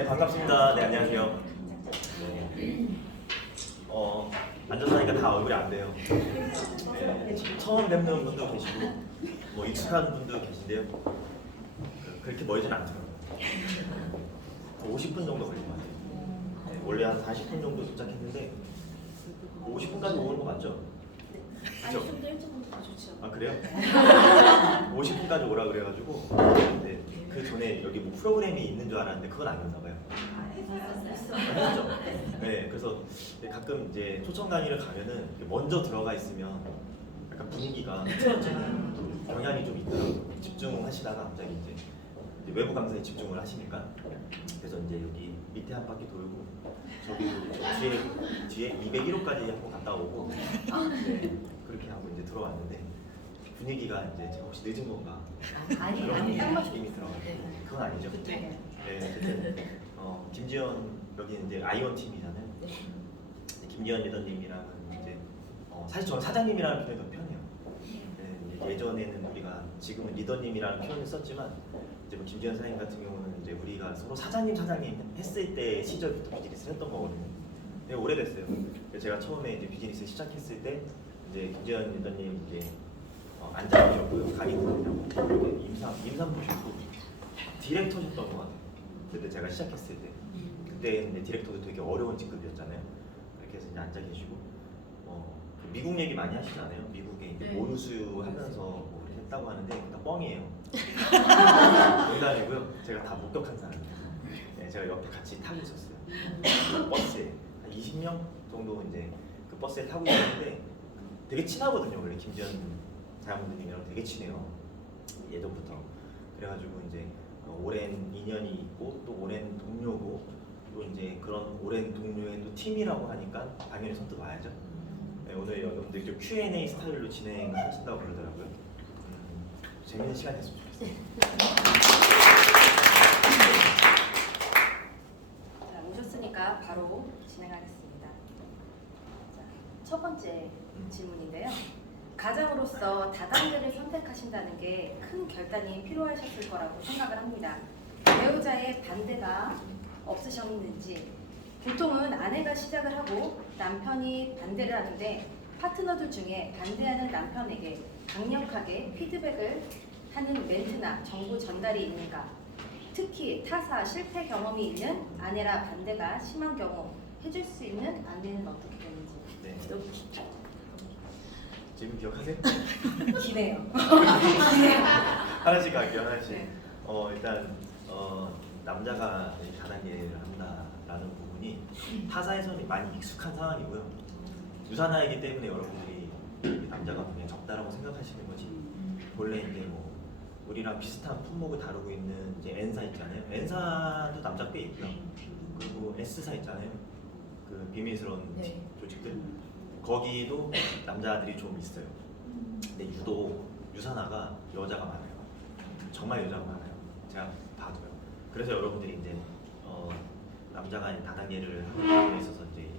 네, 반갑습니다. 네, 안녕하세요. 네. 앉아서 하니까 다 얼굴이 안 돼요. 네, 처음 뵙는 분도 계시고, 뭐 익숙한 분도 계신데요. 그렇게 멀진 않더라고요. 50분 정도 걸린 것 같아요. 네, 원래 한 40분 정도 도착했는데 50분까지 오는 거 맞죠? 아니 좀 더 일찍 오면 더 좋죠. 아, 그래요? 50분까지 오라 그래가지고 네, 그 전에 여기 뭐 프로그램이 있는 줄 알았는데 그건 아니었나 봐요. 했죠? 네, 그래서 가끔 이제 초청 강의를 가면은 먼저 들어가 있으면 약간 분위기가 흐트러지는 경향이 좀 있더라고요. 집중하시다가 갑자기 이제 외부 강사에 집중을 하시니까 그래서 이제 여기 밑에 한 바퀴 돌고 저기 뒤에 201호까지 한번 갔다 오고 네, 그렇게 하고 이제 들어왔는데 분위기가 이제 제가 혹시 늦은 건가? 아니 그런 딱 맞죠. 느낌이 들어가지고 네. 그건 아니죠? 네. 네, 어쨌든 김지연 여기는 이제 아이원 팀이잖아요. 네. 김지연 리더님이랑은 이제 사실 저는 사장님이라는 표현이 더 편해요. 네, 이제 예전에는 우리가 지금은 리더님이라는 표현을 썼지만 이제 뭐 김지연 사장님 같은 경우는 이제 우리가 서로 사장님 했을 때 시절부터 비즈니스를 했던 거거든요. 되게 오래됐어요. 그래서 제가 처음에 이제 비즈니스 시작했을 때 이제 김지연 리더님 이제 앉아 계셨고요. 강의 듣느냐고 임상 보셨고 디렉터셨던 것 같아요. 그때 제가 시작했을 때 그때 디렉터도 되게 어려운 직급이었잖아요. 그렇게 해서 이제 앉아 계시고 그 미국 얘기 많이 하시잖아요. 미국에 이제 네. 모누수 하면서 뭐 이렇게 했다고 하는데 그다 뻥이에요. 농담이고요. 제가 다 목격한 사람이에요. 네, 제가 옆에 같이 타고 있었어요. 그 버스에 한 20명 정도 이제 그 버스에 타고 있었는데 되게 친하거든요. 원래 김지연 사장님이랑 되게 친해요. 예전부터. 그래가지고 이제 오랜 인연이 있고 또 오랜 동료고 또 이제 그런 오랜 동료의 또 팀이라고 하니까 당연히 선뜻 와야죠. 네, 오늘 여러분들 좀 Q&A 스타일로 진행하신다고 그러더라고요. 재밌는 시간 됐으면 좋겠어요. 자, 오셨으니까 바로 진행하겠습니다. 자, 첫 번째 질문인데요. 가장으로서 다단계를 선택하신다는 게 큰 결단이 필요하셨을 거라고 생각을 합니다. 배우자의 반대가 없으셨는지, 보통은 아내가 시작을 하고 남편이 반대를 하는데 파트너들 중에 반대하는 남편에게 강력하게 피드백을 하는 멘트나 정보 전달이 있는가? 특히 타사 실패 경험이 있는 아내라 반대가 심한 경우 해줄 수 있는 아내는 어떻게 되는지. 네. 여기 깊죠? 지금 기억하세요? 기네요. 하나씩 갈게요. 하나씩. 네. 일단 남자가 다단계를 한다라는 부분이 타사에서는 많이 익숙한 상황이고요. 유산화이기 때문에 여러분들이 남자가 그냥 적다라고 생각하시는 거지. 원래 이제 뭐 우리랑 비슷한 품목을 다루고 있는 이제 N사 있잖아요. N사도 남자 꽤 있고요. 그리고 S사 있잖아요. 그 비밀스러운 네. 조직들. 거기도 남자들이 좀 있어요. 근데 유독 유산화가 여자가 많아요. 정말 여자가 많아요. 제가 봐도요. 그래서 여러분들이 이제 남자가 다단계를 하는 데 있어서 이제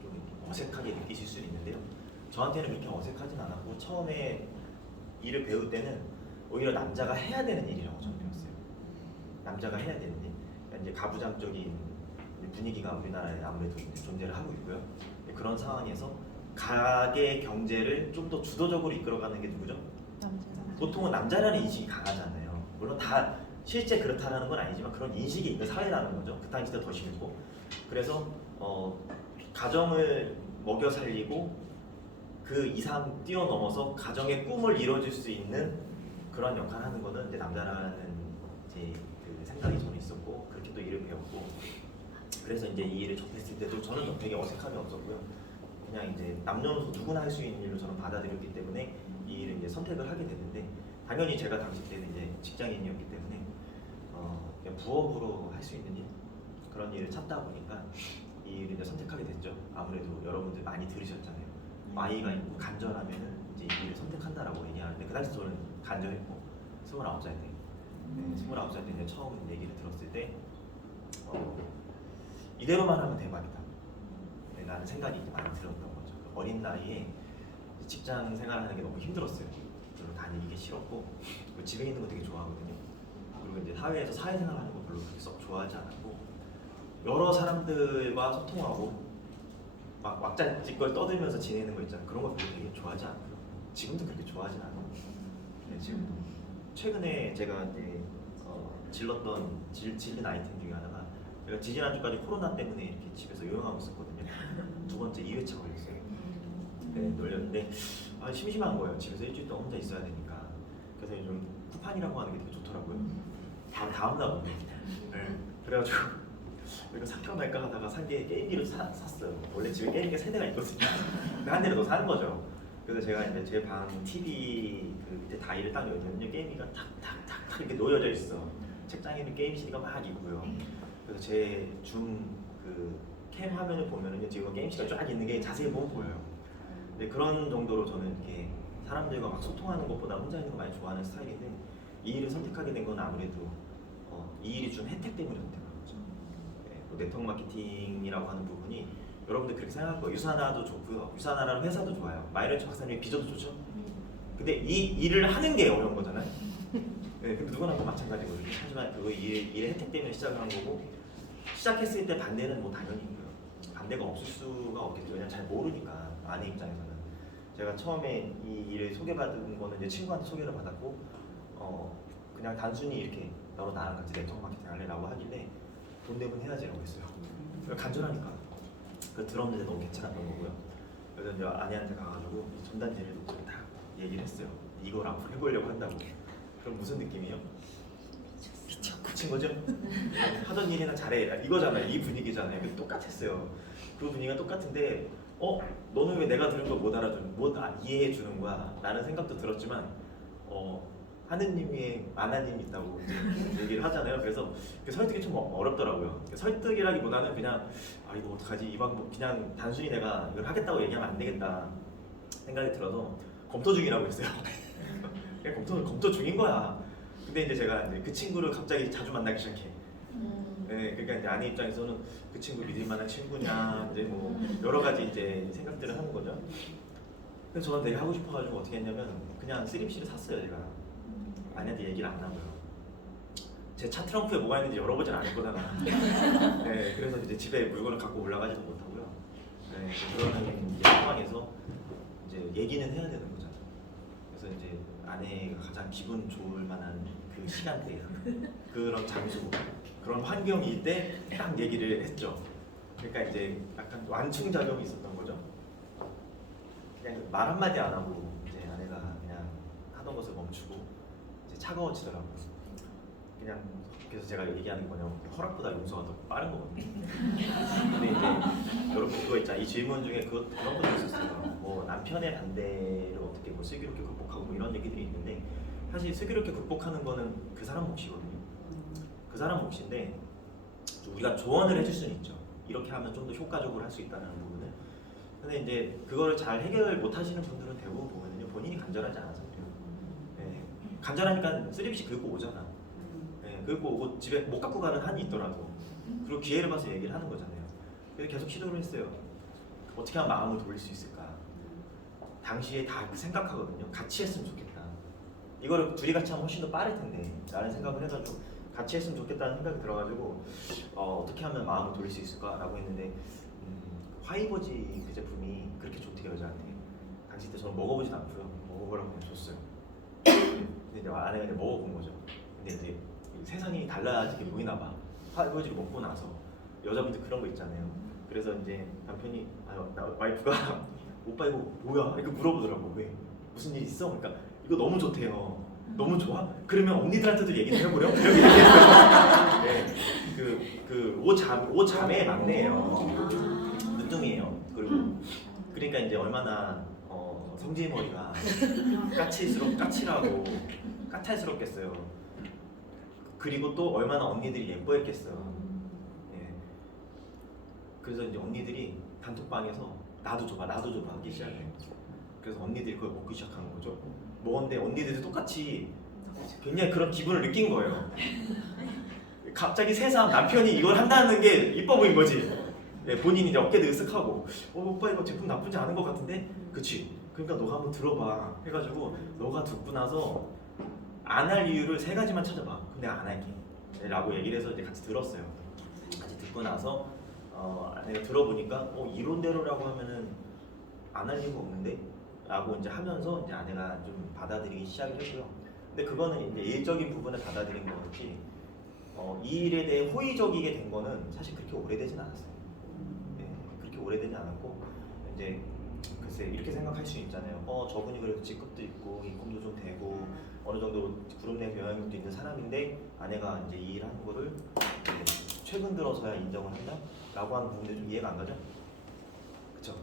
좀 어색하게 느끼실 수 있는데요. 저한테는 그렇게 어색하진 않았고 처음에 일을 배울 때는 오히려 남자가 해야 되는 일이라고 저는 배웠어요. 남자가 해야 되는 일. 그러니까 이제 가부장적인 분위기가 우리나라에 아무래도 존재를 하고 있고요. 그런 상황에서 가게 경제를 좀 더 주도적으로 이끌어가는 게 누구죠? 보통은 남자라는 인식이 강하잖아요. 물론 다 실제 그렇다라는 건 아니지만 그런 인식이 있는 사회라는 거죠. 그 당시도 더 심했고. 그래서 가정을 먹여 살리고 그 이상 뛰어넘어서 가정의 꿈을 이뤄줄 수 있는 그런 역할을 하는 거는 이제 남자라는 이제 그 생각이 저는 있었고 그렇게 또 일을 배웠고 그래서 이제 이 일을 접했을 때도 저는 되게 어색함이 없었고요. 그냥 이제 남녀노소 누구나 할 수 있는 일로 저는 받아들였기 때문에 이 일을 이제 선택을 하게 됐는데 당연히 제가 당시 때는 이제 직장인이었기 때문에 그냥 부업으로 할 수 있는 일 그런 일을 찾다 보니까 이 일을 이제 선택하게 됐죠. 아무래도 여러분들 많이 들으셨잖아요. 아이가 있고 간절하면은 이제 이 일을 선택한다라고 얘기하는데 그 당시 저는 간절했고 29살 때, 29살 때 이제 처음 얘기를 들었을 때 이대로만 하면 대박이다. 라는 생각이 많이 들었던 거죠. 어린 나이에 직장 생활하는 게 너무 힘들었어요. 별로 다니기 싫었고 집에 있는 거 되게 좋아하거든요. 그리고 이제 사회에서 사회생활하는 거 별로 그렇게 썩 좋아하지 않았고 여러 사람들과 소통하고 막 왁자지껄 떠들면서 지내는 거 있잖아요. 그런 거 별로 되게 좋아하지 않고요. 지금도 그렇게 좋아하진 않아요. 네, 지금 최근에 제가 이제 질린 아이템 중에 하나가 제가 지지난주까지 코로나 때문에 이렇게 집에서 요양하고 있었거든요. 두 번째 2회차 걸렸어요. 네, 놀렸는데 심심한 거예요. 집에서 일주일 동안 혼자 있어야 되니까. 그래서 요즘 쿠판이라고 하는 게 되게 좋더라고요. 바로 다음날 오네. 네, 그래가지고 이거 살까 말까 하다가 산 게 게임기를 샀어요. 원래 집에 게임기가 3대가 있거든요. 근데 한 대를 더 산 거죠. 그래서 제가 이제 제 방 TV 그 밑에 다이를 딱 열면요, 게임기가 탁탁탁탁 이렇게 놓여져 있어. 책장에는 게임 CD가 막 있고요. 그래서 제 줌 그 캠 화면을 보면은요, 지금 게임 CD가 쫙 있는 게 자세히 보면 보여요. 근데 그런 정도로 저는 이렇게 사람들과 막 소통하는 것보다 혼자 있는 거 많이 좋아하는 스타일인데, 이 일을 선택하게 된 건 아무래도 이 일이 준 혜택 때문에 선택한 거죠. 네, 또 네트워크 마케팅이라고 하는 부분이 여러분들 그렇게 생각할 거예요. 유사나도 좋고요. 유사나라는 회사도 좋아요. 마이런치 박사님의 비전도 좋죠. 근데 이 일을 하는 게 어려운 거잖아요. 네, 근데 누구나 마찬가지거든요. 하지만 그 일의 혜택 때문에 시작을 한 거고, 시작했을 때 반대는 뭐 당연히 있고요. 반대가 없을 수가 없겠죠. 왜냐면 잘 모르니까, 아내 입장에서는. 제가 처음에 이 일을 소개받은 거는 이제 친구한테 소개를 받았고, 그냥 단순히 이렇게 너로 나랑 같이 네트워크 마케팅 할래라고 하길래 돈 내면 해야지라고 했어요. 간절하니까. 그래서 들었는데 너무 괜찮았던 거고요. 그래서 이제 아내한테 가가지고 전단지를 다 얘기를 했어요. 이걸 앞으로 해보려고 한다고. 그럼 무슨 느낌이요? 미친 거죠? 하던 일이나 잘해 이거잖아요. 이 분위기잖아요. 똑같았어요. 그 분위기가 똑같은데 너는 왜 내가 들은 걸 못 이해해 주는 거야? 라는 생각도 들었지만 하느님이 하나님이 있다고 얘기를 하잖아요. 그래서 설득이 좀 어렵더라고요. 설득이라기보다는 그냥 이거 어떡하지? 이 방법 그냥 단순히 내가 이걸 하겠다고 얘기하면 안 되겠다 생각이 들어서 검토 중이라고 했어요. 그냥 검토 중인 거야. 근데 이제 제가 이제 그 친구를 갑자기 자주 만나기 시작해. 네, 그러니까 이제 아내 입장에서는 그 친구 믿을 만한 친구냐, 이제 뭐 여러 가지 이제 생각들을 하는 거죠. 그래서 저는 되게 하고 싶어가지고 어떻게 했냐면 그냥 쓰림씨를 샀어요. 제가 아내한테 얘기를 안 하고요. 제 차 트렁크에 뭐가 있는지 열어보진 않을 거잖아. 네, 그래서 이제 집에 물건을 갖고 올라가지도 못하고요. 네, 그러는 이제 상황에서 이제 얘기는 해야 되는 거잖아요. 그래서 이제 아내가 가장 기분 좋을 만한 그 시간대, 그런 장소, 그런 환경일 때 딱 얘기를 했죠. 그러니까 이제 약간 완충 작용이 있었던 거죠. 그냥 말 한마디 안 하고 이제 아내가 그냥 하던 것을 멈추고 이제 차가워지더라고요. 그냥 그래서 제가 얘기하는 거냐면 허락보다 용서가 더 빠른 거거든요. 근데 이제 여러분 그거 있잖아요. 이 질문 중에 그런 것도 있었어요. 뭐 남편의 반대를 어떻게 뭐 슬기롭게 극복하고 뭐 이런 얘기들이 있는데, 사실 슬기롭게 극복하는 거는 그 사람 몫이거든요. 그 사람 몫인데 우리가 조언을 해줄 수는 있죠. 이렇게 하면 좀 더 효과적으로 할 수 있다는 부분을. 근데 이제 그거를 잘 해결 못 하시는 분들은 대부분 보면요, 본인이 간절하지 않아서 그래요. 네. 간절하니까 쓰림씨 긁고 오잖아. 네. 긁고 오고 집에 못 갖고 가는 한이 있더라도 그리고 기회를 봐서 얘기를 하는 거잖아요. 그래서 계속 시도를 했어요. 어떻게 하면 마음을 돌릴 수 있을까? 당시에 다 생각하거든요. 같이 했으면 좋겠다. 이거를 둘이 같이 하면 훨씬 더 빠를 텐데 라는 생각을 해가지고 같이 했으면 좋겠다는 생각이 들어가지고 어떻게 하면 마음을 돌릴 수 있을까라고 했는데, 화이버지 그 제품이 그렇게 좋대요, 여자한테. 당시 때 저는 먹어보진 않고요. 먹어보라고 그냥 줬어요. 근데 이제 아내가 이제 먹어본 거죠. 근데 이제 세상이 달라지게 보이나 봐. 화이버지를 먹고 나서 여자분들 그런 거 있잖아요. 그래서 이제 남편이 와이프가 오빠 이거 뭐야? 이렇게 물어보더라고. 왜? 무슨 일 있어? 그러니까 이거 너무 좋대요. 너무 좋아? 그러면 언니들한테도 얘기를 해보려? 이렇게 얘기했어요. 네, 그 오자매 막내예요. 늦둥이에요. 그리고 그러니까 이제 얼마나 성지의 머리가 까칠스럽겠어요. 그리고 또 얼마나 언니들이 예뻐했겠어요. 예. 그래서 이제 언니들이 단톡방에서 나도 줘봐 하기 시작해요. 그래서 언니들이 그걸 먹기 시작하는 거죠. 먹었는데 언니들도 똑같이 굉장히 그런 기분을 느낀 거예요. 갑자기 새삼 남편이 이걸 한다는 게 이뻐 보인 거지. 네, 본인이 이제 어깨도 으쓱하고 오빠 이거 제품 나쁘지 않은 것 같은데? 그치? 그러니까 너가 한번 들어봐 해가지고 너가 듣고 나서 안 할 이유를 3가지만 찾아봐. 그럼 내가 안 할게 라고 얘기를 해서 이제 같이 들었어요. 같이 듣고 나서 아내가 들어보니까 이론대로라고 하면은 안 할 이유가 없는데 라고 이제 하면서 이제 아내가 좀 받아들이기 시작을 했고요. 근데 그거는 이제 일적인 부분을 받아들인 거지 이 일에 대해 호의적이게 된 거는 사실 그렇게 오래되진 않았어요. 네, 그렇게 오래되지 않았고 이제 글쎄 이렇게 생각할 수 있잖아요. 저분이 그래도 직급도 있고 인컴도 좀 되고 어느 정도 그룹 내에서 영향력도 있는 사람인데 아내가 이제 이 일 하는 거를 이제 최근 들어서야 인정을 한다? 라고 하는 부분이 좀 이해가 안 가죠? 그쵸?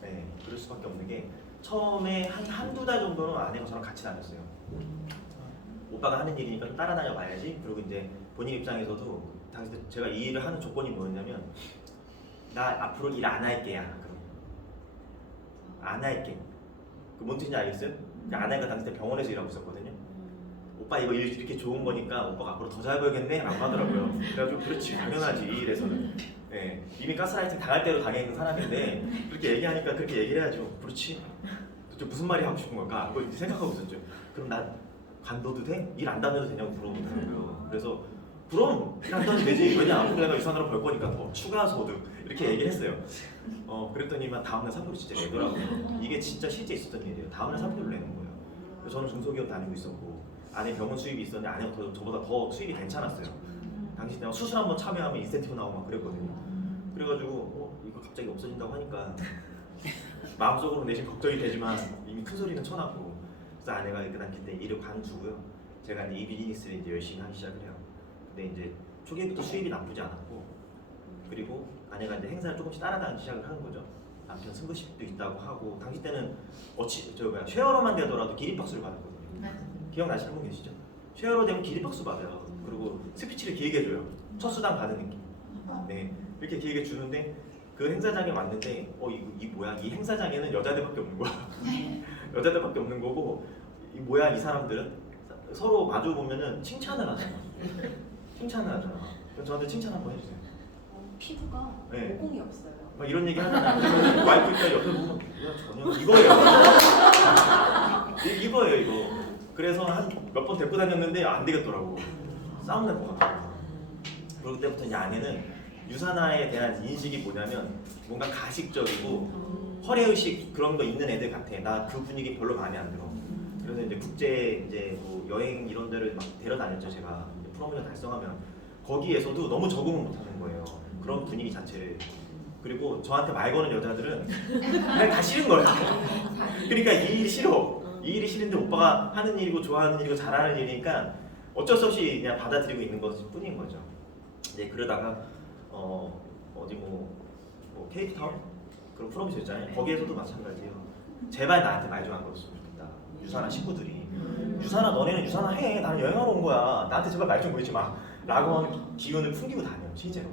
네, 그럴 수밖에 없는 게 처음에 한두 달 정도는 아내가 저랑 같이 다녔어요. 오빠가 하는 일이니까 좀 따라다녀 봐야지. 그리고 이제 본인 입장에서도 당시 제가 이 일을 하는 조건이 뭐였냐면 나 앞으로 일 안 할게야. 그럼 안 할게. 그 뭔 뜻인지 알겠어요? 아내가 당시 때 병원에서 일하고 있었거든요. 오빠 이거 일 이렇게 좋은 거니까 오빠가 앞으로 더 잘 벌겠네? 라고 하더라고요. 그래가지고 그렇지 당연하지 이 일에서는. 네, 이미 가스라이팅 당할 대로 당해 있는 사람인데 그렇게 얘기하니까 그렇게 얘기를 해야죠. 그렇지. 도대체 무슨 말이 하고 싶은 걸까? 그걸 생각하고 있었죠. 그럼 난 관둬도 돼? 일 안 다녀도 되냐고 물어보더라고요. 그래서 그럼 일 안 다녀도 되지. 왜냐 앞으로 내가 유산으로 벌 거니까 더 추가 소득 이렇게 얘기를 했어요. 그랬더니만 다음날 사표를 진짜 내더라고요. 이게 진짜 실제 있었던 일이에요. 다음날 사표를 내는 거예요. 그래서 저는 중소기업 다니고 있었고 아내 병원 수입이 있었는데 아내가 저보다 더 수입이 괜찮았어요. 당시 내가 수술 한번 참여하면 인센티브 나오고 막 그랬거든요. 그래가지고 이거 갑자기 없어진다고 하니까 마음속으로 내심 걱정이 되지만 이미 큰 소리는 쳐놨고 그래서 아내가 그때 일을 관두고요. 제가 이제 이 비즈니스를 이제 열심히 하기 시작을 해요. 근데 이제 초기부터 수입이 나쁘지 않았고 그리고 아내가 이제 행사를 조금씩 따라다니기 시작을 하는 거죠. 남편 승급식도 있다고 하고 당시 때는 쉐어로만 되더라도 기립박수를 받았거든요. 기억나시는 분 계시죠? 쉐어로 되면 기립박수 받아요. 그리고 스피치를 길게 해줘요. 첫 수당 받은 느낌. 네, 이렇게 길게 주는데 그 행사장에 왔는데 이 뭐야? 이 행사장에는 여자들밖에 없는 거야. 여자들밖에 없는 거고 이 뭐야 이 사람들은 서로 마주 보면은 칭찬을 하잖아. 칭찬을 하잖아. 그럼 저한테 칭찬 한번 해주세요. 피부가 네. 모공이 없어요. 막 이런 얘기 하잖아요. 그러면 와이프가 옆에 보면 뭐야 전혀 이거예요. 이거예요 이거. 그래서 한 몇 번 데리고 다녔는데 안 되겠더라고. 싸움 날 것 같아. 그럴 때부터 이제 아내는 유산화에 대한 인식이 뭐냐면 뭔가 가식적이고 허례의식 그런 거 있는 애들 같아. 나 그 분위기 별로 마음에 안 들어. 그래서 이제 국제 이제 뭐 여행 이런 데를 막 데려다녔죠 제가. 프로모션 달성하면 거기에서도 너무 적응을 못하는 거예요. 그런 분위기 자체를. 그리고 저한테 말 거는 여자들은 그냥 다 싫은 거야. 그러니까 이 일이 싫어. 이 일이 싫은데 오빠가 하는 일이고 좋아하는 일이고 잘하는 일이니까 어쩔 수 없이 그냥 받아들이고 있는 것일 뿐인 거죠. 이제 그러다가 어디 뭐 케이프타운 그런 프로모션 있잖아요. 거기에서도 마찬가지예요. 제발 나한테 말 좀 안 걸었으면 좋겠다. 유산화 식구들이 유산화 너네는 유산화 해. 나는 여행하러 온 거야. 나한테 제발 말 좀 걸지 마. 라고 하는 기운을 풍기고 다녀요. 실제로.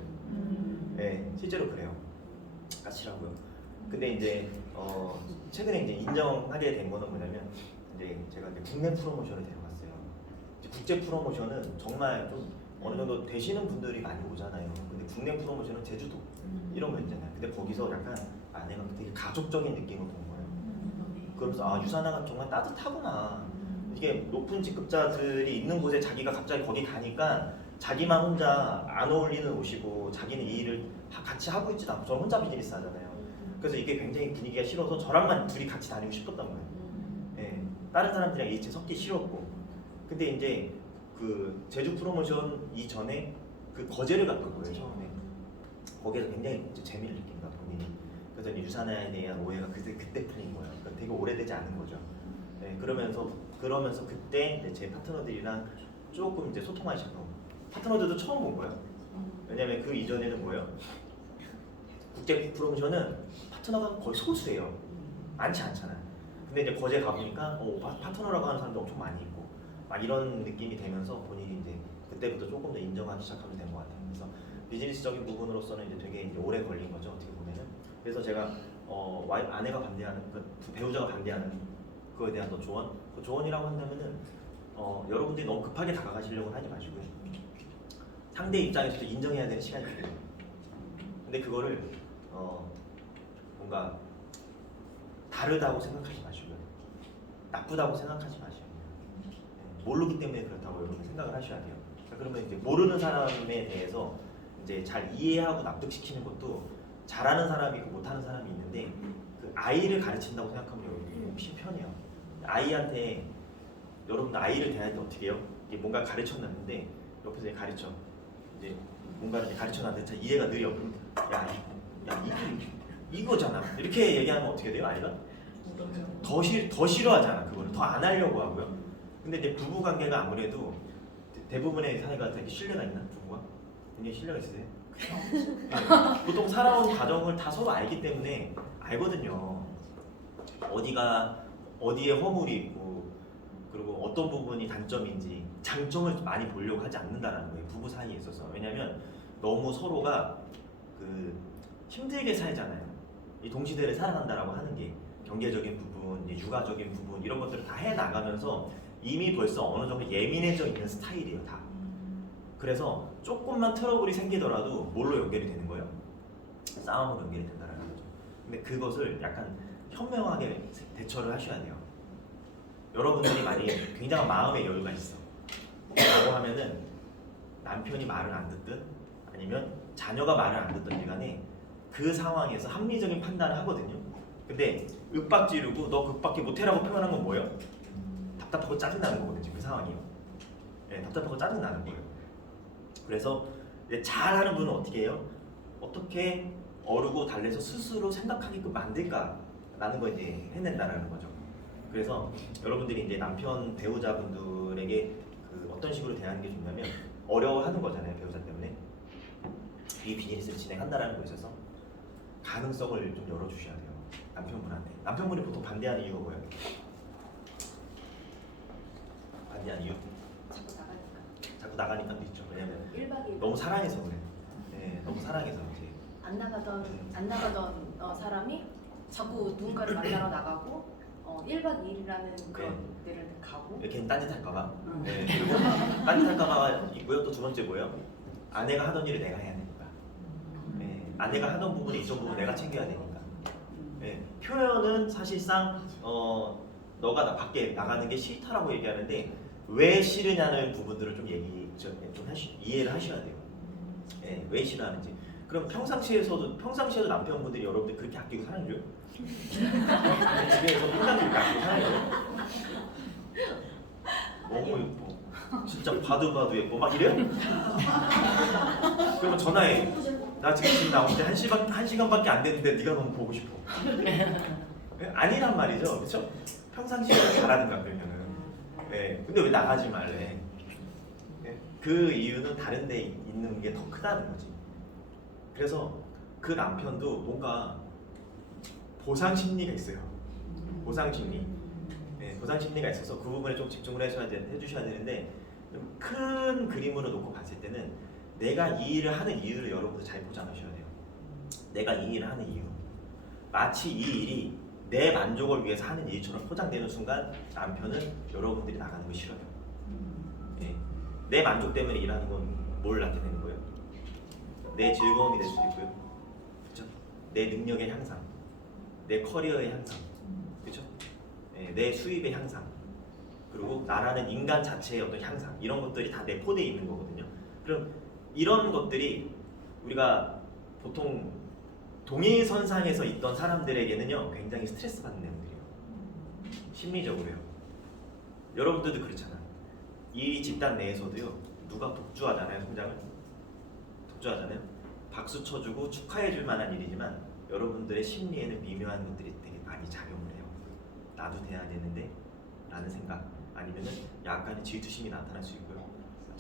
네, 실제로 그래요. 까칠하고요. 근데 이제 최근에 이제 인정하게 된 거는 뭐냐면 이제 제가 이제 국내 프로모션을 데려갔어요. 이제 국제 프로모션은 정말 좀 어느 정도 되시는 분들이 많이 오잖아요. 근데 국내 프로모션은 제주도 이런 거 있잖아요. 근데 거기서 약간 아내가 되게 가족적인 느낌을 본 거예요. 그러면서 유산화가 정말 따뜻하구나. 이게 높은 직급자들이 있는 곳에 자기가 갑자기 거기 가니까 자기만 혼자 안 어울리는 옷이고 자기는 이 일을 같이 하고 있지도 않고 저는 혼자 비즈니스 하잖아요. 그래서 이게 굉장히 분위기가 싫어서 저랑만 둘이 같이 다니고 싶었던 거예요. 네, 다른 사람들이랑 일체 섞기 싫었고. 근데 이제 그 제주 프로모션 이전에 그 거제를 갔던 거예요 처음에. 거기에서 굉장히 이제 재미를 느낀다 본인이. 그래서 이제 유산화에 대한 오해가 그때 풀린 거예요. 그러니까 되게 오래되지 않은 거죠. 네, 그러면서 그때 이제 제 파트너들이랑 조금 이제 소통하기 시작하고 파트너들도 처음 본 거예요. 왜냐면 그 이전에는 뭐예요? 국제 프로모션은 파트너가 거의 소수예요. 많지 않잖아요. 근데 이제 거제 가보니까 파트너라고 하는 사람도 엄청 많이 있고 막 이런 느낌이 되면서 본인이 이제 그때부터 조금 더 인정하기 시작하면 된 것 같아요. 그래서 비즈니스적인 부분으로서는 이제 되게 이제 오래 걸린 거죠 어떻게 보면은. 그래서 제가 아내가 반대하는 그 배우자가 반대하는 그거에 대한 조언, 그 조언이라고 한다면은 여러분들이 너무 급하게 다가가시려고 하지 마시고요. 상대 입장에서도 인정해야 되는 시간이 필요해요. 근데 그거를 뭔가 다르다고 생각하지 마시고요. 나쁘다고 생각하지 마시고요. 모르기 때문에 그렇다고 여러분 생각을 하셔야 돼요. 그러면 이제 모르는 사람에 대해서 이제 잘 이해하고 납득시키는 것도 잘하는 사람이 있고 못하는 사람이 있는데 그 아이를 가르친다고 생각하면 여러분 필편이에요. 아이한테 여러분들 아이를 대할 때 어떻게 해요? 이게 뭔가 가르쳐놨는데 옆에서 이제 가르쳐 이제 뭔가를 이제 가르쳐놨는데 잘 이해가 느려. 야 이거잖아. 이렇게 얘기하면 어떻게 돼요? 아이가 더 싫어하잖아. 그거를 더 안 하려고 하고요. 근데 이제 부부 관계가 아무래도 대부분의 사이가 되게 신뢰가 있나? 부부가 굉장히 신뢰가 있으세요? 네. 보통 살아온 가정을 다 서로 알기 때문에 알거든요. 어디에 허물이 있고 그리고 어떤 부분이 단점인지 장점을 많이 보려고 하지 않는다라는 거예요. 부부 사이에 있어서. 왜냐하면 너무 서로가 그 힘들게 살잖아요. 이 동시대를 살아간다라고 하는 게 경제적인 부분, 육아적인 부분 이런 것들을 다 해나가면서 이미 벌써 어느 정도 예민해져 있는 스타일이에요. 다. 그래서 조금만 트러블이 생기더라도 뭘로 연결이 되는 거예요? 싸움으로 연결이 된다는 거죠. 근데 그것을 약간 현명하게 대처를 하셔야 돼요. 여러분들이 만약에 굉장한 마음의 여유가 있어 라고 하면은 남편이 말을 안 듣든 아니면 자녀가 말을 안 듣든 간에 그 상황에서 합리적인 판단을 하거든요. 근데 윽박 지르고 너 그밖에 못해라고 표현한 건 뭐예요? 답답하고 짜증나는 거거든요. 그 상황이요. 네, 답답하고 짜증나는 거예요. 그래서 잘하는 분은 어떻게 해요? 어떻게 어르고 달래서 스스로 생각하게끔 만들까라는 걸 이제 해낸다는 거죠. 그래서 여러분들이 이제 남편 배우자분들에게 그 어떤 식으로 대하는 게 좋냐면 어려워하는 거잖아요. 배우자 때문에 이 비즈니스를 진행한다라는 거에 있어서 가능성을 좀 열어주셔야 돼요. 남편분한테. 남편분이 보통 반대하는 이유가 뭐예요? 반대하는 이유? 자꾸 나가니까도 있죠. 왜냐면 1박 2일 너무 사랑해서 그래. 네, 너무 사랑해서 이제 안 나가던 사람이 자꾸 누군가를 만나러 나가고 1박 2일이라는 그런 데를 가고 이렇게 딴짓할까봐. 네, 그리고 딴짓할까봐가 있고요. 또 두 번째 뭐예요? 아내가 하던 일을 내가 해야 되니까. 네, 아내가 하던 부분에 있던 부분 내가 챙겨야 되니까. 네, 표현은 사실상 너가 나 밖에 나가는 게 싫다라고 얘기하는데 왜 싫으냐는 부분들을 좀 이해를 하셔야 돼요. 네, 왜 싫어하는지. 그럼 평상시에도 남편분들이 여러분들 그렇게 아끼고 사랑해줘요? 집에서 평상시에 그렇게 아끼고 사랑해줘요? 너무 예뻐. 진짜 봐도 예뻐. 막 이래요? 그러면 전화해. 나 지금 집 나온 지 1시간밖에 안 됐는데 네가 너무 보고 싶어. 아니란 말이죠. 그렇죠? 평상시에 잘하는가 그러면은. 네. 근데 왜 나가지 말래? 네. 그 이유는 다른 데 있는 게 더 크다는 거지. 그래서 그 남편도 뭔가 보상 심리가 있어요. 보상 심리. 네, 보상 심리가 있어서 그 부분에 좀 집중을 해주셔야 되는데 좀 큰 그림으로 놓고 봤을 때는 내가 이 일을 하는 이유를 여러분들 잘 포장하셔야 돼요. 내가 이 일을 하는 이유. 마치 이 일이 내 만족을 위해서 하는 일처럼 포장되는 순간 남편은 여러분들이 나가는 거 싫어요. 네. 내 만족 때문에 일하는 건 뭘 나타내는 거예요? 내 즐거움이 될 수도 있고요. 그렇죠? 내 능력의 향상, 내 커리어의 향상, 그렇죠? 네, 내 수입의 향상, 그리고 나라는 인간 자체의 어떤 향상 이런 것들이 다 내포되어 있는 거거든요. 그럼 이런 것들이 우리가 보통 동일선상에서 있던 사람들에게는요 굉장히 스트레스 받는 내용들이에요. 심리적으로요. 여러분들도 그렇잖아. 이 집단 내에서도요 누가 독주하잖아요. 성장을 독주하잖아요. 박수 쳐주고 축하해줄 만한 일이지만 여러분들의 심리에는 미묘한 것들이 되게 많이 작용을 해요. 나도 돼야 되는데 라는 생각 아니면은 약간의 질투심이 나타날 수 있고요.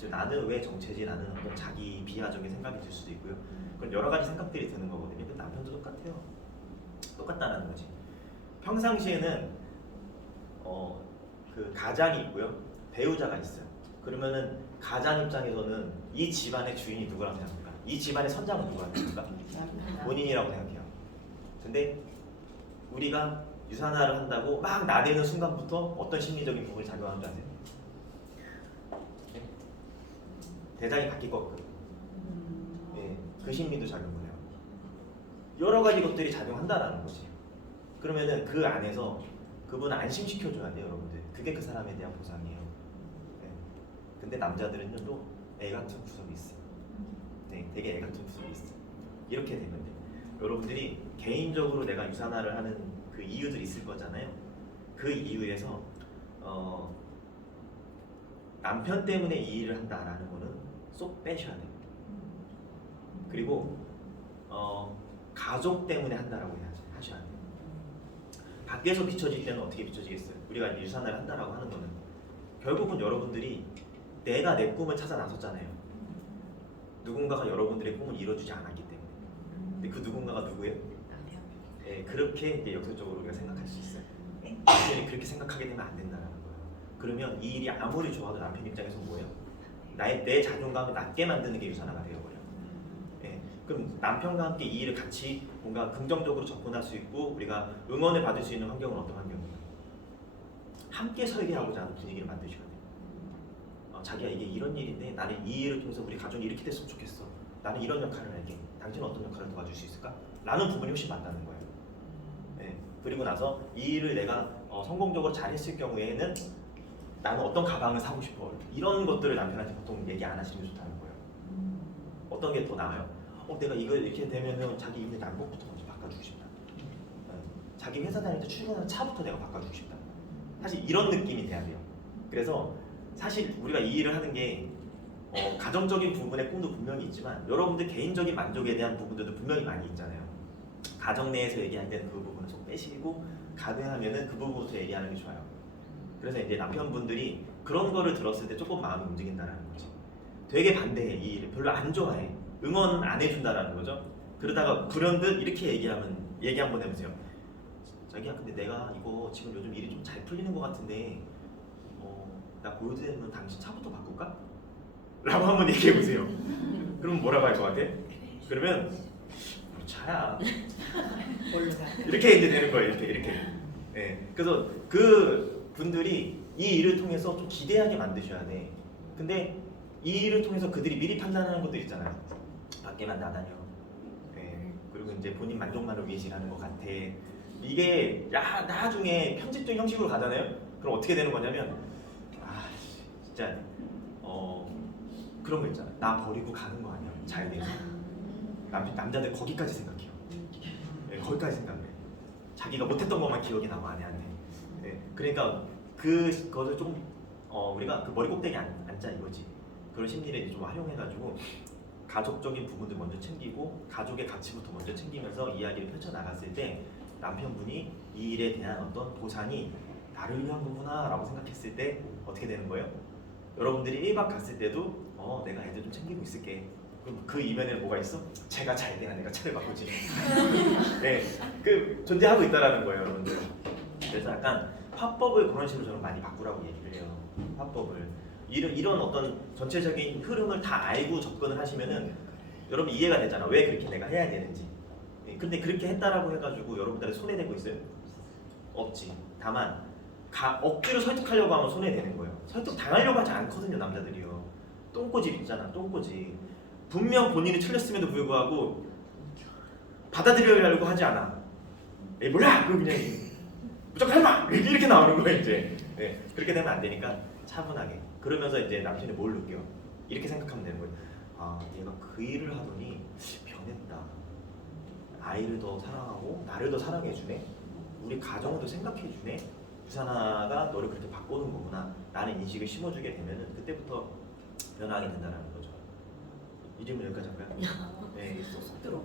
나는 왜 정체지? 라는 어떤 자기 비하적인 생각이 들 수도 있고요. 그런 여러 가지 생각들이 드는 거거든요. 근데 남편도 똑같아요. 똑같다는 거지. 평상시에는 그 가장이 있고요. 배우자가 있어요. 그러면은 가장 입장에서는 이 집안의 주인이 누구라고 생각합니까? 이 집안의 선장은 누구라고 생각합니까? 본인이라고 생각해요. 근데 우리가 유산화를 한다고 막 나대는 순간부터 어떤 심리적인 부분이 작용하는 줄 아세요? 네? 대장이 바뀔 거거든요. 네, 그 심리도 작용을 해요. 여러 가지 것들이 작용한다라는 거지. 그러면은 그 안에서 그분을 안심시켜줘야 돼요, 여러분들. 그게 그 사람에 대한 보상이에요. 네. 근데 남자들은요 또 애 같은 구석이 있어요. 네. 되게 애 같은 모습이 있어. 이렇게 되면 돼. 여러분들이 개인적으로 내가 유산화를 하는 그 이유들이 있을 거잖아요. 그 이유에서 남편 때문에 이 일을 한다라는 거는 쏙 빼셔야 돼요. 그리고 가족 때문에 한다라고 하셔야 돼요. 밖에서 비춰질 때는 어떻게 비춰지겠어요? 우리가 유산화를 한다라고 하는 거는 결국은 여러분들이 내가 내 꿈을 찾아 나섰잖아요. 누군가가 여러분들의 꿈을 이뤄주지 않았기 때문에. 근데 그 누군가가 누구예요? 네, 그렇게 이제 역설적으로 우리가 생각할 수 있어요. 남편이 그렇게 생각하게 되면 안 된다는 거예요. 그러면 이 일이 아무리 좋아도 남편 입장에서 뭐예요? 내 자존감을 낮게 만드는 게 유산화가 되어버려요. 네, 그럼 남편과 함께 이 일을 같이 뭔가 긍정적으로 접근할 수 있고 우리가 응원을 받을 수 있는 환경은 어떤 환경이에요? 함께 설계하고자 하는 분위기를 만드셔야 돼요. 자기야 이게 이런 일인데 나는 이 일을 통해서 우리 가족이 이렇게 됐으면 좋겠어. 나는 이런 역할을 할게. 당신은 어떤 역할을 도와줄 수 있을까? 라는 부분이 훨씬 맞다는 거예요. 네. 그리고 나서 이 일을 내가 성공적으로 잘했을 경우에는 나는 어떤 가방을 사고 싶어. 이런 것들을 남편한테 보통 얘기 안 하시는 게 좋다는 거예요. 어떤 게 더 나아요? 내가 이거 이렇게 되면은 자기 입는 양복부터 먼저 바꿔주고 싶다. 자기 회사 다닐 때 출근하는 차부터 내가 바꿔주고 싶다. 사실 이런 느낌이 돼야 돼요. 그래서 사실 우리가 이 일을 하는 게 가정적인 부분의 꿈도 분명히 있지만 여러분들 개인적인 만족에 대한 부분들도 분명히 많이 있잖아요. 가정 내에서 얘기할 때는 그 부분을 좀 빼시고 가능하면은 그 부분부터 얘기하는 게 좋아요. 그래서 이제 남편분들이 그런 거를 들었을 때 조금 마음이 움직인다라는 거지. 되게 반대해. 이 일을 별로 안 좋아해. 응원 안 해준다라는 거죠. 그러다가 불현듯 이렇게 얘기 한번 해보세요. 자기야 근데 내가 이거 지금 요즘 일이 좀 잘 풀리는 것 같은데 나 보여드리면 당신 차부터 바꿀까? 라고 한번 얘기해보세요. 그럼 뭐라고 할 것 같아? 그러면 차야 이렇게 이제 되는 거예요. 이렇게. 네. 그래서 그 분들이 이 일을 통해서 좀 기대하게 만드셔야 돼. 근데 이 일을 통해서 그들이 미리 판단하는 것도 있잖아요. 밖에만 나다녀. 네. 그리고 이제 본인 만족만을 위해서 일하는 것 같아. 이게 나중에 편집적 형식으로 가잖아요. 그럼 어떻게 되는 거냐면 진짜 그런 거 있잖아. 나 버리고 가는 거 아니야? 잘 돼서. 남자들 거기까지 생각해요. 네, 거기까지 생각해. 자기가 못했던 것만 기억이 나고 아내한테. 네, 그러니까 그것을 좀 우리가 그 머리 꼭대기 앉자 이거지. 그런 심리를 이제 좀 활용해가지고 가족적인 부분들 먼저 챙기고 가족의 가치부터 먼저 챙기면서 이야기를 펼쳐 나갔을 때 남편분이 이 일에 대한 어떤 보상이 나를 위한 거구나 라고 생각했을 때 어떻게 되는 거예요? 여러분들이 1박 갔을 때도 내가 애들 좀 챙기고 있을게. 그럼 그 이면에는 뭐가 있어? 제가 잘 돼야 내가 차를 바꾸지. 네, 그 존재하고 있다라는 거예요, 여러분들. 그래서 약간 화법을 그런 식으로 저는 많이 바꾸라고 얘기를 해요. 화법을 이런 어떤 전체적인 흐름을 다 알고 접근을 하시면은 여러분 이해가 되잖아. 왜 그렇게 내가 해야 되는지. 네, 근데 그렇게 했다라고 해가지고 여러분들이 손해내고 있어요? 없지. 다만 억지로 설득하려고 하면 손해되는 거예요. 설득 당하려고 하지 않거든요, 남자들이요. 똥꼬집 있잖아, 똥꼬집. 분명 본인이 틀렸음에도 불구하고 받아들이려고 하지 않아. 에이 몰라! 그럼 그냥 무조건 해봐! 이렇게 나오는 거예요, 이제. 네, 그렇게 되면 안 되니까 차분하게. 그러면서 이제 남편이 뭘 느껴? 이렇게 생각하면 되는 거예요. 얘가 그 일을 하더니 변했다. 아이를 더 사랑하고 나를 더 사랑해주네. 우리 가정을 더 생각해주네. 유산화가 너를 그렇게 바꾸는 거구나 라는 인식을 심어주게 되면은 그때부터 변하게 된다는 거죠. 이 질문 여기까지 할까요? 네, 쏙 들어.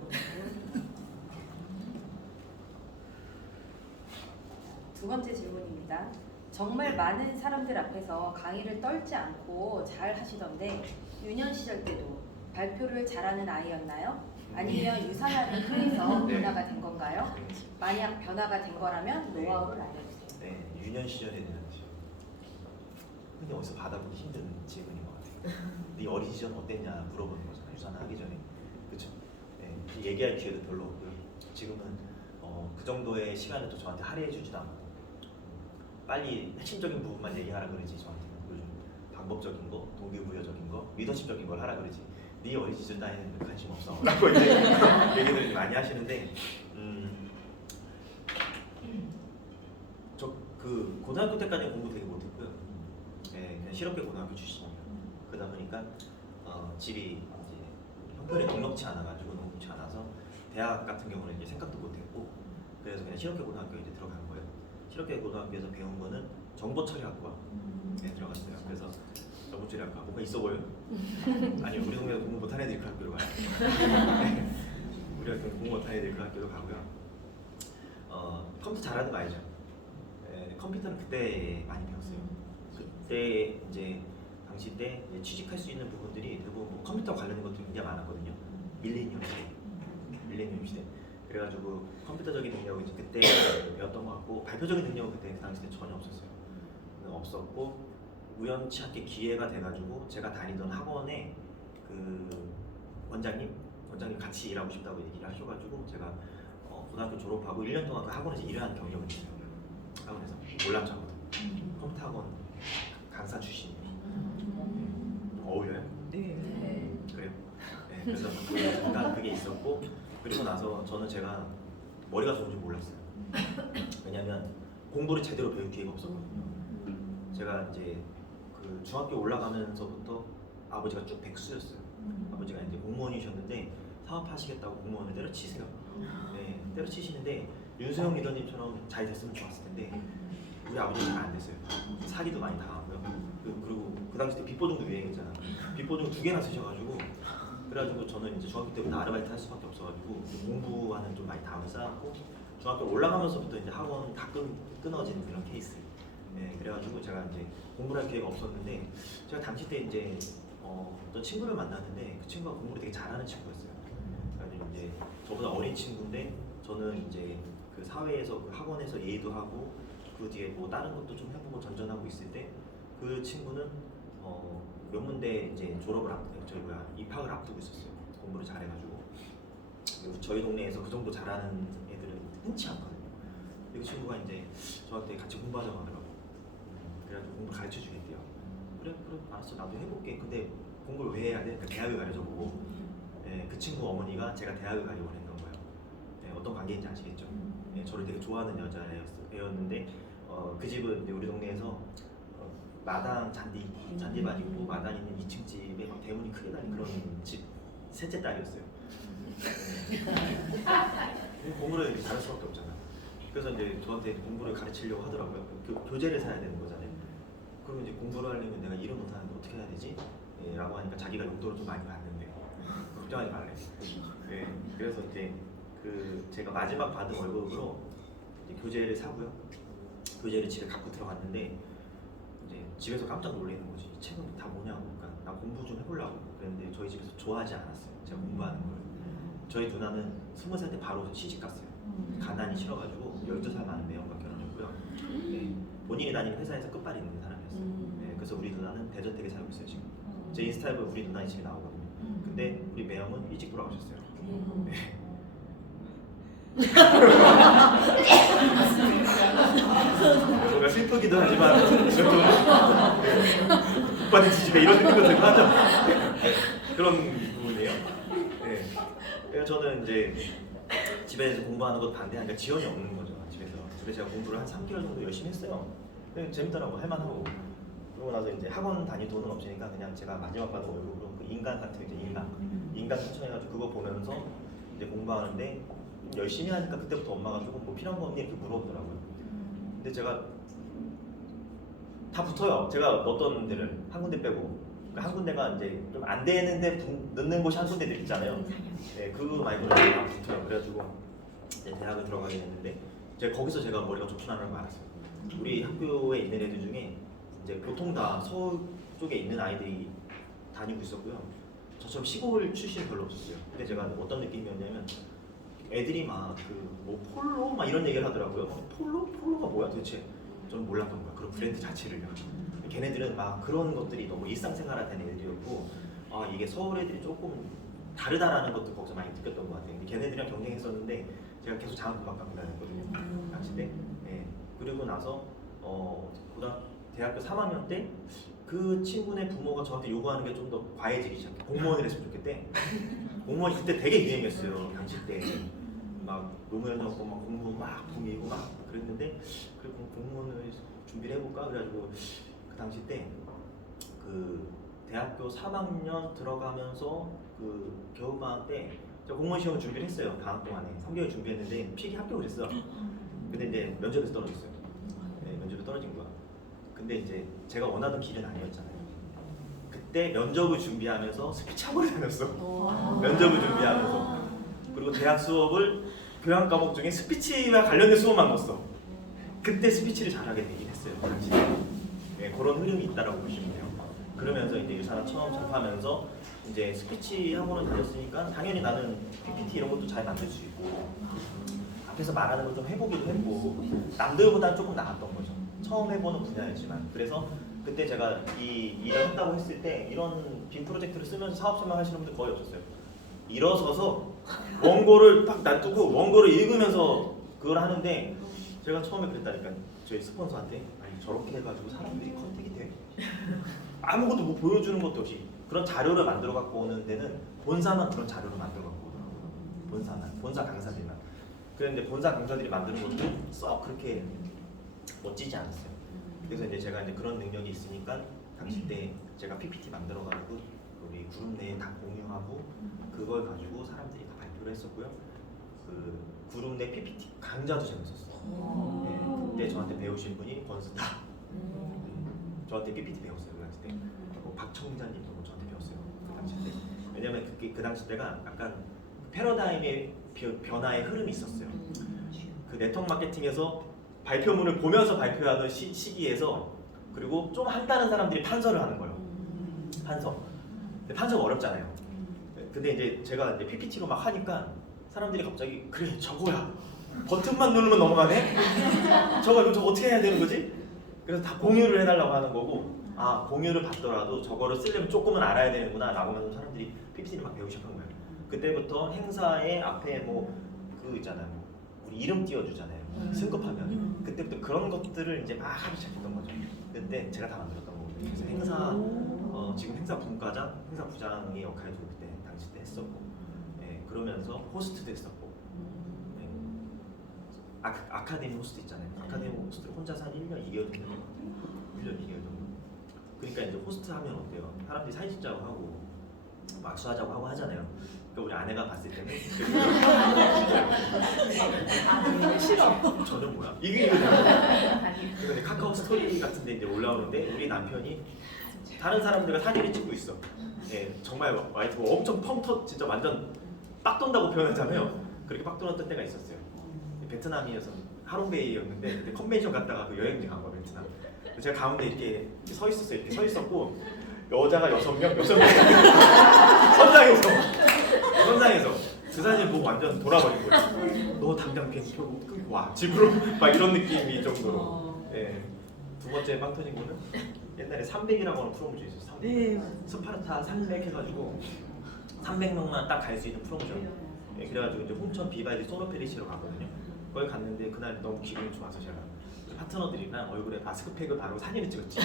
두 번째 질문입니다. 정말 많은 사람들 앞에서 강의를 떨지 않고 잘 하시던데 유년 시절 때도 발표를 잘하는 아이였나요? 아니면 유산화를 통해서 변화가 된 건가요? 만약 변화가 된 거라면 노하우를 알려주세요. 네, 유년 시절에 대한 질문. 근데 어디서 받아보기 힘든 질문인 것 같아요. 네 어린 시절 어땠냐 물어보는 거잖아요. 유산화 하기 전에, 그렇죠? 네, 얘기할 기회도 별로 없고요. 지금은 그 정도의 시간을 또 저한테 할애해주지도 않고 빨리 핵심적인 부분만 얘기하라 그러지 저한테는 요즘 방법적인 거, 동기부여적인 거, 리더십적인 걸 하라 그러지. 네 어린 시절 나이는 관심 없어 라고 이제 얘기들을 많이 하시는데 저 그 고등학교 때까지 공부 되게 못했고요. 네, 그냥 실업계 고등학교 출신이에요. 그러다 보니까 집이 이제 형편이 녹록치 않아서 대학 같은 경우는 이제 생각도 못했고 그래서 그냥 실업계 고등학교 이제 들어간 거예요. 실업계 고등학교에서 배운 거는 정보처리학과에 들어갔어요. 그래서 정보처리학과 뭔가 있어 보여요? 아니요, 우리 동네에서 공부 못한 애들이 그 학교로 가요. 우리 학교는 공부 못한 애들이 그 학교로 가고요. 컴퓨터 잘하는 거 알죠? 컴퓨터는 그때 많이 배웠어요. 그때 이제 당시 때 이제 취직할 수 있는 부분들이 대부분 뭐 컴퓨터 관련된 것도 굉장히 많았거든요. 밀레니엄 시대. 그래가지고 컴퓨터적인 능력이 이제 그때 배웠던 것 같고 발표적인 능력은 그때 그 당시 때 전혀 없었어요. 없었고 우연치 않게 기회가 돼가지고 제가 다니던 학원에 그 원장님 같이 일하고 싶다고 얘기를 하셔가지고 제가 고등학교 졸업하고 1년 동안 그 학원에서 일을 한 경력이 있어요. 학원에서 몰랐죠. 컴퓨터 학원 강사 출신. 어울려요? 네. 그래요? 네, 그래서 잠깐 그게 있었고 그리고 나서 저는 제가 머리가 좋은 줄 몰랐어요. 왜냐면 공부를 제대로 배울 기회가 없었거든요. 제가 이제 그 중학교 올라가면서부터 아버지가 쭉 백수였어요. 아버지가 이제 공무원이셨는데 사업하시겠다고 공무원을 때려치세요. 네, 때려치시는데 윤수영 리더님처럼 잘 됐으면 좋았을 텐데 우리 아버지는 잘 안 됐어요. 사기도 많이 당하고요. 그리고 그 당시 때 빚보증도 유행했잖아. 빚보증 2개나 쓰셔가지고 그래가지고 저는 이제 중학교 때부터 아르바이트 할 수밖에 없어가지고 공부하는 좀 많이 담을 쌓았고 중학교 올라가면서부터 이제 학원 가끔 끊어지는 그런 케이스. 네, 그래가지고 제가 이제 공부를 할 기회가 없었는데 제가 당시 때 이제 어떤 친구를 만났는데 그 친구가 공부를 되게 잘하는 친구였어요. 그래가지고 이제 저보다 어린 친구인데 저는 이제 그 사회에서 그 학원에서 예의도 하고 그 뒤에 뭐 다른 것도 좀 해보고 전전하고 있을 때 그 친구는 명문대 이제 입학을 앞두고 있었어요. 공부를 잘해가지고 그리고 저희 동네에서 그 정도 잘하는 애들은 흔치 않거든요. 그 친구가 이제 저한테 같이 공부하자고 하더라고. 그래가지고 공부를 가르쳐 주겠대요. 그래 알았어 나도 해볼게. 근데 공부를 왜 해야 돼? 그러니까 대학을 가려줘 보고 그 친구 어머니가 제가 대학을 가려고 했던 거예요. 어떤 관계인지 아시겠죠? 저를 되게 좋아하는 여자애였는데 그 집은 이제 우리 동네에서 마당 잔디밭 있고 마당 있는 2층 집에 막 대문이 크게 달린 그런 집 셋째 딸이었어요. 공부를 이렇게 잘할 수밖에 없잖아. 그래서 이제 저한테 공부를 가르치려고 하더라고요. 교재를 사야 되는 거잖아요. 그럼 이제 공부를 하려면 내가 일을 못하는데 어떻게 해야 되지? 라고 하니까 자기가 용돈을 좀 많이 받는데 걱정하지 말래. 그래서 이제 제가 마지막 받은 월급으로 이제 교재를 사고요. 교재를 집에 갖고 들어갔는데 이제 집에서 깜짝 놀라는 거지. 이 책은 다 뭐냐고. 그러니까 나 공부 좀 해보려고. 그랬는데 저희 집에서 좋아하지 않았어요. 제가 공부하는 걸. 저희 누나는 20살 때 바로 시집 갔어요. 가난이 싫어가지고 12살 많은 매형과 결혼했고요. 본인이 다니는 회사에서 끝발이 있는 사람이었어요. 그래서 우리 누나는 대저택에 살고 있어요 지금. 제 인스타에 보면 우리 누나의 집이 나오거든요. 근데 우리 매형은 일찍 돌아가셨어요. 뭔가 슬프기도 하지만 오빠는 지집에 이런 느낌도 들고 하죠. 그런 부분이에요. 그래서 저는 이제 집에서 공부하는 것 반대하니까 지원이 없는 거죠. 집에서 제가 공부를 한 3개월 정도 열심히 했어요. 재밌더라고. 할만하고. 그러고 나서 이제 학원 다닐 돈은 없으니까 그냥 제가 마지막 받은 월급으로 그 인간 같은 이제 인간 추천해가지고 그거 보면서 이제 공부하는데 열심히 하니까 그때부터 엄마가 조금 뭐 필요한 거 없니 이렇게 물어보더라고요. 근데 제가 다 붙어요. 제가 어떤 데를 한 군데 빼고 한 군데가 이제 좀 안 되는데 넣는 곳이 한 군데들 있잖아요. 그거 말고는 다 붙어요. 그래가지고 이제 대학을 들어가게 됐는데 거기서 제가 머리가 좋구나라는 걸 알았어요. 우리 학교에 있는 애들 중에 이제 보통 다 서울 쪽에 있는 아이들이 다니고 있었고요. 저처럼 시골 출신 별로 없었어요. 근데 제가 어떤 느낌이었냐면 애들이 막 뭐 폴로 막 이런 얘기를 하더라고요. 폴로가 뭐야 도대체? 저는 몰랐던 거야. 그런 브랜드 자체를요. 걔네들은 막 그런 것들이 너무 일상생활화된 애들이었고 이게 서울 애들이 조금 다르다라는 것도 거기서 많이 느꼈던 것 같아요. 근데 걔네들이랑 경쟁했었는데 제가 계속 장학금만 갖고 다녔거든요. 당시 때. 그리고 나서 대학교 3학년 때 그 친구네 부모가 저한테 요구하는 게 좀 더 과해지기 시작해. 공무원을 했으면 좋겠대. 공무원이 그때 되게 유행했어요. 당시 때. 막 노무현 정권 막 공무 막 붐이고 막 그랬는데 그리고 공무원을 준비를 해볼까? 그래가지고 그 당시 때 그 대학교 3학년 들어가면서 그 겨울방학 때 제가 공무원 시험 준비를 했어요. 방학 동안에 3개월 준비했는데 필기 합격을 했어. 근데 이제 면접에서 떨어졌어요. 네, 면접에 떨어진 거야. 근데 이제 제가 원하던 길은 아니었잖아요. 그때 면접을 준비하면서 스피치 학원을 다녔어. 면접을 준비하면서. 그리고 대학 수업을 교양 과목 중에 스피치와 관련된 수업만 넣었어. 그때 스피치를 잘하게 되긴 했어요. 당시. 네, 그런 흐름이 있다라고 보시면 돼요. 그러면서 이제 유산학 처음 접하면서 이제 스피치 학원을 다녔으니까 당연히 나는 PPT 이런 것도 잘 만들 수 있고 앞에서 말하는 걸 좀 해보기도 했고 남들보다 조금 나았던 거죠. 처음 해보는 분야였지만. 그래서 그때 제가 이 일을 한다고 했을 때 이런 빔 프로젝트를 쓰면서 사업 설명하시는 분들 거의 없었어요. 일어서서 원고를 딱 놔두고 원고를 읽으면서 그걸 하는데 제가 처음에 그랬다니까 저희 스폰서한테 아니 저렇게 해가지고 사람들이 컨택이 돼? 아무것도 뭐 보여주는 것도 없이 그런 자료를 만들어 갖고 오는 데는 본사만 그런 자료를 만들어 갖고 오더라고요. 본사 강사들만. 그런데 본사 강사들이 만드는 것도 썩 그렇게 멋지지 않았어요. 그래서 이제 제가 이제 그런 능력이 있으니까 당시 때 제가 PPT 만들어 가지고 우리 그룹 내에 다 공유하고 그걸 가지고 사람들이 다 발표를 했었고요. 그 그룹 내 PPT 강좌도 재밌었어요. 네, 그때 저한테 배우신 분이 권스타. 저한테 PPT 배웠어요. 그 당시 때. 박청자님도 저한테 배웠어요. 그 당시 때. 왜냐면 그 당시 때가 약간 패러다임의 변화의 흐름이 있었어요. 그 네트워크 마케팅에서 발표문을 보면서 발표하던 시기에서 그리고 좀 한다는 사람들이 판서를 하는 거예요. 판서. 근데 판서가 어렵잖아요. 근데 이제 제가 이제 PPT로 막 하니까 사람들이 갑자기 그래 저거야. 버튼만 누르면 넘어가네? 저거 어떻게 해야 되는 거지? 그래서 다 공유를 해달라고 하는 거고 아 공유를 받더라도 저거를 쓰려면 조금은 알아야 되는구나 라고 하면서 사람들이 PPT를 막 배우기 시작한 거예요. 그때부터 행사의 앞에 뭐 그 있잖아요. 우리 이름 띄워주잖아요. 승급하면 그때부터 그런 것들을 이제 막 하기 시작했던 거죠. 그때 제가 다 만들었던 거거든요. 그래서 행사 지금 행사 분과장, 행사 부장의 역할도 그때 당시 때 했었고 네, 그러면서 호스트도 했었고 네. 아카데미 호스트 있잖아요. 아카데미 호스트를 혼자서 한 1년 2개월 정도 1년 2개월 정도. 그러니까 이제 호스트 하면 어때요? 사람들이 사진 찍자고 하고 막수하자고 하고 하잖아요. 그러니까 우리 아내가 봤을 때는 싫어. 저는 뭐야? 이게 그리고 이제 카카오 스토리 같은데 이제 올라오는데 우리 남편이 다른 사람들과 사진을 찍고 있어. 예, 정말 와이프가 엄청 진짜 완전 빡 돈다고 표현하잖아요. 그렇게 빡 돈었던 때가 있었어요. 베트남이어서 하롱베이였는데 그때 컨벤션 갔다가 그 여행지 간 거야 베트남. 제가 가운데 이렇게 서 있었어요. 이렇게 서 있었고 여자가 6명 선상에서 그 사진을 보고 완전 돌아버린 거예요. 너 당장 비행기 표 끊고 와 집으로 막 이런 느낌이 정도로. 예. 두 번째 빵 터진 거는 옛날에 300이라고 하는 프로모션이 있었어요. 300. 네. 스파르타 300 해가지고 300명만 딱 갈 수 있는 프로모션. 예, 그래가지고 이제 홍천 비바이드 소노페리시로 가거든요. 거기 갔는데 그날 너무 기분이 좋아서 제가 파트너들이랑 얼굴에 마스크팩을 바르고 사진을 찍었지.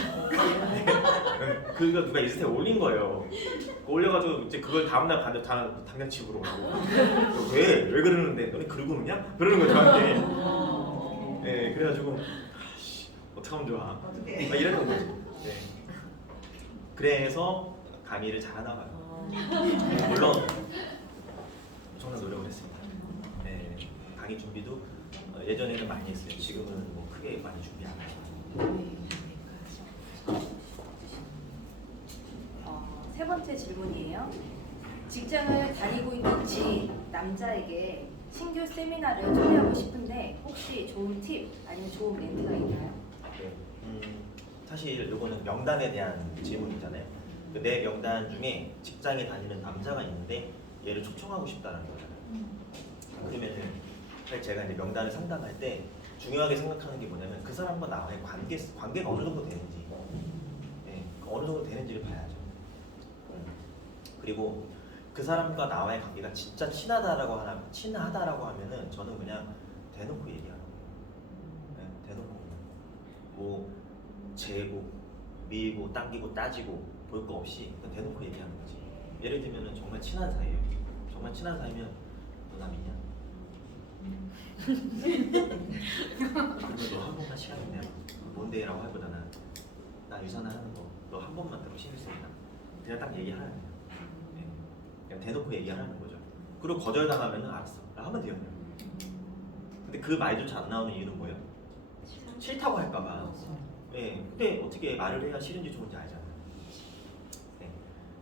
그거 누가 인스타에 올린 거예요. 올려가지고 이제 그걸 다음날 봤는데 당장 집으로 오라고. 왜 그러는데 너네 그러고 있냐? 그러는 거죠 저한테. 네, 그래가지고 어떡하면 좋아. 막 이랬던 거지. 네. 그래서 강의를 잘하나 봐요. 물론 엄청난 노력을 했습니다. 네, 강의 준비도 예전에는 많이 했어요. 지금은 뭐 크게 많이 준비 안 해요. 세 번째 질문이에요. 직장을 다니고 있는 지인 남자에게 신규 세미나를 초대하고 싶은데 혹시 좋은 팁 아니면 좋은 멘트가 있나요? 네. 사실 이거는 명단에 대한 질문이잖아요. 내 명단 중에 직장에 다니는 남자가 있는데 얘를 초청하고 싶다는 거잖아요. 그러면은 사실 제가 이제 명단을 상담할 때 중요하게 생각하는 게 뭐냐면 그 사람과 나와의 관계가 어느 정도 되는지, 네, 어느 정도 되는지를 봐야죠. 그리고 그 사람과 나와의 관계가 진짜 친하다라고 하면은 저는 그냥 대놓고 얘기하는 거예요. 네, 대놓고 뭐 재고, 밀고, 당기고, 따지고 볼 거 없이 그냥 대놓고 얘기하는 거지. 예를 들면은 정말 친한 사이예요. 정말 친한 사이면 너 나 믿냐? 그러면 너 한 번만 시간 있냐? 뭔데? 라고 하보다는 나 유산을 하는 거 너 한 번만 들어 신경 쓰냐? 그냥 딱 얘기하는 거예요. 네. 그냥 대놓고 얘기하는 거죠. 그리고 거절당하면 알았어, 하면 돼요. 근데 그 말조차 안 나오는 이유는 뭐예요? 싫다고 할까봐. 예, 근데 어떻게 말을 해야 싫은지 좋은지 알잖아요. 네.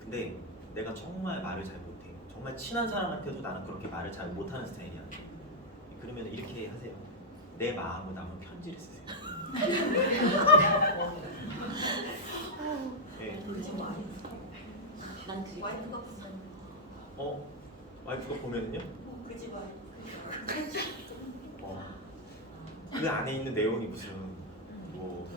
근데 내가 정말 말을 잘 못해. 정말 친한 사람한테도 나는 그렇게 말을 잘 못하는 스타일이야. 그러면 이렇게 하세요. 내 마음을 남은 편지를 쓰세요. 네. 난 그게 와이프가 보면 와이프가 보면은요? 그 집 와이프. 그 안에 있는 내용이 무슨 뭐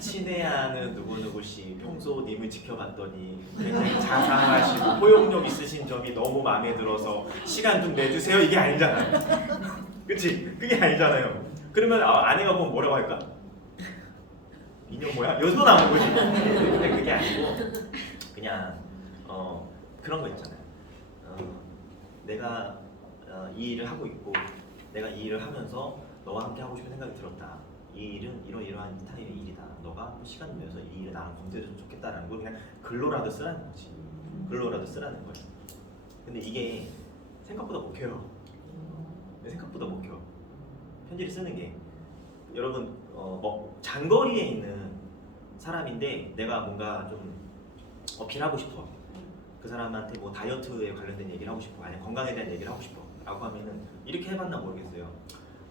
친애하는 누구누구씨 평소님을 지켜봤더니 굉장히 자상하시고 포용력 있으신 점이 너무 마음에 들어서 시간 좀 내주세요, 이게 아니잖아요. 그치? 그게 아니잖아요. 그러면 아내가 보면 뭐라고 할까? 인형 뭐야? 여기서 나오는 거지. 근데 그게 아니고 그냥 그런 거 있잖아요. 내가 이 일을 하고 있고 내가 이 일을 하면서 너와 함께 하고 싶은 생각이 들었다. 이 일은 이러이러한 스타일의 일이다. 너가 시간 내서 이 일을 나랑 검토해줬으면 좋겠다라는 걸 그냥 글로라도 쓰라는 거지. 글로라도 쓰라는 거예요. 근데 이게 생각보다 못 켜요. 생각보다 못 켜. 편지를 쓰는 게 여러분 뭐 장거리에 있는 사람인데 내가 뭔가 좀 어필하고 싶어. 그 사람한테 뭐 다이어트에 관련된 얘기를 하고 싶어. 아니면 건강에 대한 얘기를 하고 싶어. 라고 하면은 이렇게 해봤나 모르겠어요.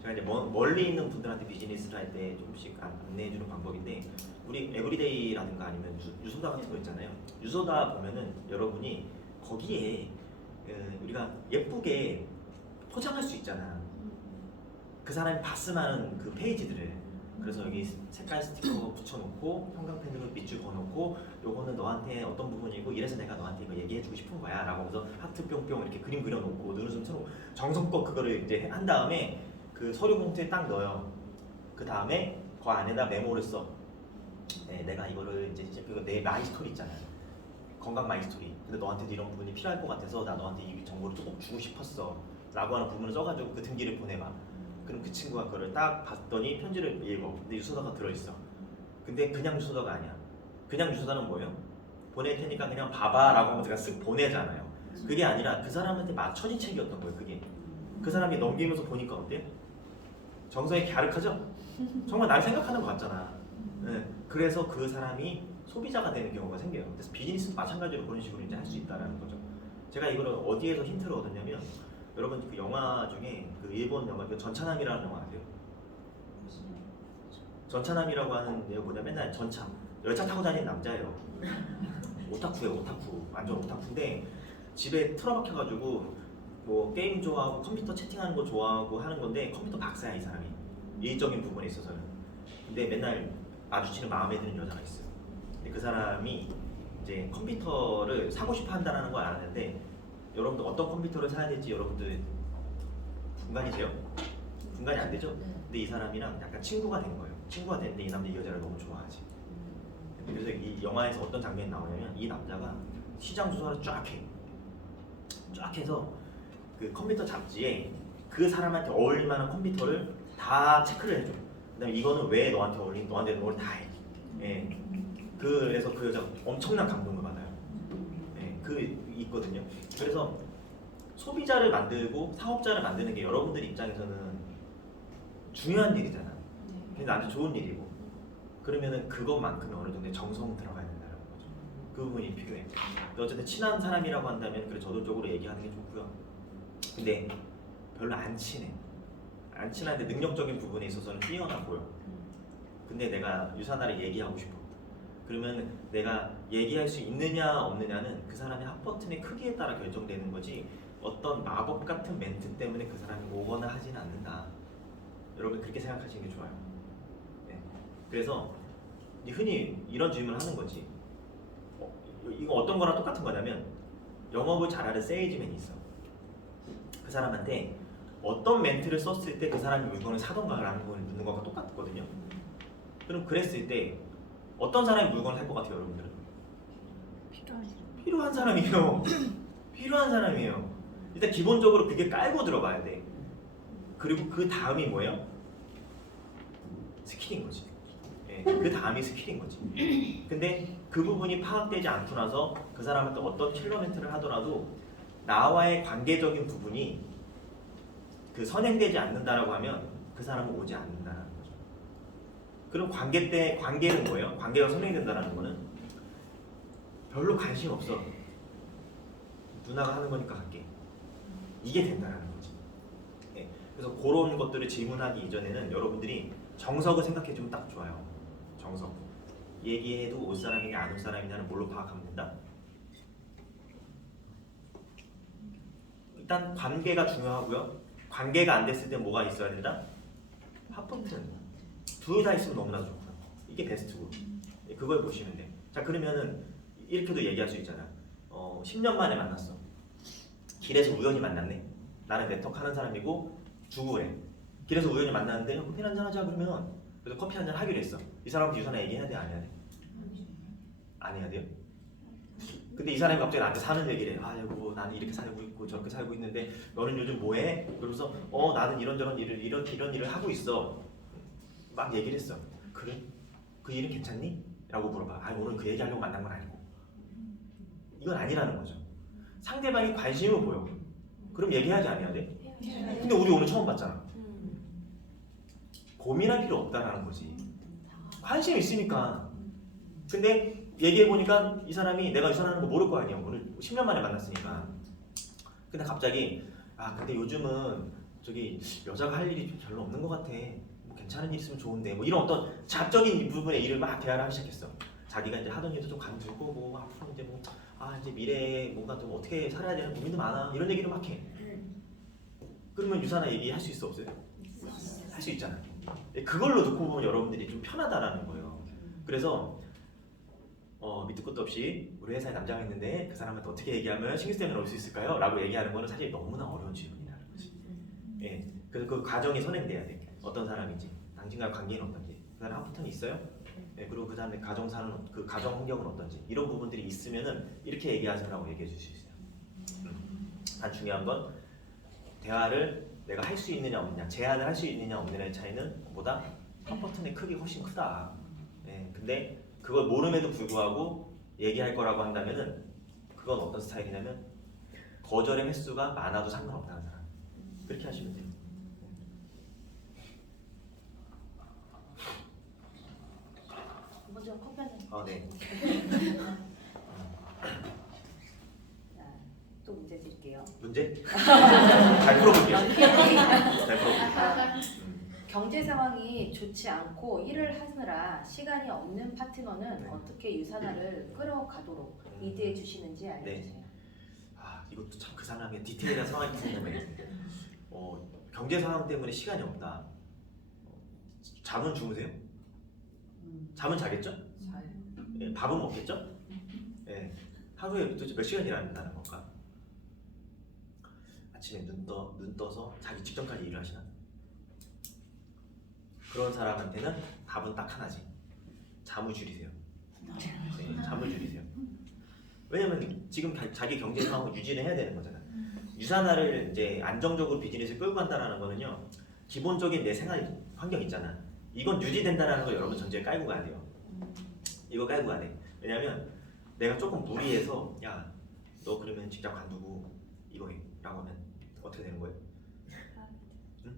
제가 이제 멀리 있는 분들한테 비즈니스를 할 때 조금씩 안내해주는 방법인데 우리 에브리데이라든가 아니면 유소다 같은 거 있잖아요. 유소다 보면은 여러분이 거기에 우리가 예쁘게 포장할 수 있잖아. 그 사람이 봤으면 하는 그 페이지들을. 그래서 여기 색깔 스티커 붙여놓고 형광펜으로 밑줄 그어놓고 요거는 너한테 어떤 부분이고 이래서 내가 너한테 이거 얘기해주고 싶은 거야 라고 하면서 하트 뿅뿅 이렇게 그림 그려놓고 눈웃음 쳐놓고 정성껏 그거를 이제 한 다음에 그 서류 봉투에 딱 넣어요. 그 다음에 그 안에다 메모를 써. 네, 내가 이거를 이제 내 마이 스토리 있잖아요. 건강 마이 스토리. 근데 너한테도 이런 부분이 필요할 것 같아서 나 너한테 이 정보를 조금 주고 싶었어 라고 하는 부분을 써가지고 그 등기를 보내봐. 그럼 그 친구가 그걸 딱 봤더니 편지를 읽어. 근데 유소다가 들어있어. 근데 그냥 유소다가 아니야. 그냥 유소다는 뭐예요? 보낼 테니까 그냥 봐봐 라고 하면서 제가 쓱 보내잖아요. 그게 아니라 그 사람한테 맞춰진 책이었던 거예요. 그게 그 사람이 넘기면서 보니까 어때요? 정성이 갸륵하죠? 정말 날 생각하는 것 같잖아. 네. 그래서 그 사람이 소비자가 되는 경우가 생겨요. 그래서 비즈니스도 마찬가지로 그런 식으로 이제 할 수 있다는 거죠. 제가 이거를 어디에서 힌트를 얻었냐면 여러분 그 영화 중에 그 일본 영화 그 전차남이라는 영화 아세요? 전차남이라고 하는 내용 뭐냐 맨날 전차 열차 타고 다니는 남자예요. 오타쿠예요. 오타쿠. 완전 오타쿠인데 집에 틀어박혀가지고 뭐 게임 좋아하고 컴퓨터 채팅하는 거 좋아하고 하는 건데 컴퓨터 박사야 이 사람이. 일적인 부분에 있어서는. 근데 맨날 마주치는 마음에 드는 여자가 있어요. 근데 그 사람이 이제 컴퓨터를 사고 싶어 한다는 걸 아는데 여러분들 어떤 컴퓨터를 사야 될지 여러분들 분간이세요? 분간이 안 되죠? 근데 이 사람이랑 약간 친구가 된 거예요. 친구가 됐는데 이 남자 이 여자를 너무 좋아하지. 그래서 이 영화에서 어떤 장면이 나오냐면 이 남자가 시장 조사를 쫙 해. 쫙 해서 그 컴퓨터 잡지에 그 사람한테 어울릴 만한 컴퓨터를 다 체크를 해줘. 그다음에 이거는 왜 너한테 어울리는 너한테 뭘 다 해. 예. 그래서 그 여자 엄청난 감동을 받아요. 예. 그 있거든요. 그래서 소비자를 만들고 사업자를 만드는 게 여러분들 입장에서는 중요한 일이잖아. 근데 나한테 좋은 일이고. 그러면은 그것만큼 어느 정도의 정성 들어가야 된다는 거죠. 그 부분이 필요해. 어쨌든 친한 사람이라고 한다면 그래 저돌적으로 얘기하는 게 좋고요. 근데 별로 안 친해. 안 친한데 능력적인 부분에 있어서는 뛰어나고요. 근데 내가 유사나를 얘기하고 싶어. 그러면 내가 얘기할 수 있느냐 없느냐는 그 사람의 학 버튼의 크기에 따라 결정되는 거지 어떤 마법 같은 멘트 때문에 그 사람이 오거나 하지는 않는다. 여러분 그렇게 생각하시는 게 좋아요. 네. 그래서 흔히 이런 질문을 하는 거지. 이거 어떤 거랑 똑같은 거냐면 영업을 잘하는 세일즈맨이 있어. 그 사람한테 어떤 멘트를 썼을 때 그 사람이 물건을 사던가라는 걸 묻는 거가 똑같거든요. 그럼 그랬을 때 어떤 사람이 물건을 살 것 같아요, 여러분들은? 필요한 사람이에요. 필요한 사람이에요. 일단 기본적으로 그게 깔고 들어가야 돼. 그리고 그 다음이 뭐예요? 스킬인 거지. 예, 그 다음이 스킬인 거지. 근데 그 부분이 파악되지 않고 나서 그 사람한테 어떤 킬러 멘트를 하더라도 나와의 관계적인 부분이 그 선행되지 않는다라고 하면 그 사람은 오지 않는다는 거죠. 그럼 관계는 뭐예요? 관계가 선행된다는 거는 별로 관심 없어. 누나가 하는 거니까 할게. 이게 된다는 거지. 예. 그래서 그런 것들을 질문하기 이전에는 여러분들이 정석을 생각해주면 딱 좋아요. 정석. 얘기해도 올 사람이냐 안 올 사람이냐는 뭘로 파악하면 된다? 일단 관계가 중요하고요. 관계가 안 됐을 때 뭐가 있어야 된다? 합버튼. 둘 다 있으면 너무나 좋고요. 이게 베스트고. 그걸 보시면 돼. 자, 그러면은 이렇게도 얘기할 수 있잖아. 10년 만에 만났어. 길에서 우연히 만났네. 나는 네트워크 하는 사람이고 주구래. 길에서 우연히 만났는데 커피 한잔 하자 그러면 그래서 커피 한잔 하기로 했어. 이 사람한테 유산아 얘기해야 돼? 안 해야 돼? 안 해야 돼요? 근데 이 사람이 갑자기 나한테 사는 얘기를 해. 아 여보 나는 이렇게 살고 있고 저렇게 살고 있는데 너는 요즘 뭐해? 그러면서 나는 이런저런 일을 이런 일을 하고 있어. 막 얘기를 했어. 그래? 그 일은 괜찮니? 라고 물어봐. 아 오늘 그 얘기하려고 만난 건 아니고. 이건 아니라는 거죠. 상대방이 관심을 보여. 그럼 얘기하지 않아야 돼? 근데 우리 오늘 처음 봤잖아. 고민할 필요 없다라는 거지. 관심 있으니까. 근데 얘기해보니까 이 사람이 내가 유산하는 거 모를 거 아니야. 오늘 10년 만에 만났으니까. 근데 갑자기 근데 요즘은 저기 여자가 할 일이 별로 없는 것 같아. 뭐 괜찮은 일 있으면 좋은데 뭐 이런 어떤 잡적인 부분의 일을 막 대화를 하기 시작했어. 자기가 이제 하던 일도 좀 관둘 거고 앞으로 이제 뭐 이제 미래에 뭔가 좀 어떻게 살아야 되는 고민도 많아. 이런 얘기를 막 해. 그러면 유산아 얘기할 수 있어 없어요? 할 수 있잖아. 그걸로 놓고 보면 여러분들이 좀 편하다라는 거예요. 그래서 밑도 끝도 없이 우리 회사에 남자가 있는데 그 사람한테 어떻게 얘기하면 신경 때문에 올 수 있을까요? 라고 얘기하는 거는 사실 너무나 어려운 질문이라는 거지. 예. 그래서 그 과정이 선행돼야 돼. 어떤 사람인지, 당신과의 관계는 어떤지, 그 사람 한부턴이 있어요? 예. 그리고 그 사람의 가정 사는 그 가정 환경은 어떤지 이런 부분들이 있으면은 이렇게 얘기하세요라고 얘기해 줄 수 있어요. 단 중요한 건 대화를 내가 할 수 있느냐 없느냐, 제안을 할 수 있느냐 없느냐의 차이는 보다 한 버튼의 크기가 훨씬 크다. 예. 근데 그걸 모름에도 불구하고 얘기할 거라고 한다면은 그건 어떤 스타일이냐면 거절의 횟수가 많아도 상관없다는 사람. 그렇게 하시면 돼요. 먼저 커피 한잔. 네. 자, 또 문제 드릴게요. 문제? 잘 풀어볼게요. 잘 풀어볼게요. 경제 상황이 좋지 않고 일을 하느라 시간이 없는 파트너는 네. 어떻게 유산화를 끌어가도록 리드해 주시는지 알려주세요. 이것도 참 그 사람의 디테일한 상황이 궁금해. 경제 상황 때문에 시간이 없다. 잠은 주무세요? 잠은 자겠죠? 예, 밥은 먹겠죠? 예, 하루에 도대체 몇 시간 일한다는 건가? 아침에 눈 떠서 자기 직전까지 일을 하시나? 그런 사람한테는 답은 딱 하나지. 잠을 줄이세요. 네, 잠을 줄이세요. 왜냐면 지금 자기 경제 상황을 유지는 해야 되는 거잖아. 유산화를 이제 안정적으로 비즈니스를 끌고 간다는 거는요. 기본적인 내 생활 환경 있잖아. 이건 유지된다는 걸 여러분 전제에 깔고 가야 돼요. 이거 깔고 가야 돼. 왜냐면 내가 조금 무리해서 야, 너 그러면 직장 관두고 이거 해 라고 하면 어떻게 되는 거예요? 응?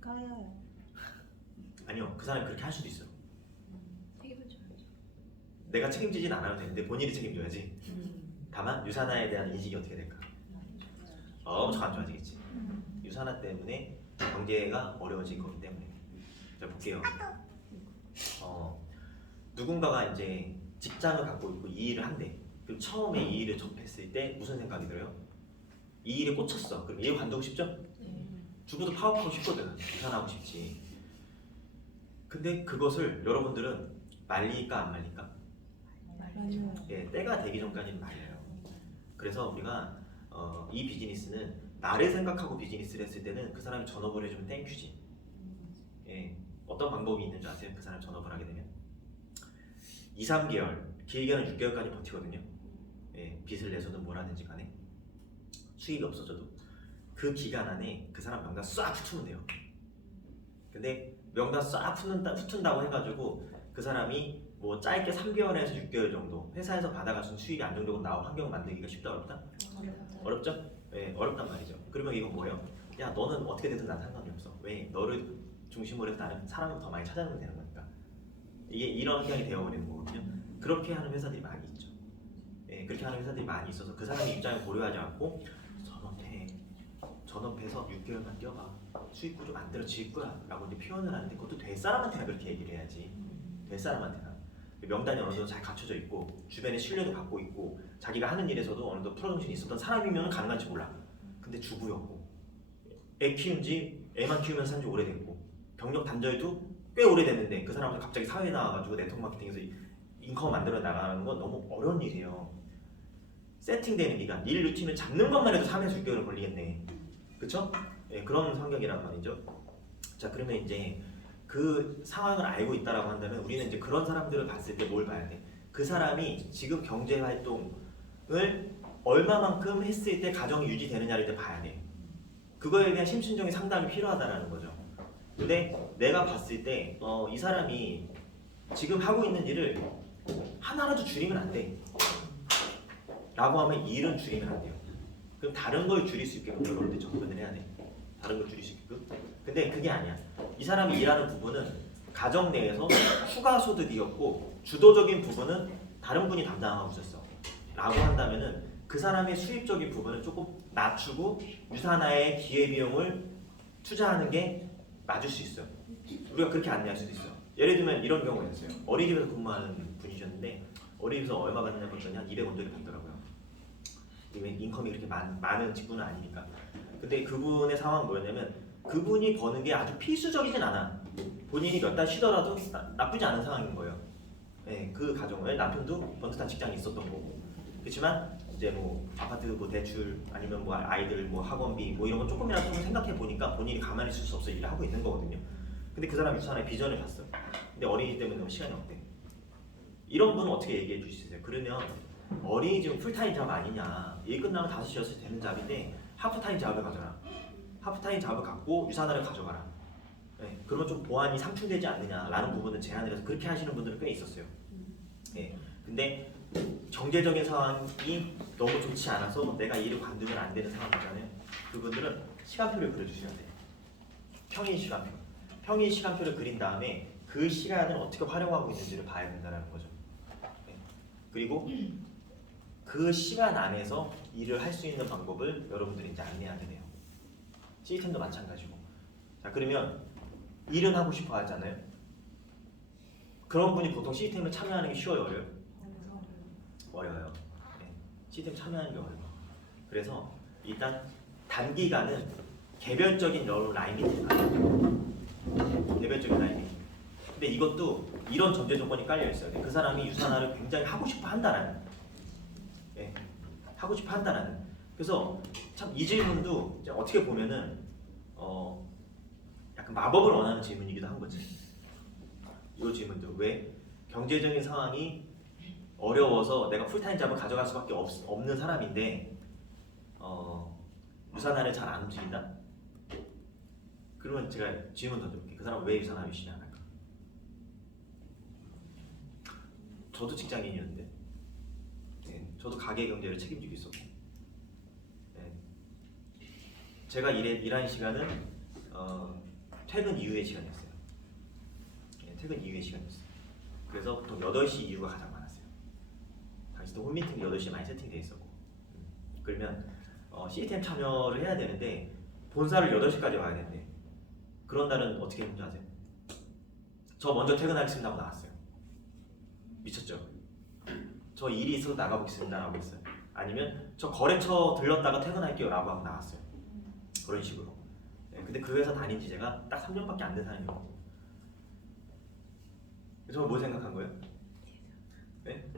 까요. 아니요. 그 사람이 그렇게 할 수도 있어. 내가 책임지진 않아도 되는데 본인이 책임져야지. 다만 유산화에 대한 인식이 어떻게 될까? 엄청 안 좋아지겠지. 유산화 때문에 경제가 어려워질 거기 때문에. 자 볼게요. 누군가가 이제 직장을 갖고 있고 이 일을 한대. 그럼 처음에 이 일을 접했을 때 무슨 생각이 들어요? 이 일에 꽂혔어. 그럼 일 관두고 싶죠? 주부도 파업하고 싶거든. 유산하고 싶지. 근데 그것을 여러분들은 말릴까 안 말릴까? 예, 때가 되기 전까지는 말려요. 그래서 우리가 이 비즈니스는 나를 생각하고 비즈니스를 했을 때는 그 사람이 전업을 해주면 땡큐지. 예, 어떤 방법이 있는 줄 아세요? 그 사람 전업을 하게 되면 2, 3개월, 길게는 6개월까지 버티거든요. 예, 빚을 내서든 뭘 하든지 간에 수익이 없어져도 그 기간 안에 그 사람 명단 싹 훑으면 돼요. 근데 명단 싹 훑는다고 해가지고 그 사람이 뭐 짧게 3개월에서 6개월 정도 회사에서 받아갈 수 있는 수입이 안정적으로 나올 환경을 만들기가 쉽다 어렵다? 어렵죠? 네, 어렵단 말이죠. 그러면 이건 뭐예요? 야 너는 어떻게 되든 난 상관이 없어. 왜? 너를 중심으로 해서 나는 사람을 더 많이 찾아내면 되는 거니까. 이게 이런 환경이 되어버리는 거거든요. 그렇게 하는 회사들이 많이 있죠. 예, 그렇게 하는 회사들이 많이 있어서 그 사람의 입장을 고려하지 않고 전업해서 6개월만 뛰어봐. 수익 구조 만들어질 거야 라고 이제 표현을 하는데 그것도 될 사람한테나 그렇게 얘기를 해야지. 될 사람한테나. 명단이 어느 정도 잘 갖춰져 있고 주변에 신뢰도 갖고 있고 자기가 하는 일에서도 어느 정도 프로정신이 있었던 사람이면 가능한지 몰라. 근데 주부였고 애 키운 지 애만 키우면서 산지 오래됐고 경력 단절도 꽤 오래됐는데 그 사람도 갑자기 사회에 나와가지고 네트워크 마케팅에서 인컴을 만들어 나가는 건 너무 어려운 일이에요. 세팅되는 기간, 일 루틴을 잡는 것만 해도 3에서 6개월은 걸리겠네. 그쵸? 예, 그런 환경이란 말이죠. 자, 그러면 이제 그 상황을 알고 있다라고 한다면 우리는 이제 그런 사람들을 봤을 때 뭘 봐야 돼? 그 사람이 지금 경제 활동을 얼마만큼 했을 때 가정이 유지되느냐를 이제 봐야 돼. 그거에 대한 심층적인 상담이 필요하다라는 거죠. 근데 내가 봤을 때 이 사람이 지금 하고 있는 일을 하나라도 줄이면 안 돼. 라고 하면 일은 줄이면 안 돼요. 그럼 다른 걸 줄일 수 있게끔 여러분들 접근을 해야 돼. 다른 걸 줄일 수 있게끔. 근데 그게 아니야. 이 사람이 일하는 부분은 가정 내에서 추가 소득이었고 주도적인 부분은 다른 분이 담당하고 있었어. 라고 한다면은 그 사람의 수입적인 부분을 조금 낮추고 유산화에 기회비용을 투자하는 게 맞을 수 있어요. 우리가 그렇게 안내할 수도 있어요. 예를 들면 이런 경우가 있어요. 어린이집에서 근무하는 분이셨는데 어린이집에서 얼마 받느냐고 했더니 한 200원 정도 받더라고요. 인컴이 그렇게 많은 직군은 아니니까. 근데 그분의 상황은 뭐였냐면 그분이 버는 게 아주 필수적이진 않아. 본인이 몇 달 쉬더라도 나쁘지 않은 상황인 거예요. 네, 그 가정을 남편도 번듯한 직장이 있었던 거고. 그렇지만 이제 뭐 아파트 뭐 대출 아니면 뭐 아이들 뭐 학원비 뭐 이런 거 조금이라도 생각해 보니까 본인이 가만히 있을 수 없어 일을 하고 있는 거거든요. 근데 그 사람이 유산의 비전을 봤어. 근데 어린이 때문에 너무 시간이 없대. 이런 분은 어떻게 얘기해 주실 수 있어요? 그러면 어린이집은 풀타임 잡 아니냐. 일 끝나면 5시, 6시 되는 잡인데 하프타임 잡을 가져라. 하프타임 잡을 갖고 유산화를 가져가라. 네, 그러면 좀 보안이 상충되지 않느냐라는 부분을 제안을 해서 그렇게 하시는 분들은 꽤 있었어요. 네, 근데 경제적인 상황이 너무 좋지 않아서 내가 일을 관두면 안 되는 상황이잖아요. 그분들은 시간표를 그려주셔야 돼요. 평일 시간표. 평일 시간표를 그린 다음에 그 시간을 어떻게 활용하고 있는지를 봐야 된다는 거죠. 네. 그리고 그 시간 안에서 일을 할 수 있는 방법을 여러분들이 이제 안내하게 돼요. 시스템도 마찬가지고. 자, 그러면 일은 하고 싶어 하잖아요. 그런 분이 보통 시스템에 참여하는 게 쉬워요, 어려워요? 어려워요. 네. 시스템 참여하는 게 어려워요. 그래서 일단 단기간은 개별적인 여러 라인이 들어가요. 개별적인 라인이. 근데 이것도 이런 전제 조건이 깔려 있어요. 그 사람이 유산화를 굉장히 하고 싶어 한다라는. 네. 하고 싶어 한다라는. 그래서 참 이 질문도 이제 어떻게 보면은 약간 마법을 원하는 질문이기도 한 거지. 이 질문도 왜 경제적인 상황이 어려워서 내가 풀타임 잡을 가져갈 수밖에 없는 사람인데 유산화를 잘 안 움직인다? 그러면 제가 질문 던져볼게요. 그 사람은 왜 유산화 열심히 안 할까? 저도 직장인이었는데 네, 저도 가게 경제를 책임지고 있었고 네. 제가 일하는 시간은 퇴근 이후의 시간이었어요. 네, 퇴근 이후의 시간이었어요. 그래서 보통 8시 이후가 가장 많았어요. 당시도 홈미팅이 8시에 많이 세팅되어 있었고 그러면 시스템 참여를 해야 되는데 본사를 8시까지 와야 되는데 그런 날은 어떻게 했는지 아세요? 저 먼저 퇴근하겠습니다 하고 나왔어요. 미쳤죠? 저 일이 있어서 나가보겠습니다 라고 했어요. 아니면 저 거래처 들렀다가 퇴근할게요 라고 하고 나왔어요. 그런 식으로. 네, 근데 그 회사 다닌 지 제가 딱 3년밖에 안 된 사람이에요. 저는 뭘 생각한 거예요? 네?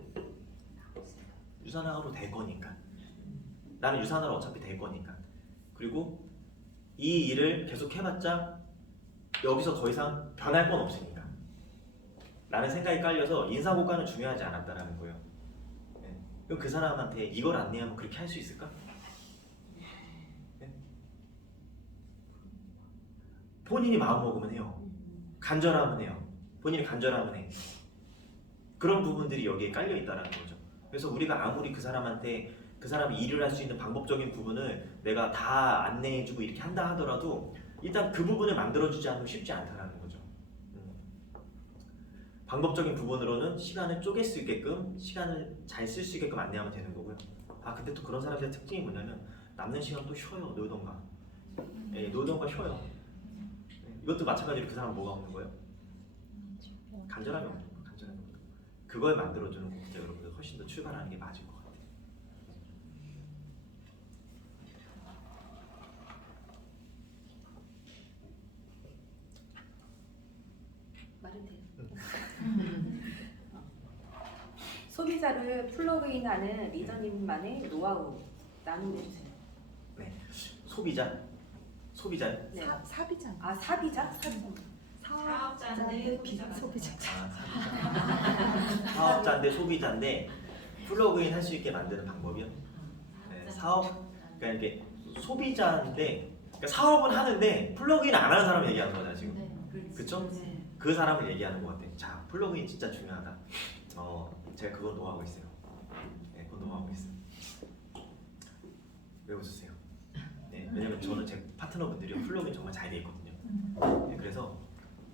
유산화로 될 거니까. 나는 유산화로 어차피 될 거니까. 그리고 이 일을 계속 해봤자 여기서 더 이상 변할 건 없으니까. 라는 생각이 깔려서 인사고과는 중요하지 않았다라는 거예요. 네. 그럼 그 사람한테 이걸 안내하면 그렇게 할 수 있을까? 네? 본인이 마음 먹으면 해요. 간절하면 해요. 본인이 간절하면 해. 그런 부분들이 여기에 깔려 있다는 거죠. 그래서 우리가 아무리 그 사람한테 그 사람이 일을 할 수 있는 방법적인 부분을 내가 다 안내해주고 이렇게 한다 하더라도 일단 그 부분을 만들어주지 않으면 쉽지 않다는 거죠. 방법적인 부분으로는 시간을 쪼갤 수 있게끔, 시간을 잘 쓸 수 있게끔 안내하면 되는 거고요. 아 근데 또 그런 사람들의 특징이 뭐냐면 남는 시간 또 쉬어요. 놀던가. 예, 놀던가 쉬어요. 예, 이것도 마찬가지로 그 사람은 뭐가 없는 거예요? 간절함이 없는 거예요. 간절함이 없는 거예요. 그걸 만들어주는 곡 여러분들 훨씬 더 출발하는 게 맞을 것 같아요. 말은 돼요. 소비자를 플러그인하는 리더님만의 노하우 나누어주세요. 네, 소비자요? 네. 사비장. 아 사비자? 사업자인데 소비자. 사업자인데 소비자인데 플러그인 할 수 있게 만드는 방법이요. 네, 그러니까 이렇게 소비자인데 그러니까 사업은 하는데 플러그인 안 하는 사람 얘기하는 거잖아 지금. 그쵸? 그 사람을 얘기하는 것 같아. 자, 플러그인 진짜 중요하다. 제가 그건 노하고 있어요. 네, 그건 노하고 있어요. 왜 웃으세요? 네, 왜냐면 저는 제 파트너분들이 플러그인 정말 잘 돼 있거든요. 네, 그래서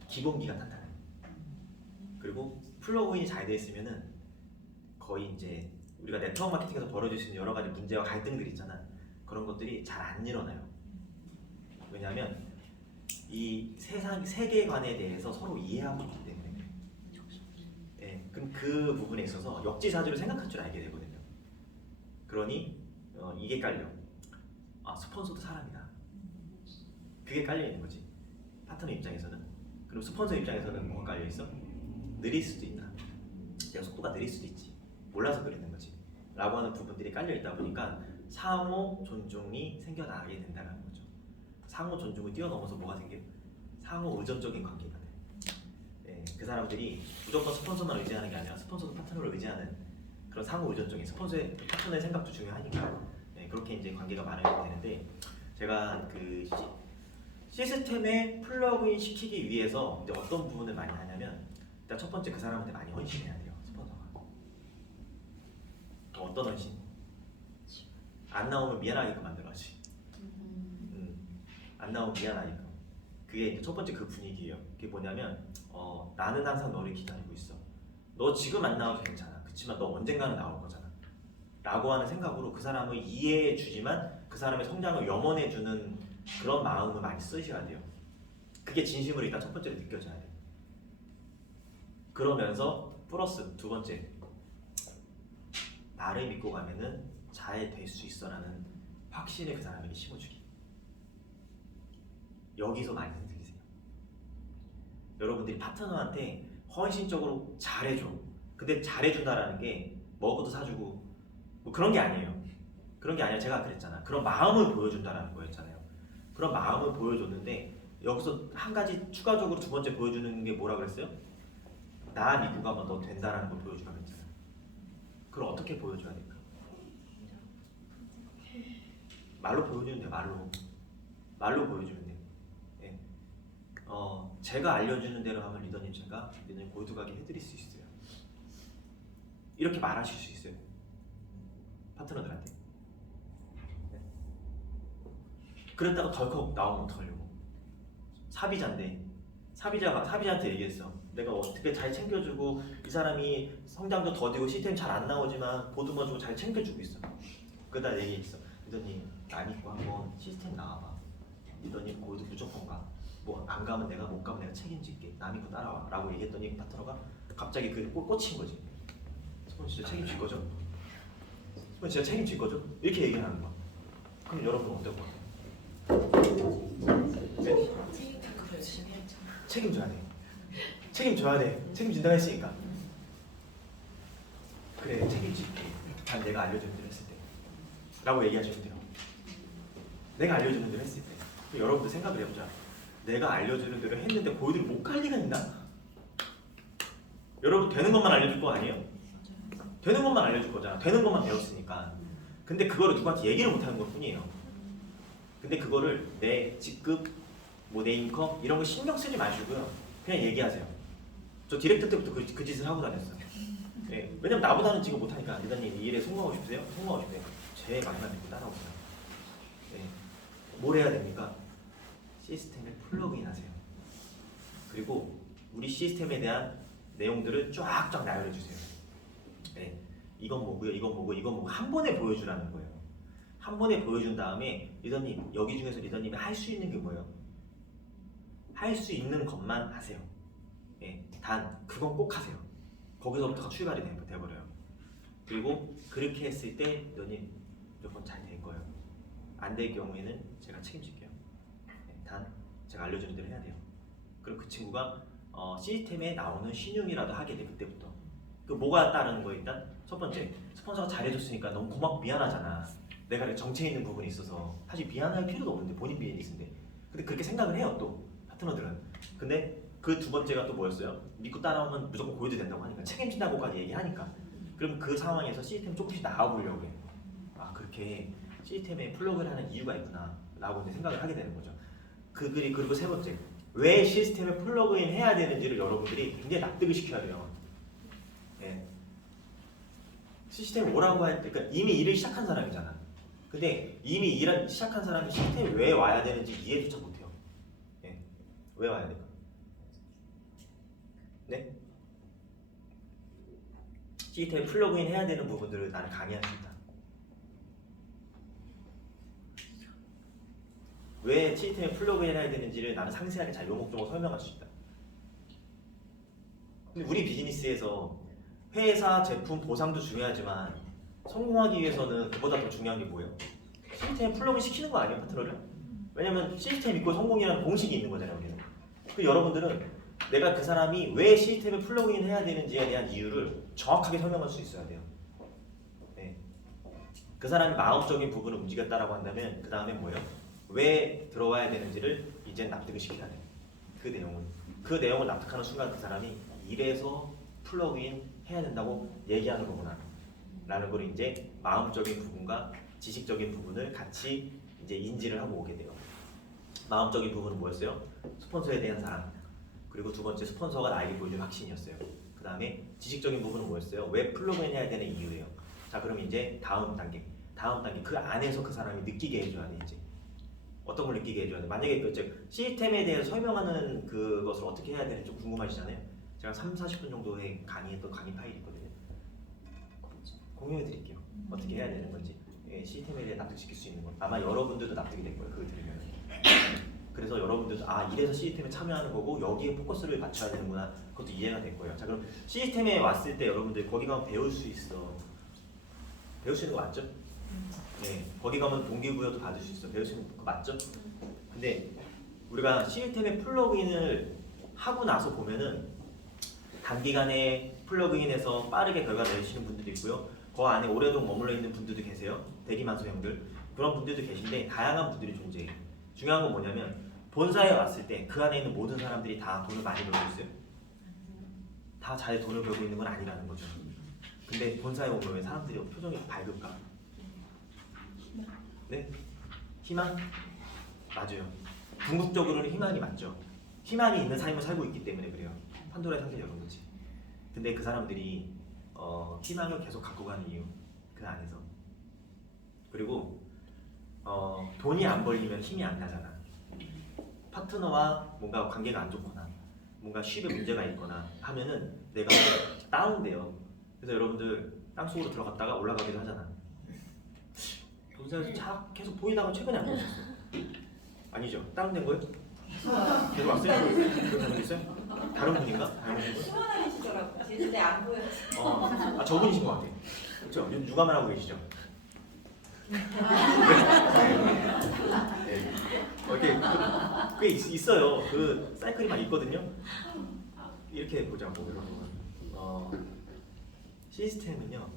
기본기가 탄탄해요. 그리고 플러그인이 잘 돼 있으면은 거의 이제 우리가 네트워크 마케팅에서 벌어질 수 있는 여러 가지 문제와 갈등들이 있잖아. 그런 것들이 잘 안 일어나요. 왜냐하면 이 세계관에 대해서 서로 이해하고 있기 때문에. 네, 그럼 그 부분에 있어서 역지사지로 생각할 줄 알게 되거든요. 그러니 이게 깔려. 아, 스폰서도 사람이다. 그게 깔려 있는 거지. 파트너 입장에서는. 그리고 스폰서 입장에서는 뭐가 깔려 있어? 느릴 수도 있다. 내가 속도가 느릴 수도 있지. 몰라서 그러는 거지. 라고 하는 부분들이 깔려 있다 보니까 상호 존중이 생겨나게 된다는 거죠. 상호 존중을 뛰어넘어서 뭐가 생겨요? 상호 의존적인 관계가 돼. 네, 그 사람들이 무조건 스폰서만 의지하는 게 아니라 스폰서도 파트너를 의지하는 그런 상호 의존적인 파트너의 생각도 중요하니까 네, 그렇게 이제 관계가 마련이 되는데 제가 그 시스템에 플러그인 시키기 위해서 이제 어떤 부분을 많이 하냐면 일단 첫 번째 그 사람한테 많이 헌신해야 돼요. 스폰서가. 어떤 헌신? 안 나오면 미안하게끔 만들어야지. 안 나오면 미안하니까. 그게 이제 첫 번째 그 분위기예요. 그게 뭐냐면 나는 항상 너를 기다리고 있어. 너 지금 안 나와도 괜찮아. 그렇지만 너 언젠가는 나올 거잖아. 라고 하는 생각으로 그 사람을 이해해 주지만 그 사람의 성장을 염원해 주는 그런 마음을 많이 쓰셔야 돼요. 그게 진심으로 일단 첫 번째로 느껴져야 돼요. 그러면서 플러스 두 번째, 나를 믿고 가면은 잘 될 수 있어라는 확신을 그 사람에게 심어주기. 여기서 많이 흔들리세요. 여러분들이 파트너한테 헌신적으로 잘해줘. 근데 잘해준다라는 게 먹을 것도 사주고 뭐 그런 게 아니에요. 그런 게 아니라 제가 그랬잖아. 그런 마음을 보여준다라는 거였잖아요. 그런 마음을 보여줬는데 여기서 한 가지 추가적으로 두 번째 보여주는 게 뭐라 그랬어요? 나 믿고 가면 너 된다라는 걸 보여주라고 했잖아요. 그걸 어떻게 보여줘야 될까? 말로 보여주면 돼요. 말로 보여주면 돼요. 네. 제가 알려주는 대로 하면 리더님 골드가게 해드릴 수 있어요. 이렇게 말하실 수 있어요. 파트너들한테. 네. 그랬다가 덜컥 나오면 어떡하려고. 사비자한테 얘기했어. 내가 어떻게 잘 챙겨주고 이 사람이 성장도 더디고 시스템 잘 안 나오지만 보듬어주고 잘 챙겨주고 있어. 그러다 얘기했어. 리더님 나 믿고 한번 시스템 나와봐. 리더님 골드 무조건 가. 뭐 안 가면 내가 못 가면 내가 책임질게. 나 믿고 따라와. 라고 얘기했더니 파트너가 갑자기 그 꽂힌 거지. 스폰 진짜 책임질 거죠? 스폰 진짜 책임질 거죠? 이렇게 얘기하는 거야. 그럼 여러분 어떨 것 같아요? 네? 책임져야 돼. 책임져야 돼. 책임진다고 했으니까. 그래 책임질게. 난 내가 알려주는 대로 했을 때. 라고 얘기하시면 돼요. 내가 알려주는 대로 했을 때. 여러분들 생각을 해보자. 내가 알려주는 대로 했는데 고이들이 못 갈 리가 있나? 여러분 되는 것만 알려줄 거 아니에요? 되는 것만 알려줄 거잖아. 되는 것만 배웠으니까. 근데 그거를 누구한테 얘기를 못하는 것 뿐이에요. 근데 그거를 내 직급, 뭐 내 인컴 이런 거 신경 쓰지 마시고요. 그냥 얘기하세요. 저 디렉터 때부터 그 짓을 하고 다녔어요. 예, 왜냐면 나보다는 지금 못하니까 리더님 이 일에 성공하고 싶으세요? 성공하고 싶으세요? 제 말만 듣고 따라오세요. 예, 뭘 해야 됩니까? 시스템에 플러그인 하세요. 그리고 우리 시스템에 대한 내용들을 쫙쫙 나열해 주세요. 예, 이건 뭐고요, 이건 뭐고, 이건 뭐고 한 번에 보여주라는 거예요. 한 번에 보여준 다음에 리더님 여기 중에서 리더님이 할 수 있는 게 뭐예요? 할 수 있는 것만 하세요. 예, 단 그건 꼭 하세요. 거기서부터가 출발이 돼버려요. 그리고 그렇게 했을 때 리더님 무조건 잘 될 거예요. 안 될 경우에는 제가 책임질게요. 예, 단 제가 알려주는 대로 해야 돼요. 그럼 그 친구가 시스템에 나오는 신용이라도 하게 돼. 그때부터 그 뭐가 따르는 거 일단 첫 번째 스폰서가 잘해줬으니까 너무 고맙고 미안하잖아. 내가 이렇게 정체에 있는 부분이 있어서 사실 미안할 필요도 없는데 본인 비즈니스인데 근데 그렇게 생각을 해요 또 파트너들은. 근데 그 두 번째가 또 뭐였어요? 믿고 따라오면 무조건 보여도 된다고 하니까 책임진다고까지 얘기하니까 그럼 그 상황에서 시스템 조금씩 나아보려고 해. 아 그렇게 시스템에 플러그를 하는 이유가 있구나 라고 이제 생각을 하게 되는 거죠. 그리고 세 번째 왜 시스템에 플러그인 해야 되는지를 여러분들이 굉장히 납득을 시켜야 돼요. 예. 시스템 오라고 할 때 그러니까 이미 일을 시작한 사람이잖아. 근데 이미 일을 시작한 사람이 시스템에 왜 와야 되는지 이해조차 못해요. 예. 왜 와야 될까? 네? 시스템에 플러그인 해야 되는 부분들을 나는 강의할 수 있다. 왜 시스템에 플러그인 해야 되는지를 나는 상세하게 잘 요목조목 설명할 수 있다. 근데 우리 비즈니스에서 회사, 제품, 보상도 중요하지만 성공하기 위해서는 그보다 더 중요한 게 뭐예요? 시스템에 플러그인 시키는 거 아니에요, 파트너를? 왜냐면 시스템 있고 성공이라는 공식이 있는 거잖아요, 우리는. 그 여러분들은 내가 그 사람이 왜 시스템에 플러그인 해야 되는지에 대한 이유를 정확하게 설명할 수 있어야 돼요. 네. 그 사람이 마음적인 부분을 움직였다라고 한다면 그 다음에 뭐예요? 왜 들어와야 되는지를 이제 납득을 시켜야 돼. 그 내용을 납득하는 순간 그 사람이 일에서 플러그인 해야 된다고 얘기하는 거구나 라는 걸 이제 마음적인 부분과 지식적인 부분을 같이 이제 인지를 하고 오게 돼요. 마음적인 부분은 뭐였어요? 스폰서에 대한 사랑. 그리고 두 번째 스폰서가 나에게 보여준 확신이었어요. 그 다음에 지식적인 부분은 뭐였어요? 왜 플러그인 해야 되는 이유예요. 자 그럼 이제 다음 단계 그 안에서 그 사람이 느끼게 해줘야 돼. 이제 어떤 걸 느끼게 해줘야 돼. 만약에 그 시스템에 대해서 설명하는 그것을 어떻게 해야 되는지 좀 궁금하시잖아요. 제가 30-40분 정도의 강의했던 강의 파일이 있거든요. 공유해 드릴게요. 어떻게 해야 되는 건지. 예, 시스템에 대해 납득시킬 수 있는 건 아마 여러분들도 납득이 될 거예요. 그걸 들으면. 그래서 여러분들도 이래서 시스템에 참여하는 거고 여기에 포커스를 맞춰야 되는구나. 그것도 이해가 될 거예요. 자 그럼 시스템에 왔을 때 여러분들 거기 가면 배울 수 있어. 배울 수 있는 거 맞죠? 네, 거기 가면 동기부여도 받을 수 있어. 배울 수 있는 거 맞죠? 근데 우리가 시스템에 플러그인을 하고 나서 보면은 단기간에 플러그인해서 빠르게 결과 내시는 분들도 있고요. 그 안에 오래도록 머물러 있는 분들도 계세요. 대기만소형들 그런 분들도 계신데 다양한 분들이 존재해요. 중요한 건 뭐냐면 본사에 왔을 때 그 안에 있는 모든 사람들이 다 돈을 많이 벌고 있어요. 다 잘 돈을 벌고 있는 건 아니라는 거죠. 근데 본사에 오면 사람들이 표정이 밝을까? 네? 희망? 맞아요. 궁극적으로는 희망이 맞죠. 희망이 있는 삶을 살고 있기 때문에 그래요. 판도라의 상자를 열은 거지. 근데 그 사람들이 희망을 계속 갖고 가는 이유 그 안에서. 그리고 돈이 안 벌리면 힘이 안 나잖아. 파트너와 뭔가 관계가 안 좋거나 뭔가 쉽게 문제가 있거나 하면은 내가 다운돼요. 그래서 여러분들 땅속으로 들어갔다가 올라가기도 하잖아. 본사에서 계속 보이다가 최근에 안 보셨어? 아니죠? 다운된 거예요? 계속 왔어요? 그렇게 하는 게 있어요? 다른 분인가? 다른 분인가? 시원하시더라고요. 제주대 안 보여서. 저분이신 것 같아요. 그렇죠? 육아만 하고 계시죠? 네. 이렇게 꽤 있어요. 그 사이클이 막 있거든요. 이렇게 보자고 여러분. 시스템은요,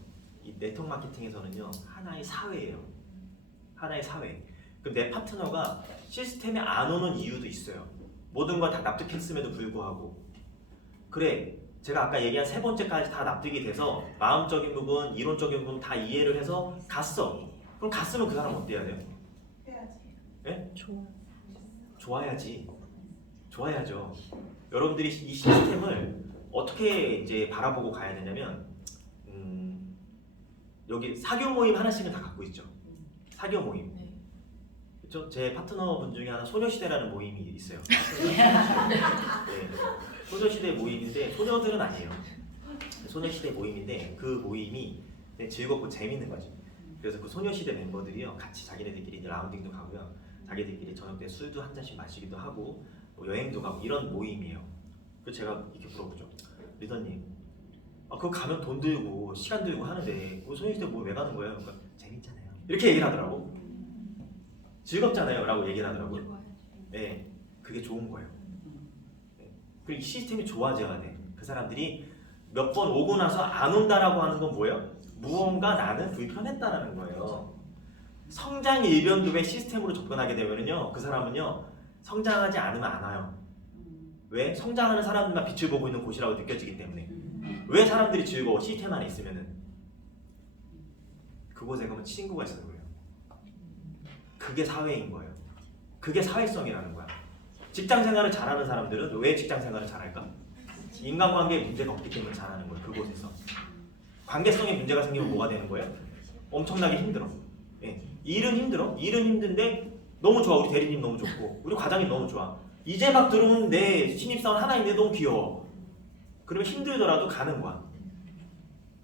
이 네트워크 마케팅에서는요 하나의 사회예요. 하나의 사회. 그럼 내 파트너가 시스템에 안 오는 이유도 있어요. 모든 걸 다 납득했음에도 불구하고 그래. 제가 아까 얘기한 세 번째까지 다 납득이 돼서 마음적인 부분, 이론적인 부분 다 이해를 해서 갔어. 그럼 갔으면 그 사람 어때야 돼요? 해야지. 예? 좋아야지. 좋아야죠. 여러분들이 이 시스템을 어떻게 이제 바라보고 가야 되냐면 여기 사교 모임 하나씩은 다 갖고 있죠. 사교 모임. 네. 그렇죠? 제 파트너분 중에 하나 소녀시대라는 모임이 있어요. 네. 소녀시대 모임인데 소녀들은 아니에요. 소녀시대 모임인데 그 모임이 되게 즐겁고 재밌는 거지. 그래서 그 소녀시대 멤버들이요 같이 자기네들끼리 이제 라운딩도 가고요. 자기들끼리 저녁 때 술도 한 잔씩 마시기도 하고 뭐 여행도 가고 이런 모임이에요. 그래서 제가 이렇게 물어보죠. 리더님, 그거 가면 돈 들고 시간 들고 하는데 그 소녀시대 모임 왜 가는 거예요? 그러니까 재밌잖아요. 이렇게 얘기를 하더라고. 즐겁잖아요 라고 얘기를 하더라고요. 네, 그게 좋은 거예요. 네. 그리고 이 시스템이 좋아져야 돼. 그 사람들이 몇 번 오고 나서 안 온다라고 하는 건 뭐예요? 무언가 나는 불편했다라는 거예요. 성장 일변도의 시스템으로 접근하게 되면요, 그 사람은요 성장하지 않으면 안 와요. 왜? 성장하는 사람들만 빛을 보고 있는 곳이라고 느껴지기 때문에. 왜 사람들이 즐거워? 시스템 안에 있으면은. 그곳에 가면 친구가 있어서 그래요. 그게 사회인 거예요. 그게 사회성이라는 거야. 직장 생활을 잘하는 사람들은 왜 직장 생활을 잘할까? 인간관계에 문제가 없기 때문에 잘하는 거예요. 그곳에서. 관계성에 문제가 생기면 뭐가 되는 거예요? 엄청나게 힘들어. 예. 일은 힘들어. 일은 힘든데 너무 좋아. 우리 대리님 너무 좋고 우리 과장님 너무 좋아. 이제 막 들어온 내 신입사원 하나 있는데 너무 귀여워. 그러면 힘들더라도 가는 거야.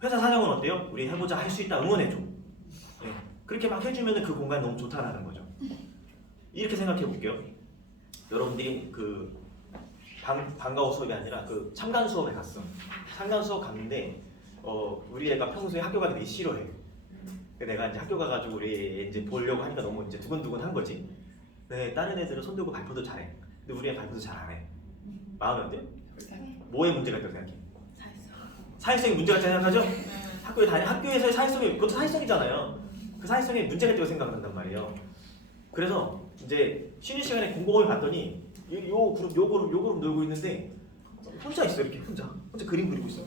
회사 사장은 어때요? 우리 해보자, 할 수 있다, 응원해줘. 예. 그렇게 막 해주면 그 공간이 너무 좋다라는 거죠. 이렇게 생각해 볼게요. 여러분들이 그 방과후 수업이 아니라 그 참관 수업에 갔어. 참관 수업 갔는데 우리 애가 평소에 학교 가기 되게 싫어해. 내가 이제 학교 가가지고 우리 애 이제 보려고 하니까 너무 이제 두근두근한 거지. 근데 다른 애들은 손 들고 발표도 잘해. 근데 우리 애 발표도 잘 안 해. 마음이 어때? 뭐에 문제가 있다고 생각해? 사회성이 문제가 있다고 생각하죠? 학교에서의 사회성이 그것도 사회성이잖아요. 그 사회성에 문제가 있다고 생각을 한단 말이에요. 그래서 이제 쉬는 시간에 공공을 봤더니 요 그룹 놀고 있는데 혼자 있어. 이렇게 혼자 그림 그리고 있어.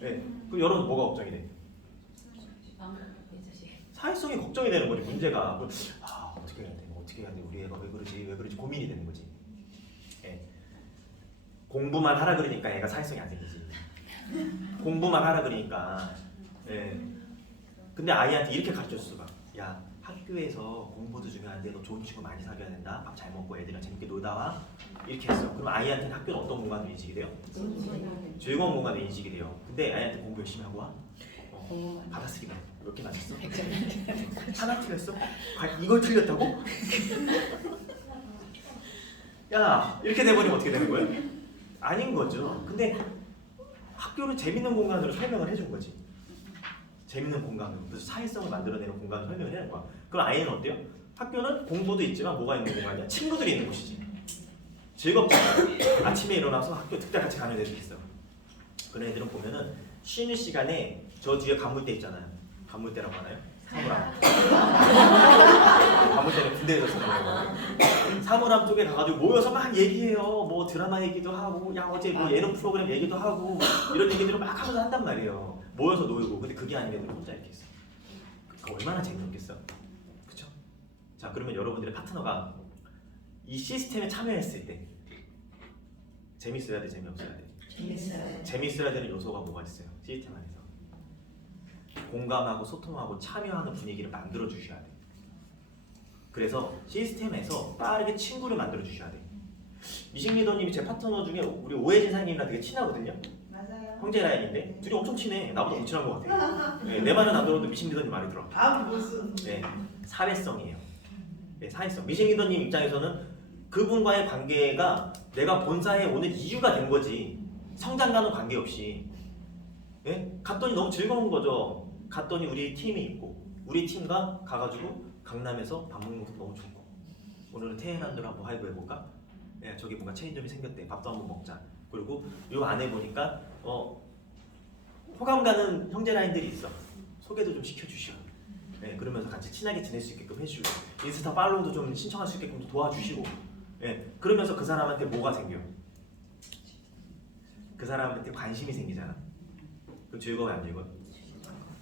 네. 그럼 여러분 뭐가 걱정이 돼? 사회성이 걱정이 되는 거지. 문제가 어떻게 해야 돼? 어떻게 해야 돼? 우리 애가 왜 그러지 고민이 되는 거지. 네. 공부만 하라 그러니까 애가 사회성이 안 생기지. 공부만 하라 그러니까. 네. 근데 아이한테 이렇게 가르쳤어. 야, 학교에서 공부도 중요한데 너 좋은 친구 많이 사귀어야 된다. 밥 잘 먹고 애들이랑 재밌게 놀다 와. 이렇게 했어. 그럼 아이한테는 학교는 어떤 공간으로 인식이 돼요? 즐거운 공간으로 인식이 돼요. 근데 아이한테 공부 열심히 하고 와. 받아쓰기 몇 개 맞았어? 하나 틀렸어? 이걸 틀렸다고? 야, 이렇게 돼버리면 어떻게 되는 거예요? 아닌 거죠. 근데 학교를 재밌는 공간으로 설명을 해준 거지. 재밌는 공간으로. 그래서 사회성을 만들어내는 공간을 설명을 해야 하는 거야. 그럼 아이는 어때요? 학교는 공부도 있지만 뭐가 있는 공간이야? 친구들이 있는 곳이지. 즐겁잖아. 아침에 일어나서 학교 특별 같이 가는 애들 있어. 그런 애들은 보면은 쉬는 시간에 저 뒤에 간물대 있잖아요. 간물대라고 하나요? 사물함. 간물대는 군대에서 쓰는 거예요. 사물함 쪽에 가가지고 모여서 막 얘기해요. 뭐 드라마 얘기도 하고, 야 어제 뭐 예능 프로그램 얘기도 하고 이런 얘기들을 막 하면서 한단 말이에요. 모여서 놀고. 근데 그게 아닌 애들 혼자 이렇게 있어. 그거 얼마나 재미없겠어? 그쵸? 자, 그러면 여러분들의 파트너가 이 시스템에 참여했을 때 재밌어야 돼, 재미없어야 돼? 재밌어야 되는 요소가 뭐가 있어요? 시스템 안에서 공감하고 소통하고 참여하는 분위기를 만들어 주셔야 돼. 그래서 시스템에서 빠르게 친구를 만들어 주셔야 돼. 미식 리더님이 제 파트너 중에 우리 오혜진 사장님이랑 되게 친하거든요. 맞아요. 형제 라인인데 둘이 엄청 친해. 나보다 더 친한 것 같아. 네, 내 말은 안 들어도 미식 리더님 말이 들어. 무슨? 네, 사회성이에요. 네, 사회성. 미식 리더님 입장에서는 그분과의 관계가 내가 본사에 오는 이유가 된 거지. 성장과는 관계없이. 네? 갔더니 너무 즐거운 거죠. 갔더니 우리 팀이 있고 우리 팀과 가가지고 강남에서 밥 먹는 것도 너무 좋고 오늘은 테헤란으로 한번 하이브 해볼까? 네, 저기 뭔가 체인점이 생겼대. 밥도 한번 먹자. 그리고 요 안에 보니까 호감 가는 형제 라인들이 있어. 소개도 좀 시켜주시고 네, 그러면서 같이 친하게 지낼 수 있게끔 해주고 인스타 팔로우도 좀 신청할 수 있게끔 도와주시고 네, 그러면서 그 사람한테 뭐가 생겨? 그 사람한테 관심이 생기잖아. 그럼 즐거워요, 안 즐거워요?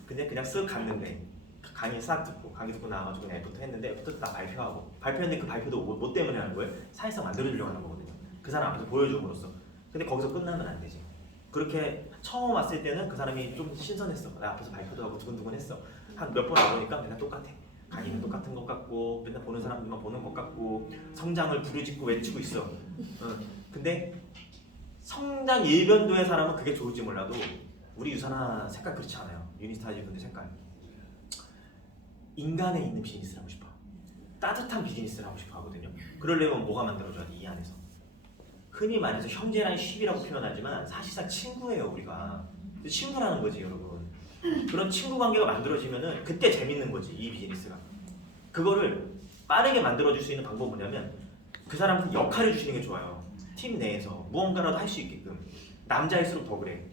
근데 그냥 쓱 갔는데 강의 싹 듣고 강의 듣고 나와가지고 그냥 애프터 했는데 애프터 딱 발표했는데 그 발표도 뭐 때문에 하는 거예요? 사회성 만들어주려고 하는 거거든요. 그 사람 앞에서 보여줌으로써. 근데 거기서 끝나면 안 되지. 그렇게 처음 왔을 때는 그 사람이 좀 신선했어. 나 앞에서 발표도 하고 두근두근했어. 한 몇 번 와보니까 맨날 똑같아. 강의는 똑같은 것 같고 맨날 보는 사람들만 보는 것 같고 성장을 부르짖고 외치고 있어. 근데 성장 일변도의 사람은 그게 좋을지 몰라도 우리 유산화 색깔 그렇지 않아요. 유니스타지 분들 색깔. 인간에 있는 비즈니스를 하고 싶어. 따뜻한 비즈니스를 하고 싶어 하거든요. 그러려면 뭐가 만들어줘야 돼? 이 안에서. 흔히 말해서 형제란 쉽이라고 표현하지만 사실상 친구예요 우리가. 친구라는 거지 여러분. 그런 친구 관계가 만들어지면은 그때 재밌는 거지 이 비즈니스가. 그거를 빠르게 만들어줄 수 있는 방법은 뭐냐면 그 사람한테 역할을 주시는 게 좋아요. 팀 내에서 무언가라도 할 수 있게끔. 남자일수록 더 그래.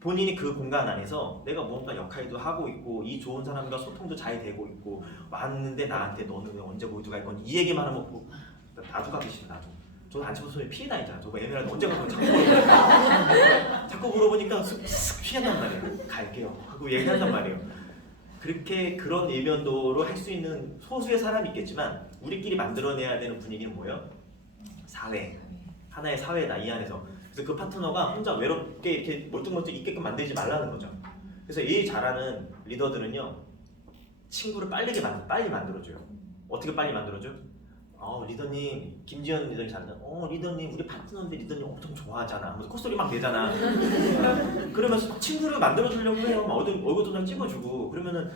본인이 그 공간 안에서 내가 뭔가 역할도 하고 있고 이 좋은 사람과 소통도 잘 되고 있고 왔는데 나한테 너는 왜 언제 모두 갈 거니 이 얘기만 하면 뭐, 나도 가기 싫어 나도. 저도 안 쳐서 피해 다니잖아. 저거 에메랄드 언제 가서 자꾸 물어보니까 자꾸 물어보니까 슥 피한단 말이에요. 갈게요 하고 얘기한단 말이에요. 그렇게 그런 일면도로 할 수 있는 소수의 사람이 있겠지만 우리끼리 만들어내야 되는 분위기는 뭐예요? 사회. 하나의 사회다 이 안에서. 그래서 그 파트너가 혼자 외롭게 이렇게 멀뚱멀뚱 있게끔 만들지 말라는 거죠. 그래서 일 잘하는 리더들은요 친구를 빨리 만들어줘요. 어떻게 빨리 만들어줘요? 리더님 김지현 리더님 잘하잖아. 리더님 우리 파트너인데 리더님 엄청 좋아하잖아. 하면서 콧소리 막 내잖아. 그러면서 친구를 만들어주려고 해요. 막 얼굴 도장 찍어주고. 그러면은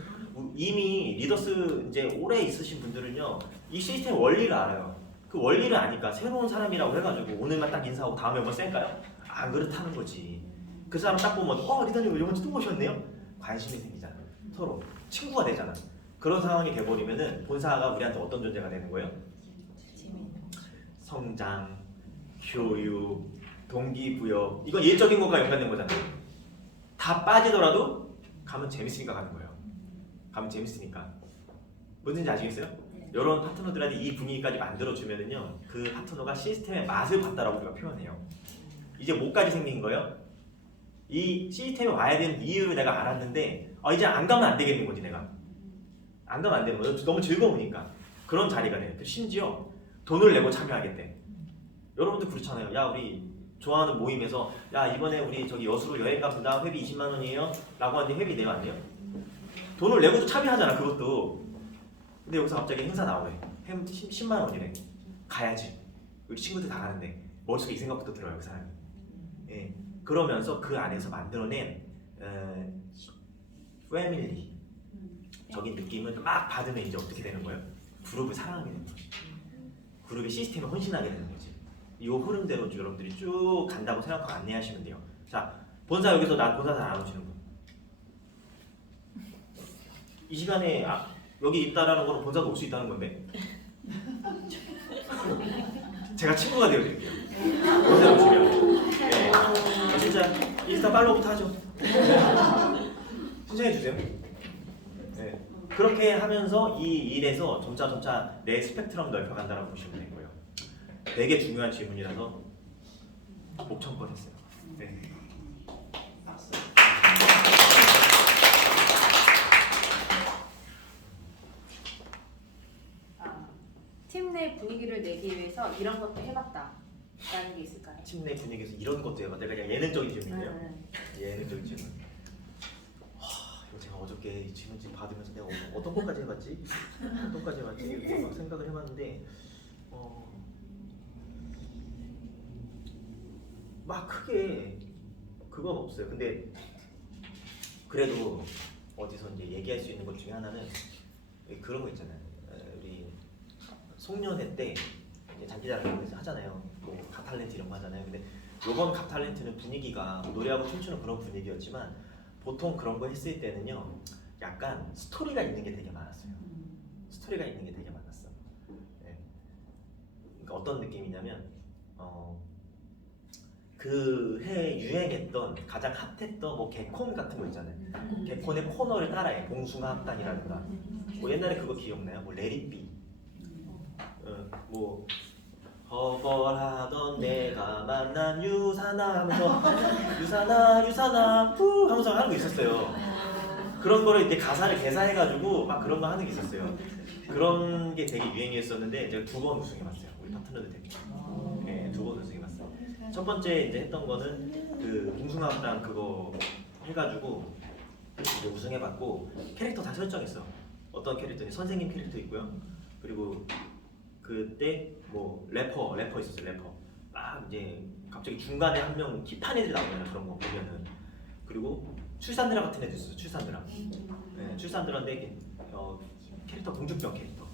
이미 리더스 이제 오래 있으신 분들은요 이 시스템 원리를 알아요. 그 원리를 아니까 새로운 사람이라고 해가지고 오늘만 딱 인사하고 다음에 한번 쌩까요? 안 그렇다는 거지. 그 사람 딱 보면 리더님 이번 주 또 오셨네요? 관심이 생기잖아. 서로 친구가 되잖아. 그런 상황이 돼버리면은 본사가 우리한테 어떤 존재가 되는 거예요? 성장, 교육, 동기부여. 이건 일적인 것과 연관된 거잖아요. 다 빠지더라도 가면 재밌으니까 가는 거예요. 가면 재밌으니까. 뭔지 아시겠어요? 이런 파트너들한테 이 분위기까지 만들어주면은요 그 파트너가 시스템의 맛을 봤다라고 우리가 표현해요. 이제 뭐까지 생긴 거예요? 이 시스템에 와야 되는 이유를 내가 알았는데 이제 안 가면 안 되겠는 거지. 내가 안 가면 안 되는 거예요. 너무 즐거우니까. 그런 자리가 돼요. 심지어 돈을 내고 참여하겠대. 여러분들 그렇잖아요. 야 우리 좋아하는 모임에서 야 이번에 우리 저기 여수로 여행 갑니다. 회비 20만 원이에요 라고 하는데 회비 내면 안 돼요? 돈을 내고도 참여하잖아 그것도. 근데 여기서 갑자기 행사 나오래. 10만 원이래. 가야지. 우리 친구들 다 가는데 머릿속에 이 생각부터 들어요 그 사람이. 예. 그러면서 그 안에서 만들어낸 패밀리 적인 느낌을 막 받으면 이제 어떻게 되는 거예요? 그룹을 사랑하게 되는 거예요. 그룹의 시스템에 헌신하게 되는 거지. 이 흐름대로 여러분들이 쭉 간다고 생각하고 안내하시면 돼요. 자, 본사 여기서 본사 잘 안 오시는 분. 이 시간에 여기 있다라는 거는 본사도 올 수 있다는 건데. 제가 친구가 되어드릴게요. 본사 오시면. 네. 진짜 인스타 팔로우부터 하죠. 신청해 주세요. 네. 그렇게 하면서 이 일에서 점차 내 스펙트럼 넓혀간다고 보시면 되고요. 되게 중요한 질문이라서 목청껏 했어요. 네. 팀 내 분위기를 내기 위해서 이런 것도 해봤다라는 게 있을까요? 팀 내 분위기에서 이런 것도 해봤다. 그냥 예능적인 질문이에요. 예능적인 질문. 이거 제가 어저께 이 질문 받으면서 내가 어떤 것까지 해봤지? 어떤 것까지 해봤지? 이렇게 막 생각을 해봤는데 막 크게 그건 없어요. 근데 그래도 어디서 이제 얘기할 수 있는 것 중에 하나는 그런 거 있잖아요. 우리 송년회 때 이제 장기자랑 하잖아요. 뭐 갓탤런트 이런 거 하잖아요. 근데 요번 갓탤런트는 분위기가 노래하고 춤추는 그런 분위기였지만 보통 그런 거 했을 때는요 약간 스토리가 있는 게 되게 많았어요. 스토리가 있는 게 되게 많았어. 네. 그러니까 어떤 느낌이냐면 그 해 유행했던 가장 핫했던 뭐 개콘 같은 거 있잖아요. 개콘의 코너를 따라해. 봉숭아 학단이라든가. 뭐 옛날에 그거 기억나요? 뭐 레리비. 뭐 허벌하던 내가 만난 유사나 하면서 유사나 후 하면서 하는 거 있었어요. 그런 거를 이제 가사를 개사해가지고 막 그런 거 하는 게 있었어요. 그런 게 되게 유행이었었는데 제가 2번 우승해봤어요. 우리 파트너들 되게. 네, 2번 우승해봤어요. 첫 번째 이제 했던 거는 그 봉숭아학당 그거 해가지고 이제 우승해봤고 캐릭터 다 설정했어. 어떤 캐릭터는 선생님 캐릭터 있고요. 그리고 그때 뭐 래퍼 있었어요. 래퍼 막 이제 갑자기 중간에 한 명 힙한 애들이 나오잖아요. 그런 거 보면은. 그리고 출산드라 같은 애들 있었어요. 출산드라. 네, 출산드라인데 캐릭터 공주병 캐릭터.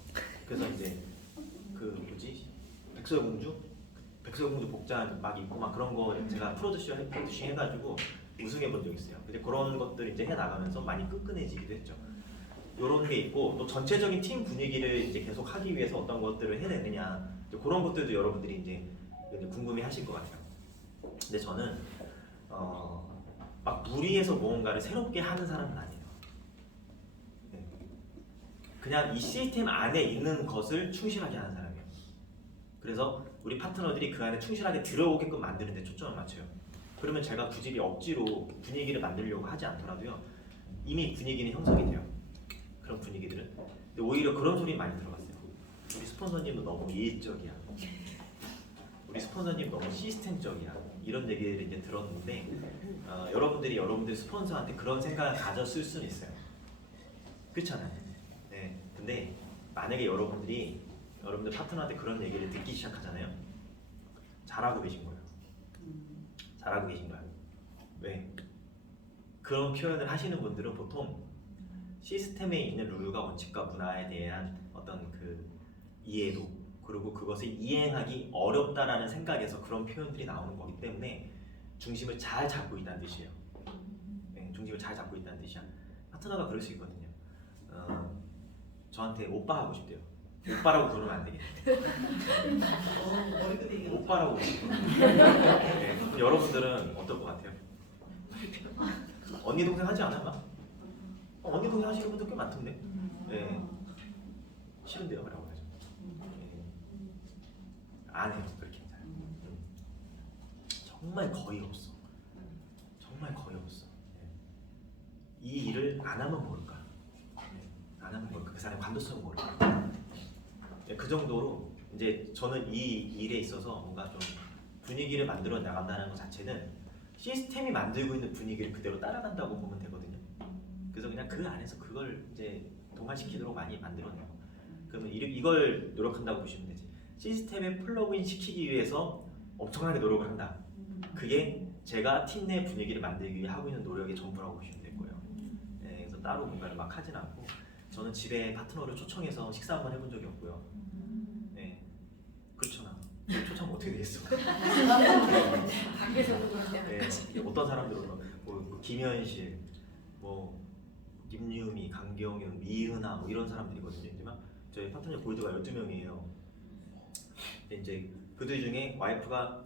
그래서 이제 그 뭐지 백설공주 복장 막 입고 막 그런 거 제가 프로듀싱 해가지고 우승해 본 적 있어요. 근데 그런 것들 이제 해 나가면서 많이 끈끈해지기도 했죠. 이런 게 있고 또 전체적인 팀 분위기를 이제 계속 하기 위해서 어떤 것들을 해내느냐 그런 것들도 여러분들이 이제 궁금해하실 것 같아요. 근데 저는 막 무리해서 무언가를 새롭게 하는 사람은 아니에요. 네. 그냥 이 시스템 안에 있는 것을 충실하게 하는 사람이에요. 그래서 우리 파트너들이 그 안에 충실하게 들어오게끔 만드는 데 초점을 맞춰요. 그러면 제가 굳이 억지로 분위기를 만들려고 하지 않더라도요. 이미 분위기는 형성이 돼요. 그런 분위기들은. 근데 오히려 그런 소리 많이 들어봤어요. 우리 스폰서님도 너무 이익적이야. 우리 스폰서님 너무 시스템적이야. 이런 얘기를 이제 들었는데 여러분들이 여러분들 스폰서한테 그런 생각을 가졌을 수는 있어요. 그렇잖아요. 네. 근데 만약에 여러분들 파트너한테 그런 얘기를 듣기 시작하잖아요. 잘하고 계신 거예요. 잘하고 계신 거예요. 왜? 그런 표현을 하시는 분들은 보통 시스템에 있는 룰과 원칙과 문화에 대한 어떤 그 이해도 그리고 그것을 이행하기 어렵다라는 생각에서 그런 표현들이 나오는 거기 때문에 중심을 잘 잡고 있다는 뜻이에요. 네, 중심을 잘 잡고 있다는 뜻이야. 파트너가 그럴 수 있거든요. 저한테 오빠 하고 싶대요. 오빠라고 부르면 안 되겠네. 오빠라고 부르면. 네, 그럼 여러분들은 어떨 것 같아요? 언니 동생 하지 않았나? 언니 동생 하시는 분들 꽤 많던데. 네. 싫은데요, 라고 하죠. 안 해요, 그렇게 잘. 정말 거의 없어. 정말 거의 없어. 이 일을 안 하면 모를까. 안 하면 모를까. 그 사람의 관도성을 모를까. 그 정도로 이제 저는 이 일에 있어서 뭔가 좀 분위기를 만들어 나간다는 것 자체는 시스템이 만들고 있는 분위기를 그대로 따라간다고 보면 되거든요. 그래서 그냥 그 안에서 그걸 이제 동화시키도록 많이 만들어내요. 그러면 이걸 노력한다고 보시면 되지. 시스템에 플러그인 시키기 위해서 엄청나게 노력을 한다. 그게 제가 팀 내 분위기를 만들기 위해 하고 있는 노력의 전부라고 보시면 될 거예요. 네, 그래서 따로 뭔가를 막 하진 않고 저는 집에 파트너를 초청해서 식사 한번 해본 적이 없고요. 네, 그렇잖아. 초청 어떻게 되겠어? 밖에서 그러세요. 네, 어떤 사람들은 뭐 김현실, 뭐 김유미, 강경윤, 미은아 뭐 이런 사람들이거든요. 하지만 저희 파트너 골드가 12명이에요. 이제 그들 중에 와이프가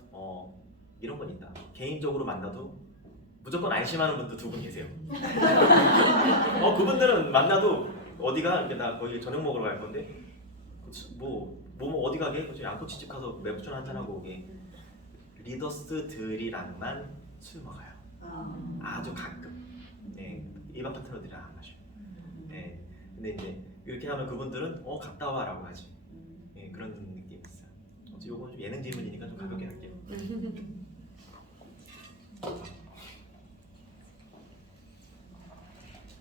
이런 건 있다. 개인적으로 만나도 무조건 안심하는 분도 2분 계세요. 그분들은 만나도 어디가 이제 나 거기 저녁 먹으러 갈 건데 뭐 어디 가게? 그치? 양꼬치집 가서 맥주 한잔 하고 오게. 리더스들이랑만 술 먹어요. 아주 가끔. 네, 일반 파트너들이랑 안 마셔요. 네, 근데 이제 이렇게 하면 그분들은 갔다 와라고 하지. 네, 그런 느낌이 있어요. 요건 좀 예능 질문이니까 좀 가볍게 할게요.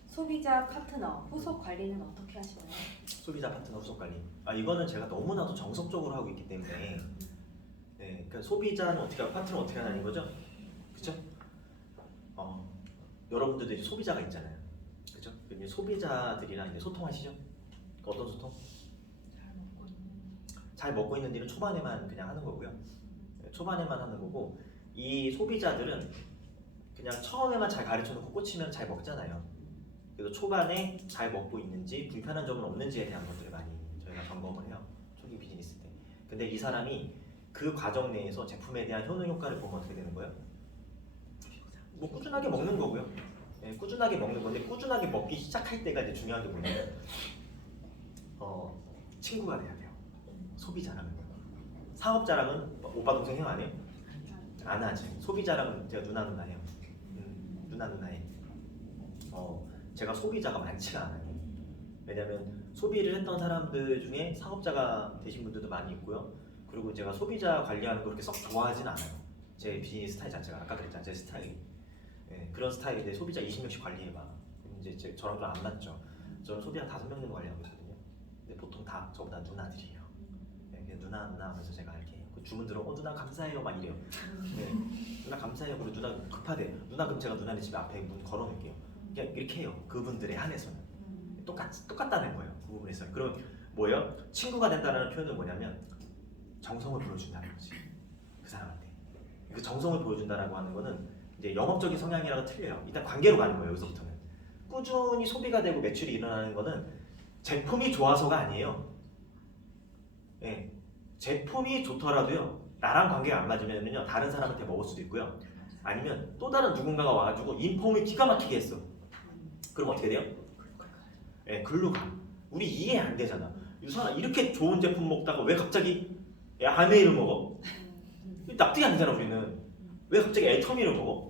소비자 파트너 후속 관리는 어떻게 하시나요? 소비자 파트너 후속 관리. 이거는 제가 너무나도 정석적으로 하고 있기 때문에. 네, 그러니까 소비자는 어떻게 하고 파트너는 어떻게 하는 거죠? 그렇죠? 여러분들도 이제 소비자가 있잖아요. 그렇죠? 이제 소비자들이랑 이제 소통하시죠? 어떤 소통? 잘 먹고 있는 일은 초반에만 그냥 하는 거고요. 네, 초반에만 하는 거고 이 소비자들은 그냥 처음에만 잘 가르쳐놓고 꽂히면 잘 먹잖아요. 그래서 초반에 잘 먹고 있는지 불편한 점은 없는지에 대한 것들을 많이 저희가 점검을 해요. 초기 비즈니스 때. 근데 이 사람이 그 과정 내에서 제품에 대한 효능 효과를 보면 어떻게 되는 거예요? 뭐 꾸준하게 먹는 거고요. 네, 꾸준하게 먹는 건데 꾸준하게 먹기 시작할 때가 이제 중요한 게 뭐냐면 친구가 돼야 돼요. 소비자라는 거. 사업자랑은 오빠 동생 형 안 해요? 안 하지. 소비자랑은 제가 누나 해요. 누나해. 제가 소비자가 많지가 않아요. 왜냐면 소비를 했던 사람들 중에 사업자가 되신 분들도 많이 있고요. 그리고 제가 소비자 관리하는 걸 그렇게 썩 좋아하진 않아요. 제 비즈니스 스타일 자체가 아까 그랬잖아요. 제 스타일이. 네, 그런 스타일인데 소비자 20명씩 관리해봐. 이제 저랑 좀 안 맞죠. 저는 소비자 5명 정도 관리하고 있거든요. 근데 보통 다 저보다 누나들이에요. 네, 그냥 누나 하면서 제가 이렇게 그 주문 들어 누나 감사해요 막 이래요. 네, 누나 감사해요. 그리고 누나 급하대. 누나 그럼 제가 누나네 집 앞에 문 걸어놓을게요. 그냥 이렇게 해요. 그분들에 한해서는 똑같다는 거예요. 그 부분에서. 그럼 뭐예요? 친구가 된다는 표현은 뭐냐면 정성을 보여준다는 거지. 그 사람한테. 그 정성을 보여준다라고 하는 거는 이제 영업적인 성향이랑은 틀려요. 일단 관계로 가는 거예요. 여기서부터는. 꾸준히 소비가 되고 매출이 일어나는 거는 제품이 좋아서가 아니에요. 예, 제품이 좋더라도요. 나랑 관계가 안 맞으면요 다른 사람한테 먹을 수도 있고요. 아니면 또 다른 누군가가 와가지고 인폼을 기가 막히게 했어. 그럼 어떻게 돼요? 예, 글로 가. 우리 이해 안 되잖아. 유선아 이렇게 좋은 제품 먹다가 왜 갑자기 아메이를 먹어? 납득이 안 되잖아 우리는. 왜 갑자기 애터미를 먹어?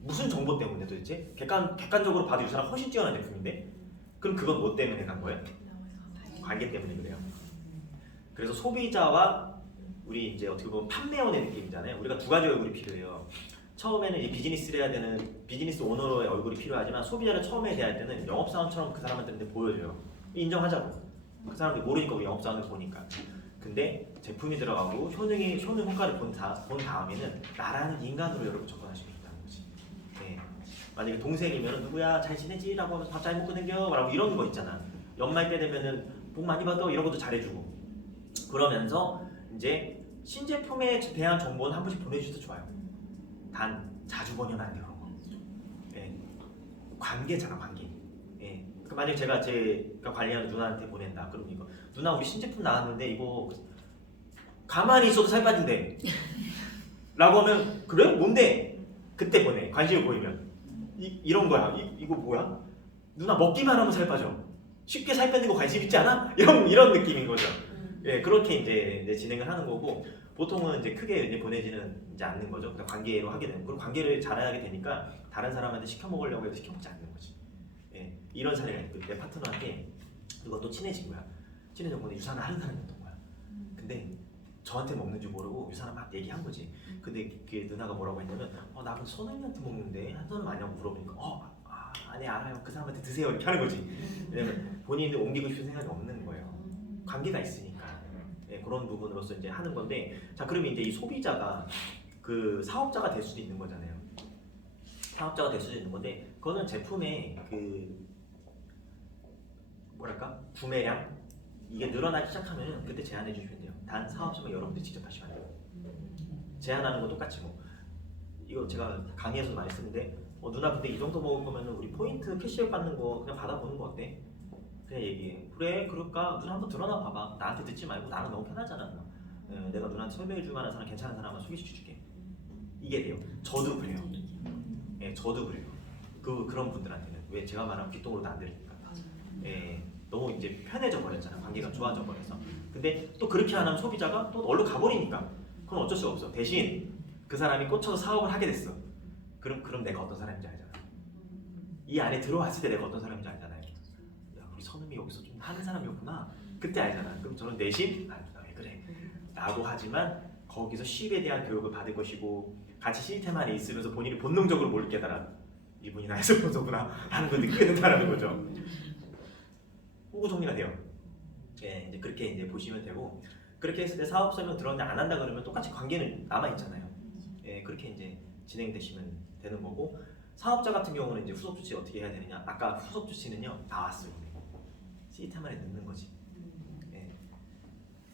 무슨 정보 때문에 도대체? 객관적으로 봐도 유선아 훨씬 뛰어난 제품인데? 그럼 그건 뭐 때문에 간 거예요? 관계 때문에 그래요. 그래서 소비자와 우리 이제 어떻게 보면 판매원의 느낌이잖아요. 우리가 두 가지 얼굴이 필요해요. 처음에는 이 비즈니스를 해야 되는 비즈니스 오너의 얼굴이 필요하지만 소비자를 처음에 대할 때는 영업사원처럼 그 사람한테 보여줘요. 인정하자고. 그 사람들이 모르니까 우리 영업사원을 보니까. 근데 제품이 들어가고 효능 효과를 본 다음에는 나라는 인간으로 여러분 접근할 수 있다는 거지. 네. 만약에 동생이면 누구야 잘 지내지? 라고 하면서 밥 잘 먹고 댕겨? 라고 이런 거 있잖아. 연말 때 되면은 복 많이 받아 이런 것도 잘해주고 그러면서 이제 신제품에 대한 정보는 한 번씩 보내주셔도 좋아요. 단 자주 보내면 안 돼요. 그런 거. 예. 관계잖아 관계. 예. 그 만약 제가 관리하는 누나한테 보낸다. 그럼 이거 누나 우리 신제품 나왔는데 이거 가만히 있어도 살 빠진대. 라고 하면 그래? 뭔데? 그때 보내. 관심을 보이면 이런 거야. 이거 뭐야? 누나 먹기만 하면 살 빠져. 쉽게 살 빼는 거 관심 있지 않아? 이런 느낌인 거죠. 예, 그렇게 이제 진행을 하는 거고 보통은 이제 크게 이제 보내지는 이제 않는 거죠. 그냥 관계로 하게 되는. 그리고 관계를 잘하게 되니까 다른 사람한테 시켜 먹으려고 해도 시켜 먹지 않는 거지. 예, 이런 사례가 있고 내 파트너한테 누가 또 친해진 거야. 친해진 건데 유산을 하는 사람이었던 거야. 근데 저한테 먹는 줄 모르고 유산을 막 얘기한 거지. 근데 그 누나가 뭐라고 했냐면 나 근데 선생님한테 먹는데 한 사람 아니냐고 물어보니까 아니 알아요. 그 사람한테 드세요 이렇게 하는 거지. 왜냐면 본인이 옮기고 싶은 생각이 없는 거예요. 관계가 있으니까. 네, 그런 부분으로서 이제 하는 건데 자 그러면 이제 이 소비자가 그 사업자가 될 수도 있는 거잖아요. 사업자가 될 수도 있는 건데 그거는 제품의 그 뭐랄까 구매량 이게 늘어나기 시작하면 그때 제한해 주시면 돼요. 단 사업자만 여러분들이 직접 하시면 돼요. 제한하는 건 똑같이 뭐 이거 제가 강의에서도 많이 쓰는데 누나 근데 이 정도 먹을 거면 우리 포인트 캐시백 받는 거 그냥 받아보는 거 어때? 그냥 얘기해. 그래 그럴까? 누나 한번 드러나 봐봐. 나한테 듣지 말고 나는 너무 편하잖아. 내가 누나한테 설명해 줄 만한 사람 괜찮은 사람 한번 소개시켜 줄게. 이게 돼요. 저도 그래요. 예, 저도 그래요. 그런 분들한테는 왜 제가 말하면 귓동으로도 안 들으니까. 예, 너무 이제 편해져 버렸잖아. 관계가 좋아져 버려서. 근데 또 그렇게 안 하면 소비자가 또 얼른 가버리니까. 그건 어쩔 수가 없어. 대신 그 사람이 꽂혀서 사업을 하게 됐어. 그럼 내가 어떤 사람인지 알잖아. 이 안에 들어왔을 때 내가 어떤 사람인지 알잖아요. 야, 우리 선음이 여기서 좀 하는 사람이었구나. 그때 알잖아. 그럼 저는 내심 왜 그래? 라고 하지만 거기서 수입에 대한 교육을 받을 것이고 같이 시스템 안에 있으면서 본인이 본능적으로 뭘 깨달아. 이분이 나의 스폰서구나 하는 걸 느끼게 된다는 거죠. 호구 정리가 돼요. 예, 이제 그렇게 이제 보시면 되고 그렇게 했을 때 사업 설명 들었는데 안 한다 그러면 똑같이 관계는 남아 있잖아요. 예, 그렇게 이제 진행되시면 되는 거고 사업자 같은 경우는 이제 후속 조치 어떻게 해야 되느냐? 아까 후속 조치는요 나왔어요. 시스템 안에 넣는 거지. 예.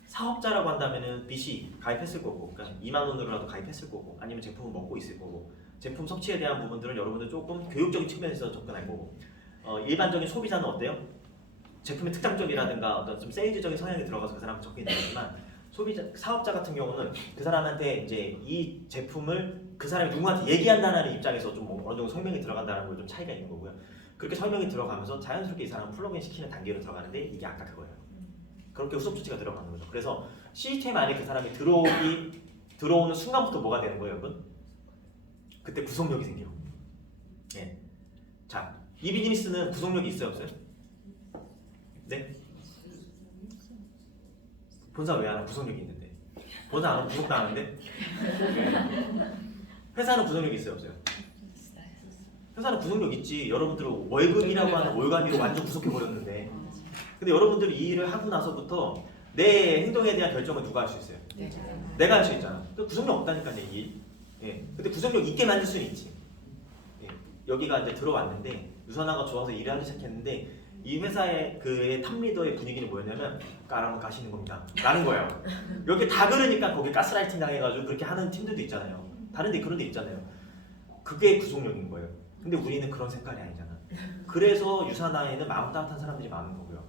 사업자라고 한다면은 빚이 가입했을 거고, 그러니까 2만 원으로라도 가입했을 거고, 아니면 제품을 먹고 있을 거고, 제품 섭취에 대한 부분들은 여러분들 조금 교육적인 측면에서 접근할 거고, 일반적인 소비자는 어때요? 제품의 특장점이라든가 어떤 좀 세일즈적인 성향이 들어가서 그 사람은 접근이 되지만 사업자 같은 경우는 그 사람한테 이제 이 제품을 그 사람이 누구한테 얘기한다는 입장에서 좀 어느 정도 설명이 들어간다는 걸 좀 차이가 있는 거고요. 그렇게 설명이 들어가면서 자연스럽게 이 사람을 플러그인 시키는 단계로 들어가는데 이게 아까 그거예요. 그렇게 후속 조치가 들어가는 거죠. 그래서 시스템 안에 그 사람이 들어오는 순간부터 뭐가 되는 거예요, 여러분? 그때 구속력이 생겨요. 예. 자, 이 비즈니스는 구속력이 있어요, 없어요? 네? 본사 왜 안 하나? 구속력이 있는데. 본사 안 하면 구속당하는데? 회사는 구속력이 있어요, 없어요? 회사는 구속력 있지. 여러분들 월급이라고 하는 월감이로 완전 구속해 버렸는데. 근데 여러분들이 이 일을 하고 나서부터 내 행동에 대한 결정을 누가 할 수 있어요? 내가 할 수 있잖아. 그 구속력 없다니까요, 이 일. 예. 근데 구속력 있게 만들 수는 있지. 예. 여기가 이제 들어왔는데 유선화가 좋아서 일을 하기 시작했는데 이 회사의 그의 탑리더의 분위기는 뭐였냐면 까라면 가시는 겁니다. 라는 거예요. 여기 다 그러니까 거기 가스라이팅 당해가지고 그렇게 하는 팀들도 있잖아요. 다른 데 그런 데 있잖아요. 그게 구속력인 거예요. 근데 우리는 그런 색깔이 아니잖아. 그래서 유산화에는 마음 따뜻한 사람들이 많은 거고요.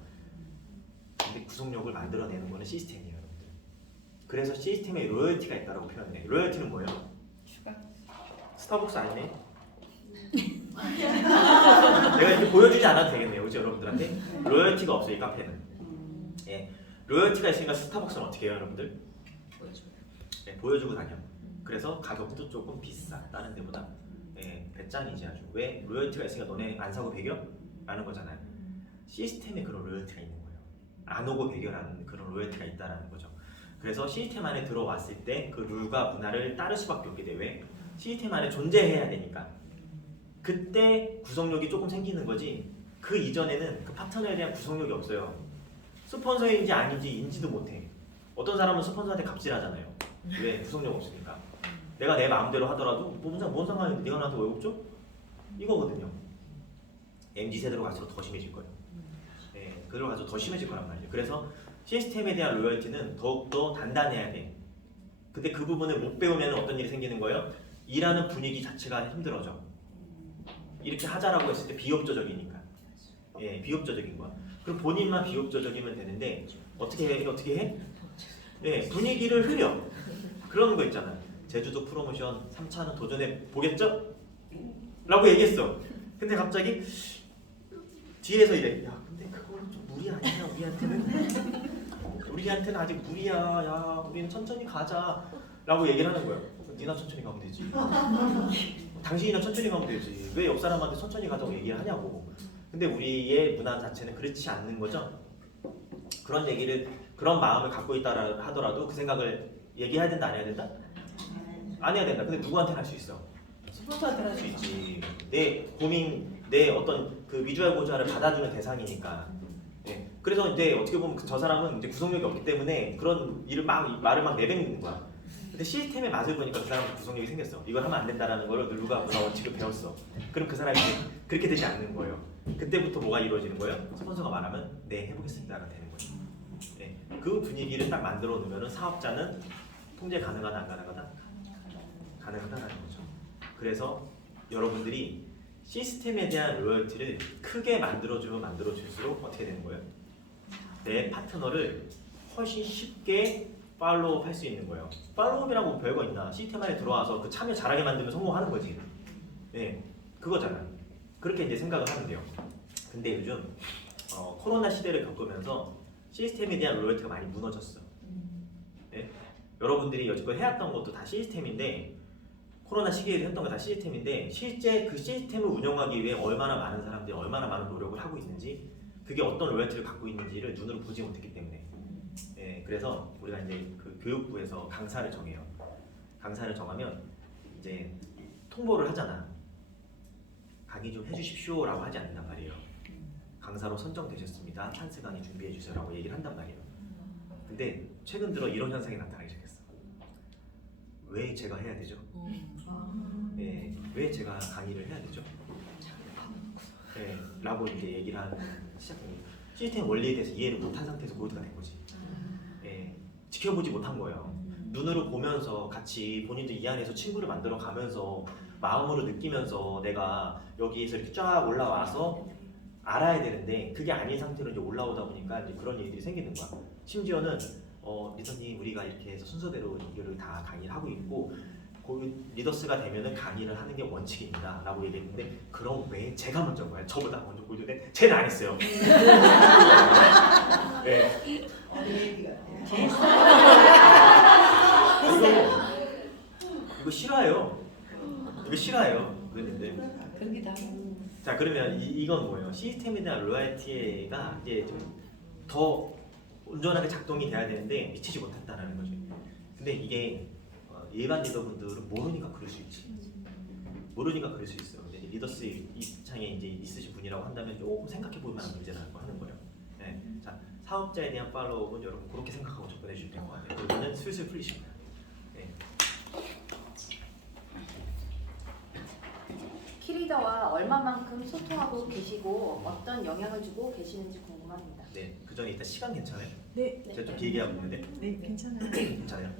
근데 구속력을 만들어내는 거는 시스템이에요, 여러분들. 그래서 시스템에 로열티가 있다고 표현해. 로열티는 뭐예요? 추가. 스타벅스 아니네? 내가 이렇게 보여주지 않아도 되겠네요, 그죠 여러분들한테? 로열티가 없어요, 이 카페는. 예, 로열티가 있으니까 스타벅스는 어떻게 해요, 여러분들? 예, 보여주고 다녀. 그래서 가격도 조금 비싸, 다른 데보다. 예, 배짱이지 아주. 왜? 로열티가 있으니까 너네 안 사고 배겨? 라는 거잖아요. 시스템에 그런 로열티가 있는 거예요. 안 오고 배겨라는 그런 로열티가 있다라는 거죠. 그래서 시스템 안에 들어왔을 때 그 룰과 문화를 따를 수밖에 없게 돼. 왜? 시스템 안에 존재해야 되니까. 그때 구속력이 조금 생기는 거지. 그 이전에는 그 파트너에 대한 구속력이 없어요. 스폰서인지 아닌지 인지도 못해. 어떤 사람은 스폰서한테 갑질하잖아요. 왜? 구속력 없으니까. 내가 내 마음대로 하더라도 뭔 상관인데 네가 나한테 월급 줘? 이거거든요. MZ세대로 갈수록 더 심해질 거예요. 네, 그대로 갈수록 더 심해질 거란 말이에요. 그래서 시스템에 대한 로열티는 더욱더 단단해야 돼. 근데 그 부분을 못 배우면 어떤 일이 생기는 거예요? 일하는 분위기 자체가 힘들어져. 이렇게 하자라고 했을 때 비협조적이니까. 예, 비협조적인 거야. 그럼 본인만 비협조적이면 되는데 어떻게 해? 예, 분위기를 흐려. 그런 거 있잖아. 제주도 프로모션 3차는 도전해 보겠죠? 라고 얘기했어. 근데 갑자기 뒤에서 이래. 야, 근데 그거는 좀 무리 아니냐? 우리한테는 아직 무리야. 야, 우리는 천천히 가자. 라고 얘기를 하는 거야. 니나 천천히 가면 되지. 당신이나 천천히 가면 되지. 왜 옆 사람한테 천천히 가자고 얘기를 하냐고. 근데 우리의 문화 자체는 그렇지 않는 거죠. 그런 마음을 갖고 있다 하더라도 그 생각을 얘기해야 된다, 안 해야 된다? 안 해야 된다. 근데 누구한테는 할 수 있어? 스폰서한테는 할 수 있지. 내 고민, 내 어떤 그 위주알 고주알을 받아주는 대상이니까. 네. 그래서 이제 어떻게 보면 저 사람은 이제 구속력이 없기 때문에 그런 말을 막 내뱉는 거야. 근데 시스템의 맛을 보니까 그 사람은 구속력이 생겼어. 이걸 하면 안 된다라는 걸 누가 문화 원칙을 배웠어. 그럼 그 사람이 그렇게 되지 않는 거예요. 그때부터 뭐가 이루어지는 거예요? 스폰서가 말하면 네, 해보겠습니다가 되는 거예요. 네. 그 분위기를 딱 만들어 놓으면 사업자는 통제 가능하다, 안 가능하다? 가능하다는 거죠. 그래서 여러분들이 시스템에 대한 로열티를 크게 만들어주면 만들어줄수록 어떻게 되는 거예요? 내 파트너를 훨씬 쉽게 팔로우업 할 수 있는 거예요. 팔로우업이라고 별거 있나? 시스템 안에 들어와서 그 참여 잘하게 만들면 성공하는 거지. 네, 그거잖아. 그렇게 이제 생각을 하면 돼요. 근데 요즘 코로나 시대를 겪으면서 시스템에 대한 로열티가 많이 무너졌어. 네? 여러분들이 여지껏 해왔던 것도 다 시스템인데 코로나 시기에 했던 거 다 시스템인데 실제 그 시스템을 운영하기 위해 얼마나 많은 사람들이 얼마나 많은 노력을 하고 있는지 그게 어떤 로열티를 갖고 있는지를 눈으로 보지 못했기 때문에 네, 그래서 우리가 이제 그 교육부에서 강사를 정해요. 강사를 정하면 이제 통보를 하잖아. 강의 좀 해주십시오 라고 하지 않는단 말이에요. 강사로 선정되셨습니다. 찬스 강의 준비해 주세요 라고 얘기를 한단 말이에요. 근데 최근 들어 이런 현상이 나타나기 시작했어. 왜 제가 해야 되죠? 네, 왜 제가 강의를 해야 되죠? 네, 라고 이제 얘기를 하는 시작합니다. 시스템 원리에 대해서 이해를 못한 상태에서 고드가 된 거지. 네, 지켜보지 못한 거예요. 눈으로 보면서 같이 본인도 이 안에서 친구를 만들어 가면서 마음으로 느끼면서 내가 여기에서 이렇게 쫙 올라와서 알아야 되는데 그게 아닌 상태로 이제 올라오다 보니까 이제 그런 일들이 생기는 거야. 심지어는 리더님 우리가 이렇게 해서 순서대로 이거를 다 강의를 하고 있고 리더스가 되면은 강의를 하는 게 원칙입니다 라고 얘기했는데 그럼 왜 제가 먼저인 거야? 저보다 먼저 보여줬는데 쟤는 안 했어요. 네. 이거 싫어요. 이거 싫어요. 그런데 그게 다. 자 그러면 이건 뭐예요? 시스템에 대한 로열티가 이제 좀 더 온전하게 작동이 돼야 되는데 미치지 못했다는 거죠. 근데 이게 일반 리더분들은 모르니까 그럴 수 있지. 모르니까 그럴 수 있어요. 근데 리더스 입장에 이제 있으신 분이라고 한다면 조금 생각해 볼 만한 문제라고 하는 거예요. 네. 자, 사업자에 대한 팔로우업은 여러분 그렇게 생각하고 접근해 주시면 될 것 같아요. 그러면은 슬슬 풀리십니다. 네. 키리더와 얼마만큼 소통하고 계시고 어떤 영향을 주고 계시는지 궁금합니다. 네. 그 전에 일단 시간 괜찮아요? 네, 제가 좀 길게 하고 있는데 네, 괜찮아요. 괜찮아요?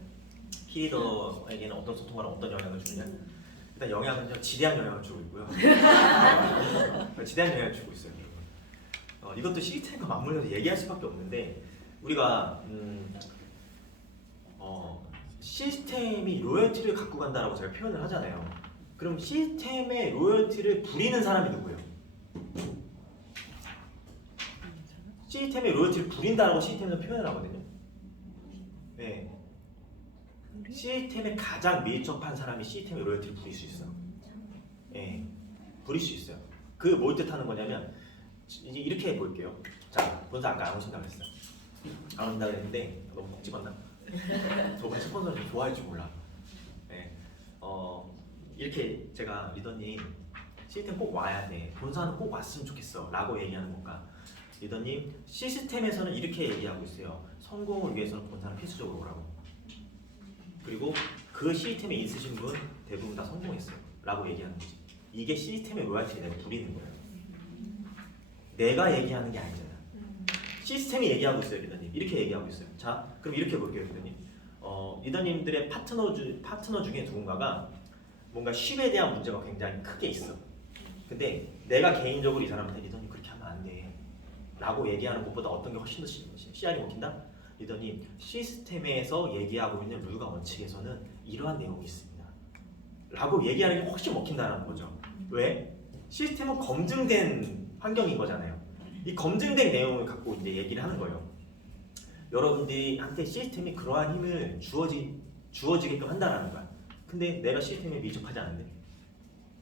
키리더에게는 어떤 소통과 어떤 영향을 주느냐? 일단 영향은요, 지대한 영향을 주고 있고요. 지대한 영향을 주고 있어요, 여러분. 이것도 시스템과 맞물려서 얘기할 수밖에 없는데 우리가 시스템이 로열티를 갖고 간다라고 제가 표현을 하잖아요. 그럼 시스템의 로열티를 부리는 사람이 누구예요? 시스템의 로열티를 부린다라고 시스템에서 표현을 하거든요. 네. 시스템에 가장 밀접한 사람이 시스템의 로열티를 부릴 수 있어요. 예, 부릴 수 있어요. 그 뭘 뜻하는 거냐면 이제 이렇게 해볼게요. 자, 본사 아까 안 오신다고 했어요. 안 온다고 했는데 너무 콕 집었나? 저번에 스폰서를 좀 좋아할 줄 몰라. 예, 이렇게 제가 리더님 시스템 꼭 와야 돼. 본사는 꼭 왔으면 좋겠어. 라고 얘기하는 건가? 리더님 시스템에서는 이렇게 얘기하고 있어요. 성공을 위해서는 본사는 필수적으로 오라고. 그리고 그 시스템에 있으신 분 대부분 다 성공했어요 라고 얘기하는 거지. 이게 시스템의 로열티를 내가 부리는 거예요. 내가 얘기하는 게 아니잖아. 시스템이 얘기하고 있어요. 리더님 이렇게 얘기하고 있어요. 자, 그럼 이렇게 볼게요. 리더님 리더님들의 파트너 중에 누군가가 뭔가 쉽에 대한 문제가 굉장히 크게 있어. 근데 내가 개인적으로 이 사람한테 리더님 그렇게 하면 안 돼 라고 얘기하는 것보다 어떤 게 훨씬 더 씨알이 먹힌다? 리더님 시스템에서 얘기하고 있는 룰과 원칙에서는 이러한 내용이 있습니다 라고 얘기하는 게 훨씬 먹힌다는 거죠. 왜? 시스템은 검증된 환경인 거잖아요. 이 검증된 내용을 갖고 이제 얘기를 하는 거예요. 여러분들한테 시스템이 그러한 힘을 주어지게끔 한다는 거야. 근데 내가 시스템에 밀접하지 않은데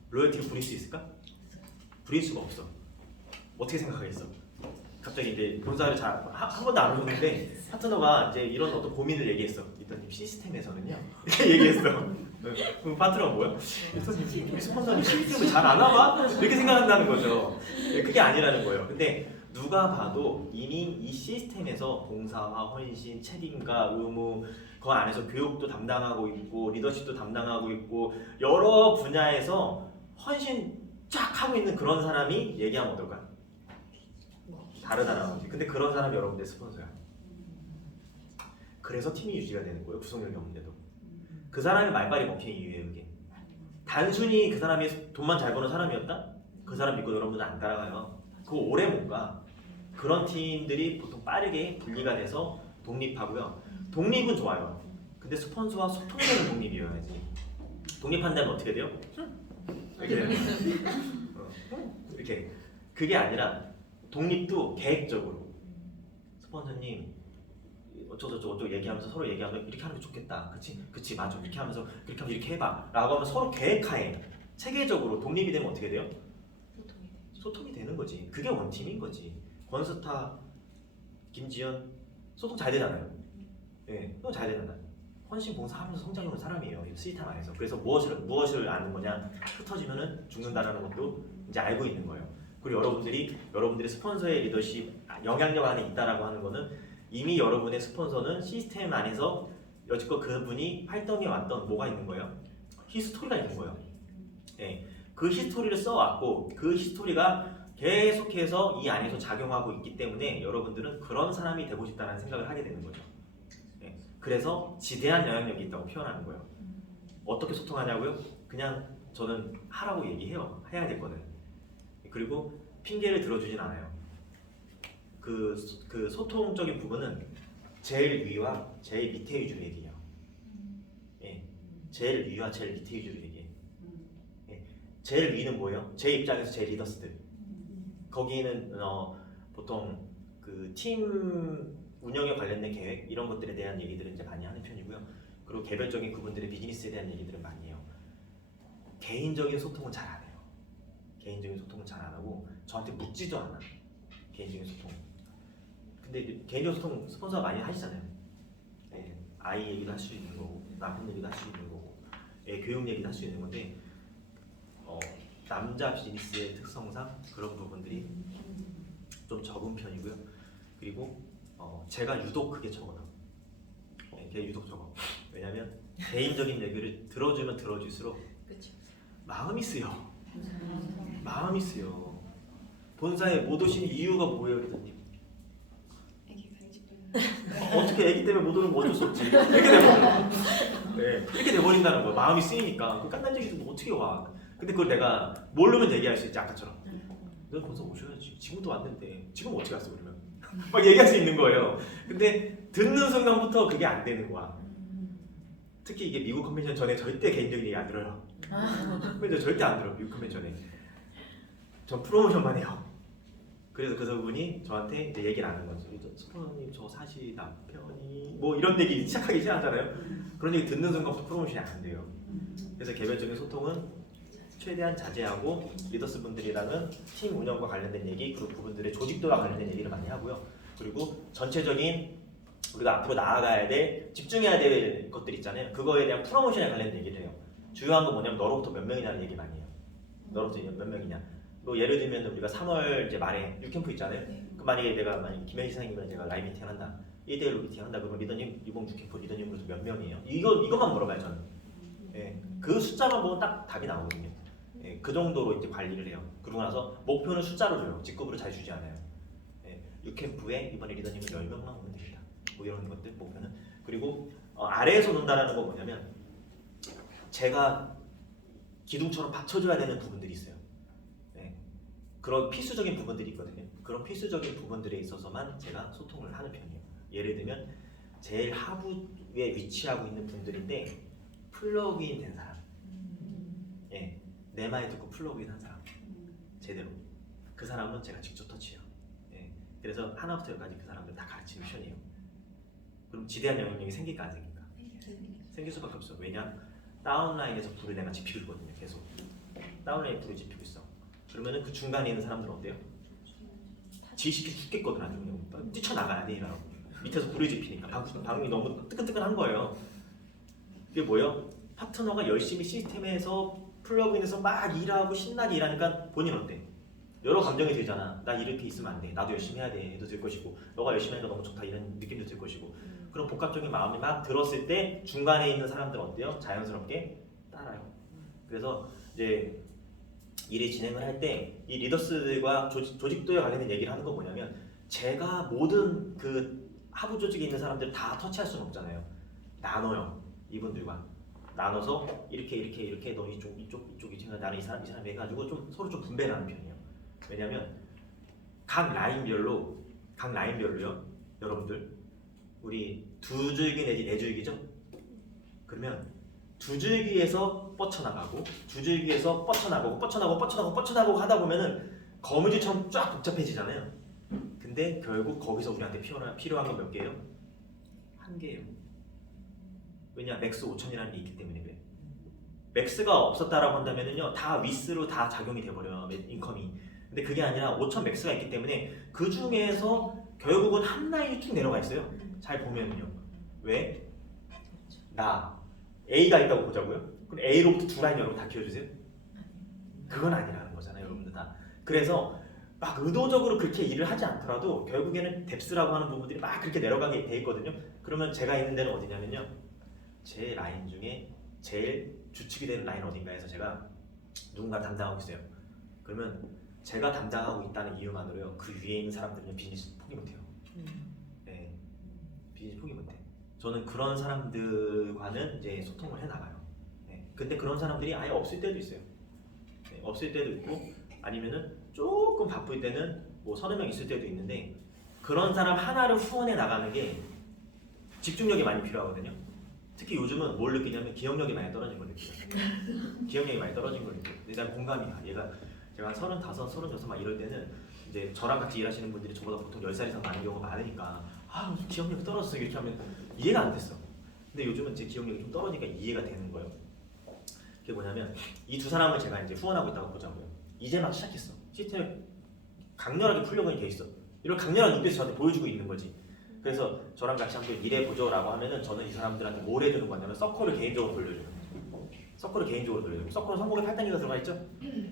로열티를 부릴 수 있을까? 부릴 수가 없어. 어떻게 생각하겠어? 갑자기 이제 본사를 한 번도 안 오셨는데 파트너가 이제 이런 어떤 고민을 얘기했어. 리더님 시스템에서는요 이렇게 얘기했어. 그럼 파트너가 뭐야? 리더님 스폰서님 시스템을 잘 안 와봐? 이렇게 생각한다는 거죠. 그게 아니라는 거예요. 근데 누가 봐도 이미 이 시스템에서 봉사와 헌신, 책임과 의무 그 안에서 교육도 담당하고 있고 리더십도 담당하고 있고 여러 분야에서 헌신 쫙 하고 있는 그런 사람이 얘기하면 어떨까요? 다르다는 거지. 근데 그런 사람이 여러분들 스폰서야. 그래서 팀이 유지가 되는 거예요. 구성력이 없는데도. 그 사람이 말빨이 먹힌 이유예요. 그게. 단순히 그 사람이 돈만 잘 버는 사람이었다? 그 사람 믿고 여러분들 안 따라가요. 그거 오래 못 가. 그런 팀들이 보통 빠르게 분리가 돼서 독립하고요. 독립은 좋아요. 근데 스폰서와 소통되는 독립이어야지. 독립한다면 어떻게 돼요? 이렇게 돼요. 이렇게. 그게 아니라 독립도 계획적으로 스폰서님 어쩌고 얘기하면서 서로 얘기하면 이렇게 하는 게 좋겠다. 그치 맞아. 이렇게 하면서 그렇게 하면 이렇게 해봐 라고 하면 서로 계획하에 체계적으로 독립이 되면 어떻게 돼요? 소통이 되는 거지. 그게 원팀인 거지. 권스타, 김지연 소통 잘 되잖아요. 예, 소통 잘 되잖아. 헌신 봉사하면서 성장해온 사람이에요. 이 시스템 안에서. 그래서 무엇을 아는 거냐? 흩어지면은 죽는다라는 것도 이제 알고 있는 거예요. 그리고 여러분들이 스폰서의 리더십 영향력 안에 있다라고 하는 거는 이미 여러분의 스폰서는 시스템 안에서 여지껏 그분이 활동해 왔던 뭐가 있는 거예요? 히스토리가 있는 거예요. 예, 그 히스토리를 써왔고 그 히스토리가 계속해서 이 안에서 작용하고 있기 때문에 여러분들은 그런 사람이 되고 싶다는 생각을 하게 되는 거죠. 예, 그래서 지대한 영향력이 있다고 표현하는 거예요. 어떻게 소통하냐고요? 그냥 저는 하라고 얘기해요. 해야 될 거는. 그리고 핑계를 들어주진 않아요. 그 소통적인 부분은 제일 위와 제일 밑에 위주로 얘기해요. 예, 제일 위와 제일 밑에 위주로 얘기해요. 예, 제일 위는 뭐예요? 제 입장에서 제 리더스들. 거기는 보통 그 팀 운영에 관련된 계획 이런 것들에 대한 얘기들은 이제 많이 하는 편이고요. 그리고 개별적인 그분들의 비즈니스에 대한 얘기들은 많이 해요. 개인적인 소통은 잘 안 해요. 개인적인 소통은 잘 안 하고 저한테 묻지도 않아. 개인적인 소통. 근데 개인적인 소통 스폰서가 많이 하시잖아요. 네, 아이 얘기도 할 수 있는 거고 남편 얘기도 할 수 있는 거고 교육 얘기도 할 수 있는 건데 남자 비즈니스의 특성상 그런 부분들이 좀 적은 편이고요. 그리고 제가 유독 그게 적어요. 걔 유독 적어. 왜냐면 개인적인 얘기를 들어주면 들어줄수록 그렇죠. 마음이 쓰여. 마음이 쓰여. 본사에 못 오신 이유가 뭐예요, 리더님? 애기 간식 때문에. 어떻게 애기 때문에 못 오는 거 어쩔 수 없지. 이렇게 돼버려. 네, 이렇게 돼버린다는 거야. 마음이 쓰이니까. 그 깐난 얘기도 어떻게 와? 근데 그걸 내가 모르면 얘기할 수 있지, 아까처럼. 너 본사 오셔야지. 지금도 왔는데 지금 어떻게 왔어 그러면? 막 얘기할 수 있는 거예요. 근데 듣는 순간부터 그게 안 되는 거야. 특히 이게 미국 컨벤션 전에 절대 개인적인 얘기 안 들어요. 컨벤션 절대 안 들어. 미국 컨벤션에. 전 프로모션만 해요. 그래서 그분이 저한테 이제 얘기를 하는 거죠. 스포님 저 사실 남편이 뭐 이런 얘기 시작하기 시작하잖아요. 그런 얘기 듣는 순간부터 프로모션이 안 돼요. 그래서 개별적인 소통은 최대한 자제하고 리더스 분들이랑은 팀 운영과 관련된 얘기, 그리고 그분들의 조직도와 관련된 얘기를 많이 하고요. 그리고 전체적인 우리가 앞으로 나아가야 될, 집중해야 될 것들 있잖아요. 그거에 대한 프로모션에 관련된 얘기를 해요. 중요한 건 뭐냐면 너로부터 몇 명이냐는 얘기 많이 해요. 너로부터 몇 명이냐. 뭐 예를 들면 우리가 3월 이제 말에 유캠프 있잖아요. 그 만약에 김현희 사장님이랑 제가 라이브 미팅 한다, 1대1로 미팅 한다 그러면 리더님 이번 유캠프 리더님으로서 몇 명이에요? 이것만 물어봐요 저는. 예, 그 숫자만 보면 딱 답이 나오거든요. 예, 그 정도로 이제 관리를 해요. 그러고 나서 목표는 숫자로 줘요. 직급으로 잘 주지 않아요. 예, 유캠프에 이번에 리더님은 10명만 오면 됩니다. 뭐 이런 것들 목표는. 그리고 아래에서 논다라는 건 뭐냐면 제가 기둥처럼 받쳐줘야 되는 부분들이 있어요. 예, 그런 필수적인 부분들이 있거든요. 그런 필수적인 부분들에 있어서만 제가 소통을 하는 편이에요. 예를 들면 제일 하부에 위치하고 있는 분들인데 플러그인 된 사람, 예, 내 말 듣고 플러그인 한 사람, 제대로 그 사람은 제가 직접 터치해요. 예, 그래서 하나부터 열까지 그 사람들 다 가르치는 편이에요. 그럼 지대한 영향력이 생길까 안 생길까? 생길 수밖에 없어. 왜냐? 다운라인에서 불을 내가 지피고 있거든요. 계속 다운라인에 불을 지피고 있어. 그러면은 그 중간에 있는 사람들은 어때요? 지시켜 죽겠거든. 아주 그냥 뛰쳐나가야 돼 이러고. 밑에서 불을 지피니까 방이 너무 뜨끈뜨끈한 거예요. 그게 뭐예요? 파트너가 열심히 시스템에서 플러그인에서 막 일하고 신나게 일하니까 본인 어때? 여러 감정이 들잖아. 나 이렇게 있으면 안 돼. 나도 열심히 해야 돼. 해도 들 것이고, 너가 열심히 하니까 너무 좋다. 이런 느낌도 들 것이고. 그런 복합적인 마음이 막 들었을 때 중간에 있는 사람들은 어때요? 자연스럽게 따라요. 그래서 이제 일을 진행을 할 때 이 리더스들과 조직도에 관련된 얘기를 하는 건 뭐냐면 제가 모든 그 하부 조직에 있는 사람들 다 터치할 수는 없잖아요. 나눠요. 이분들과 나눠서 이렇게 너 이쪽 나는 이 사람 해가지고 좀 서로 좀 분배를 하는 편이에요. 왜냐면 각 라인별로요 여러분들 우리 두 줄기 내지 네 줄기죠? 그러면 두 줄기에서 뻗쳐나가고 두 줄기에서 뻗쳐나가고 하다 보면은 거미줄처럼 쫙 복잡해지잖아요. 근데 결국 거기서 우리한테 필요한 건 몇 개예요? 한 개예요. 왜냐? 맥스 5천이라는 게 있기 때문에 그래. 맥스가 없었다라고 한다면은요 다 위스로 다 작용이 돼버려요. 인컴이. 근데 그게 아니라 5천 맥스가 있기 때문에 그 중에서 결국은 한 라인이 쭉 내려가 있어요. 잘 보면은요. 왜? 나 A가 있다고 보자고요. 그럼 A로부터 두 라인 여러분 다 키워주세요. 그건 아니라는 거잖아요, 여러분들 다. 그래서 막 의도적으로 그렇게 일을 하지 않더라도 결국에는 뎁스라고 하는 부분들이 막 그렇게 내려가게 돼 있거든요. 그러면 제가 있는 데는 어디냐면요. 제 라인 중에 제일 주축이 되는 라인 어딘가에서 제가 누군가 담당하고 있어요. 그러면 제가 담당하고 있다는 이유만으로요 그 위에 있는 사람들은 비즈니스 포기 못해요. 네, 비즈니스 포기 못해. 저는 그런 사람들과는 이제 소통을 해나가요. 네, 근데 그런 사람들이 아예 없을 때도 있어요. 네, 없을 때도 있고 아니면은 조금 바쁠 때는 뭐 30명 있을 때도 있는데 그런 사람 하나를 후원해 나가는 게 집중력이 많이 필요하거든요. 특히 요즘은 뭘 느끼냐면 기억력이 많이 떨어진 걸 느껴요. 기억력이 많이 떨어진 걸 느껴요. 근데 난 공감이 가. 제가 한 35, 36 막 이럴 때는 이제 저랑 같이 일하시는 분들이 저보다 보통 10살 이상 많은 경우가 많으니까 기억력이 떨어졌어 이렇게 하면 이해가 안 됐어. 근데 요즘은 제 기억력이 좀 떨어지니까 이해가 되는 거예요. 그게 뭐냐면 이 두 사람을 제가 이제 후원하고 있다고 보자고요. 이제 막 시작했어. 시스템을 강렬하게 풀려고 돼 있어. 이런 강렬한 눈빛을 저한테 보여주고 있는 거지. 그래서 저랑 같이 한번 일해보죠 라고 하면은 저는 이 사람들한테 뭘 해주는 거냐면 서클을 개인적으로 돌려줘요. 서클을 개인적으로 돌려요. 서클은 성공의 8단계가 들어가 있죠?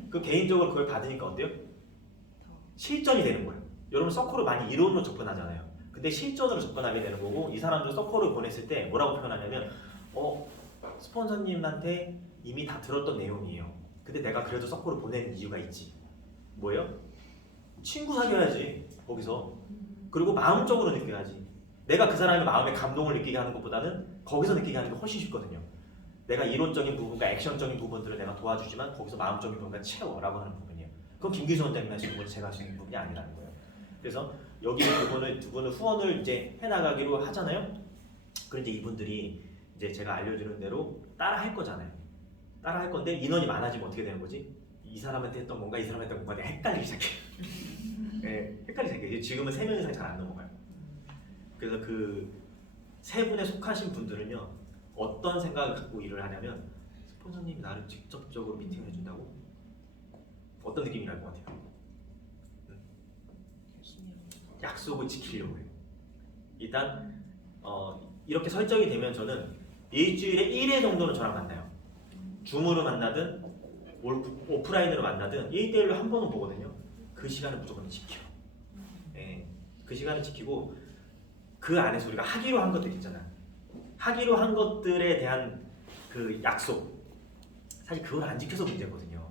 그 개인적으로 그걸 받으니까 어때요? 실전이 되는 거예요. 여러분 서클을 많이 이론으로 접근하잖아요. 근데 실전으로 접근하게 되는 거고 이 사람들 서클을 보냈을 때 뭐라고 표현하냐면 스폰서님한테 이미 다 들었던 내용이에요. 근데 내가 그래도 서클을 보내는 이유가 있지. 뭐예요? 친구 사귀어야지 거기서. 그리고 마음적으로 느껴야지. 내가 그 사람의 마음에 감동을 느끼게 하는 것보다는 거기서 느끼게 하는 게 훨씬 쉽거든요. 내가 이론적인 부분과 액션적인 부분들을 내가 도와주지만 거기서 마음적인 부분과 채워라고 하는 부분이에요. 그건 김규수 원장님이 하시는 거지 제가 할 수 있는 부분이 아니라는 거예요. 그래서 여기 두 분을 후원을 이제 해나가기로 하잖아요. 그런데 이분들이 이제 제가 알려주는 대로 따라 할 거잖아요. 따라 할 건데 인원이 많아지면 어떻게 되는 거지? 이 사람한테 했던 건가 이 사람한테 했던 건가 내가 헷갈리기 시작해. 네, 헷갈리기 시작해. 지금은 3명 이상 잘 안 넘어가요. 그래서 그 세 분에 속하신 분들은요 어떤 생각을 갖고 일을 하냐면 스폰서님이 나를 직접적으로 미팅을 해준다고? 어떤 느낌이 날 것 같아요? 약속을 지키려고 해요. 일단 이렇게 설정이 되면 저는 일주일에 1회 정도는 저랑 만나요. 줌으로 만나든 오프라인으로 만나든 1대1로 한 번은 보거든요. 그 시간을 무조건 지켜. 네, 그 시간을 지키고 그 안에서 우리가 하기로 한 것들 있잖아. 하기로 한 것들에 대한 그 약속. 사실 그걸 안 지켜서 문제거든요.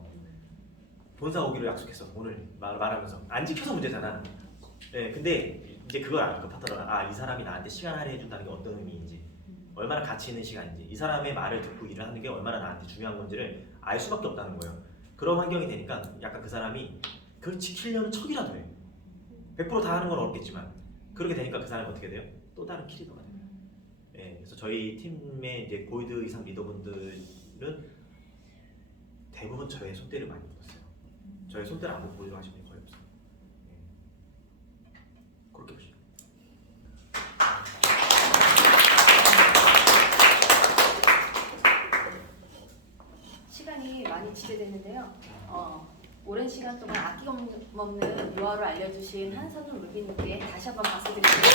본사 오기로 약속했어. 오늘 말하면서 안 지켜서 문제잖아. 네, 근데 이제 그걸 알까 파트너가 이 사람이 나한테 시간 할애해 준다는 게 어떤 의미인지, 얼마나 가치 있는 시간인지, 이 사람의 말을 듣고 일을 하는 게 얼마나 나한테 중요한 건지를 알 수밖에 없다는 거예요. 그런 환경이 되니까 약간 그 사람이 그걸 지키려는 척이라도 해. 100%다 하는 건 어렵겠지만 그렇게 되니까 그 사람이 어떻게 돼요? 또 다른 키리더가 돼요. 네, 그래서 저희 팀의 이제 골드 이상 리더분들은 대부분 저의 손때를 많이 묻었어요. 저의 손때를 안 묻고 하시는 분이 거의 없어요. 네. 그렇게 보시죠. 시간이 많이 지체됐는데요. 오랜 시간 동안 아낌없는 유화를 알려주신 한선우 루비님께 다시 한번 박수 드립니다.